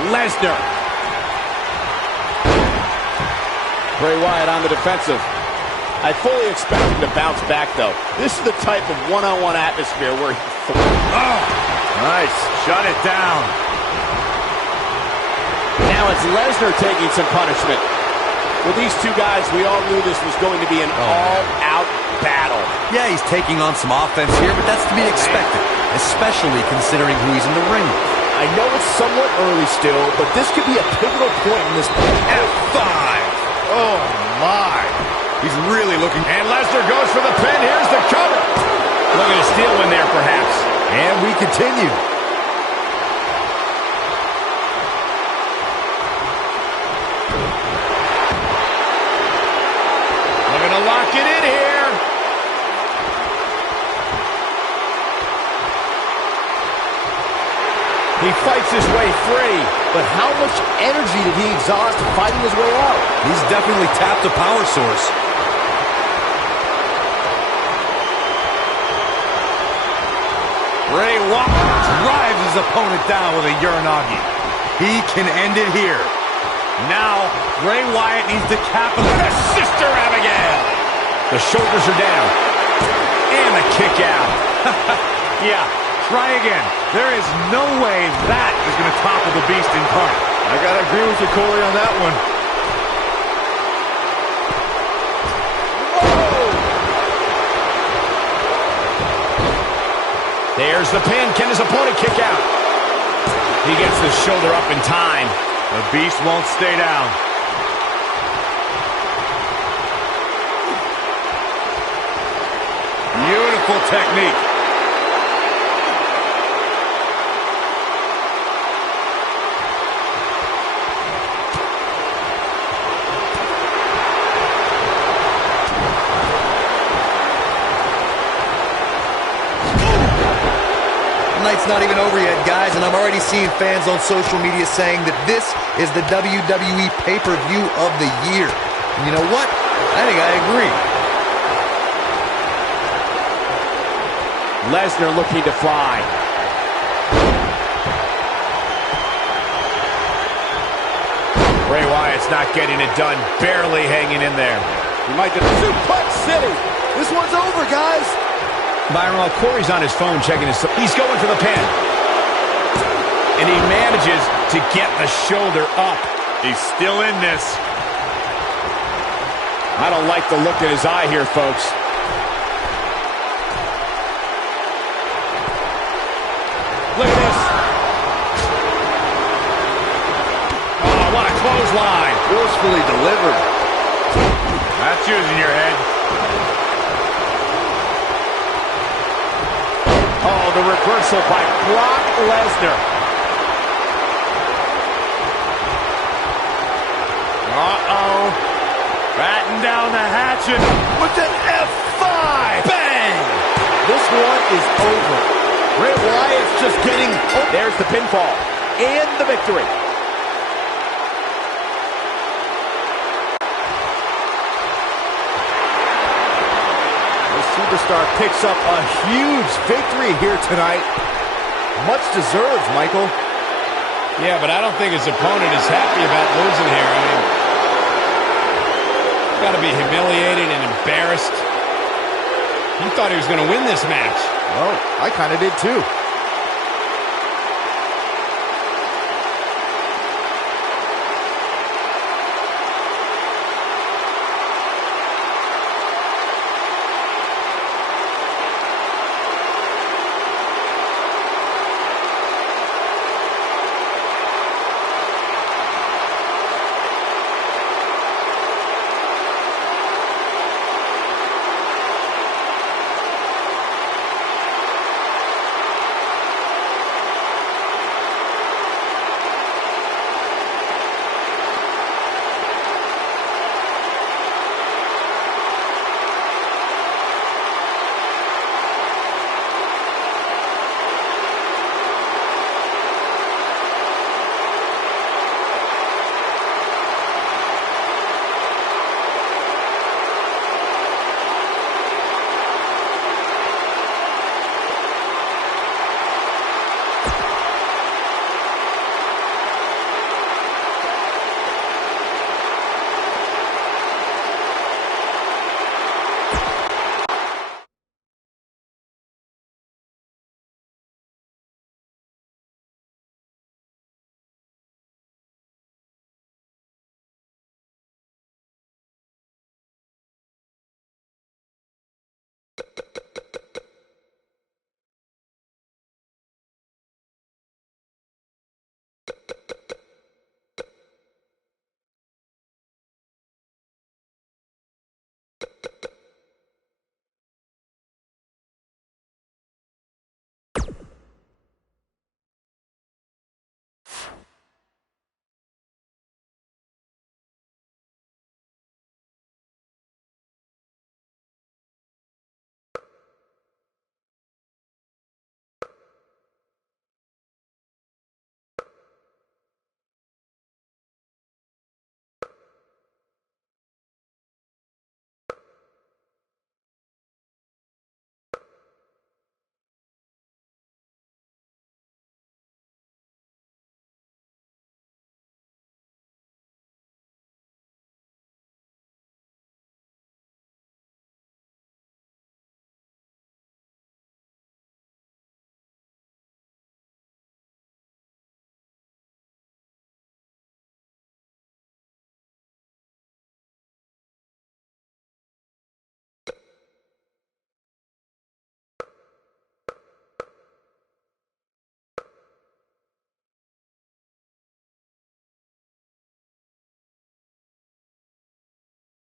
Lesnar. Bray Wyatt on the defensive. I fully expect him to bounce back, though. This is the type of one-on-one atmosphere where he... Oh, nice. Shut it down. Now it's Lesnar taking some punishment. With these two guys, we all knew this was going to be an all-out battle. Yeah, he's taking on some offense here, but that's to be expected, especially considering who he's in the ring with. I know it's somewhat early still, but this could be a pivotal point in this fight. F5. Oh, my. He's really looking. And Lesnar goes for the pin. Here's the cover. Looking to steal one there, perhaps. And we continue. Looking to lock it in here. He fights his way free, but how much energy did he exhaust fighting his way out? He's definitely tapped a power source. Bray Wyatt drives his opponent down with a Uranagi. He can end it here. Now, Bray Wyatt needs to capitalize. Sister Abigail. The shoulders are down. And the kick out. Yeah, try again. There is no way that is going to topple the beast incarnate. I gotta agree with you, Corey, on that one. There's the pin. Can his opponent kick out? He gets the shoulder up in time. The beast won't stay down. Beautiful technique. Night's not even over yet, guys, and I'm already seeing fans on social media saying that this is the WWE pay-per-view of the year. And you know what? I think I agree. Lesnar looking to fly. Bray Wyatt's not getting it done. Barely hanging in there. He might just Suplex City. This one's over, guys. Byron, while Corey's on his phone checking his... He's going for the pin. And he manages to get the shoulder up. He's still in this. I don't like the look in his eye here, folks. Look at this. Oh, what a clothesline. Forcefully delivered. That's using your head. Oh, the reversal by Brock Lesnar. Uh-oh. Batten down the hatchet with an F5. Bang! This one is over. Bray Wyatt's just getting... There's the pinfall and the victory. Superstar picks up a huge victory here tonight. Much deserved, Michael. Yeah, but I don't think his opponent is happy about losing here. I mean, got to be humiliated and embarrassed. He thought he was going to win this match. Well, I kind of did too.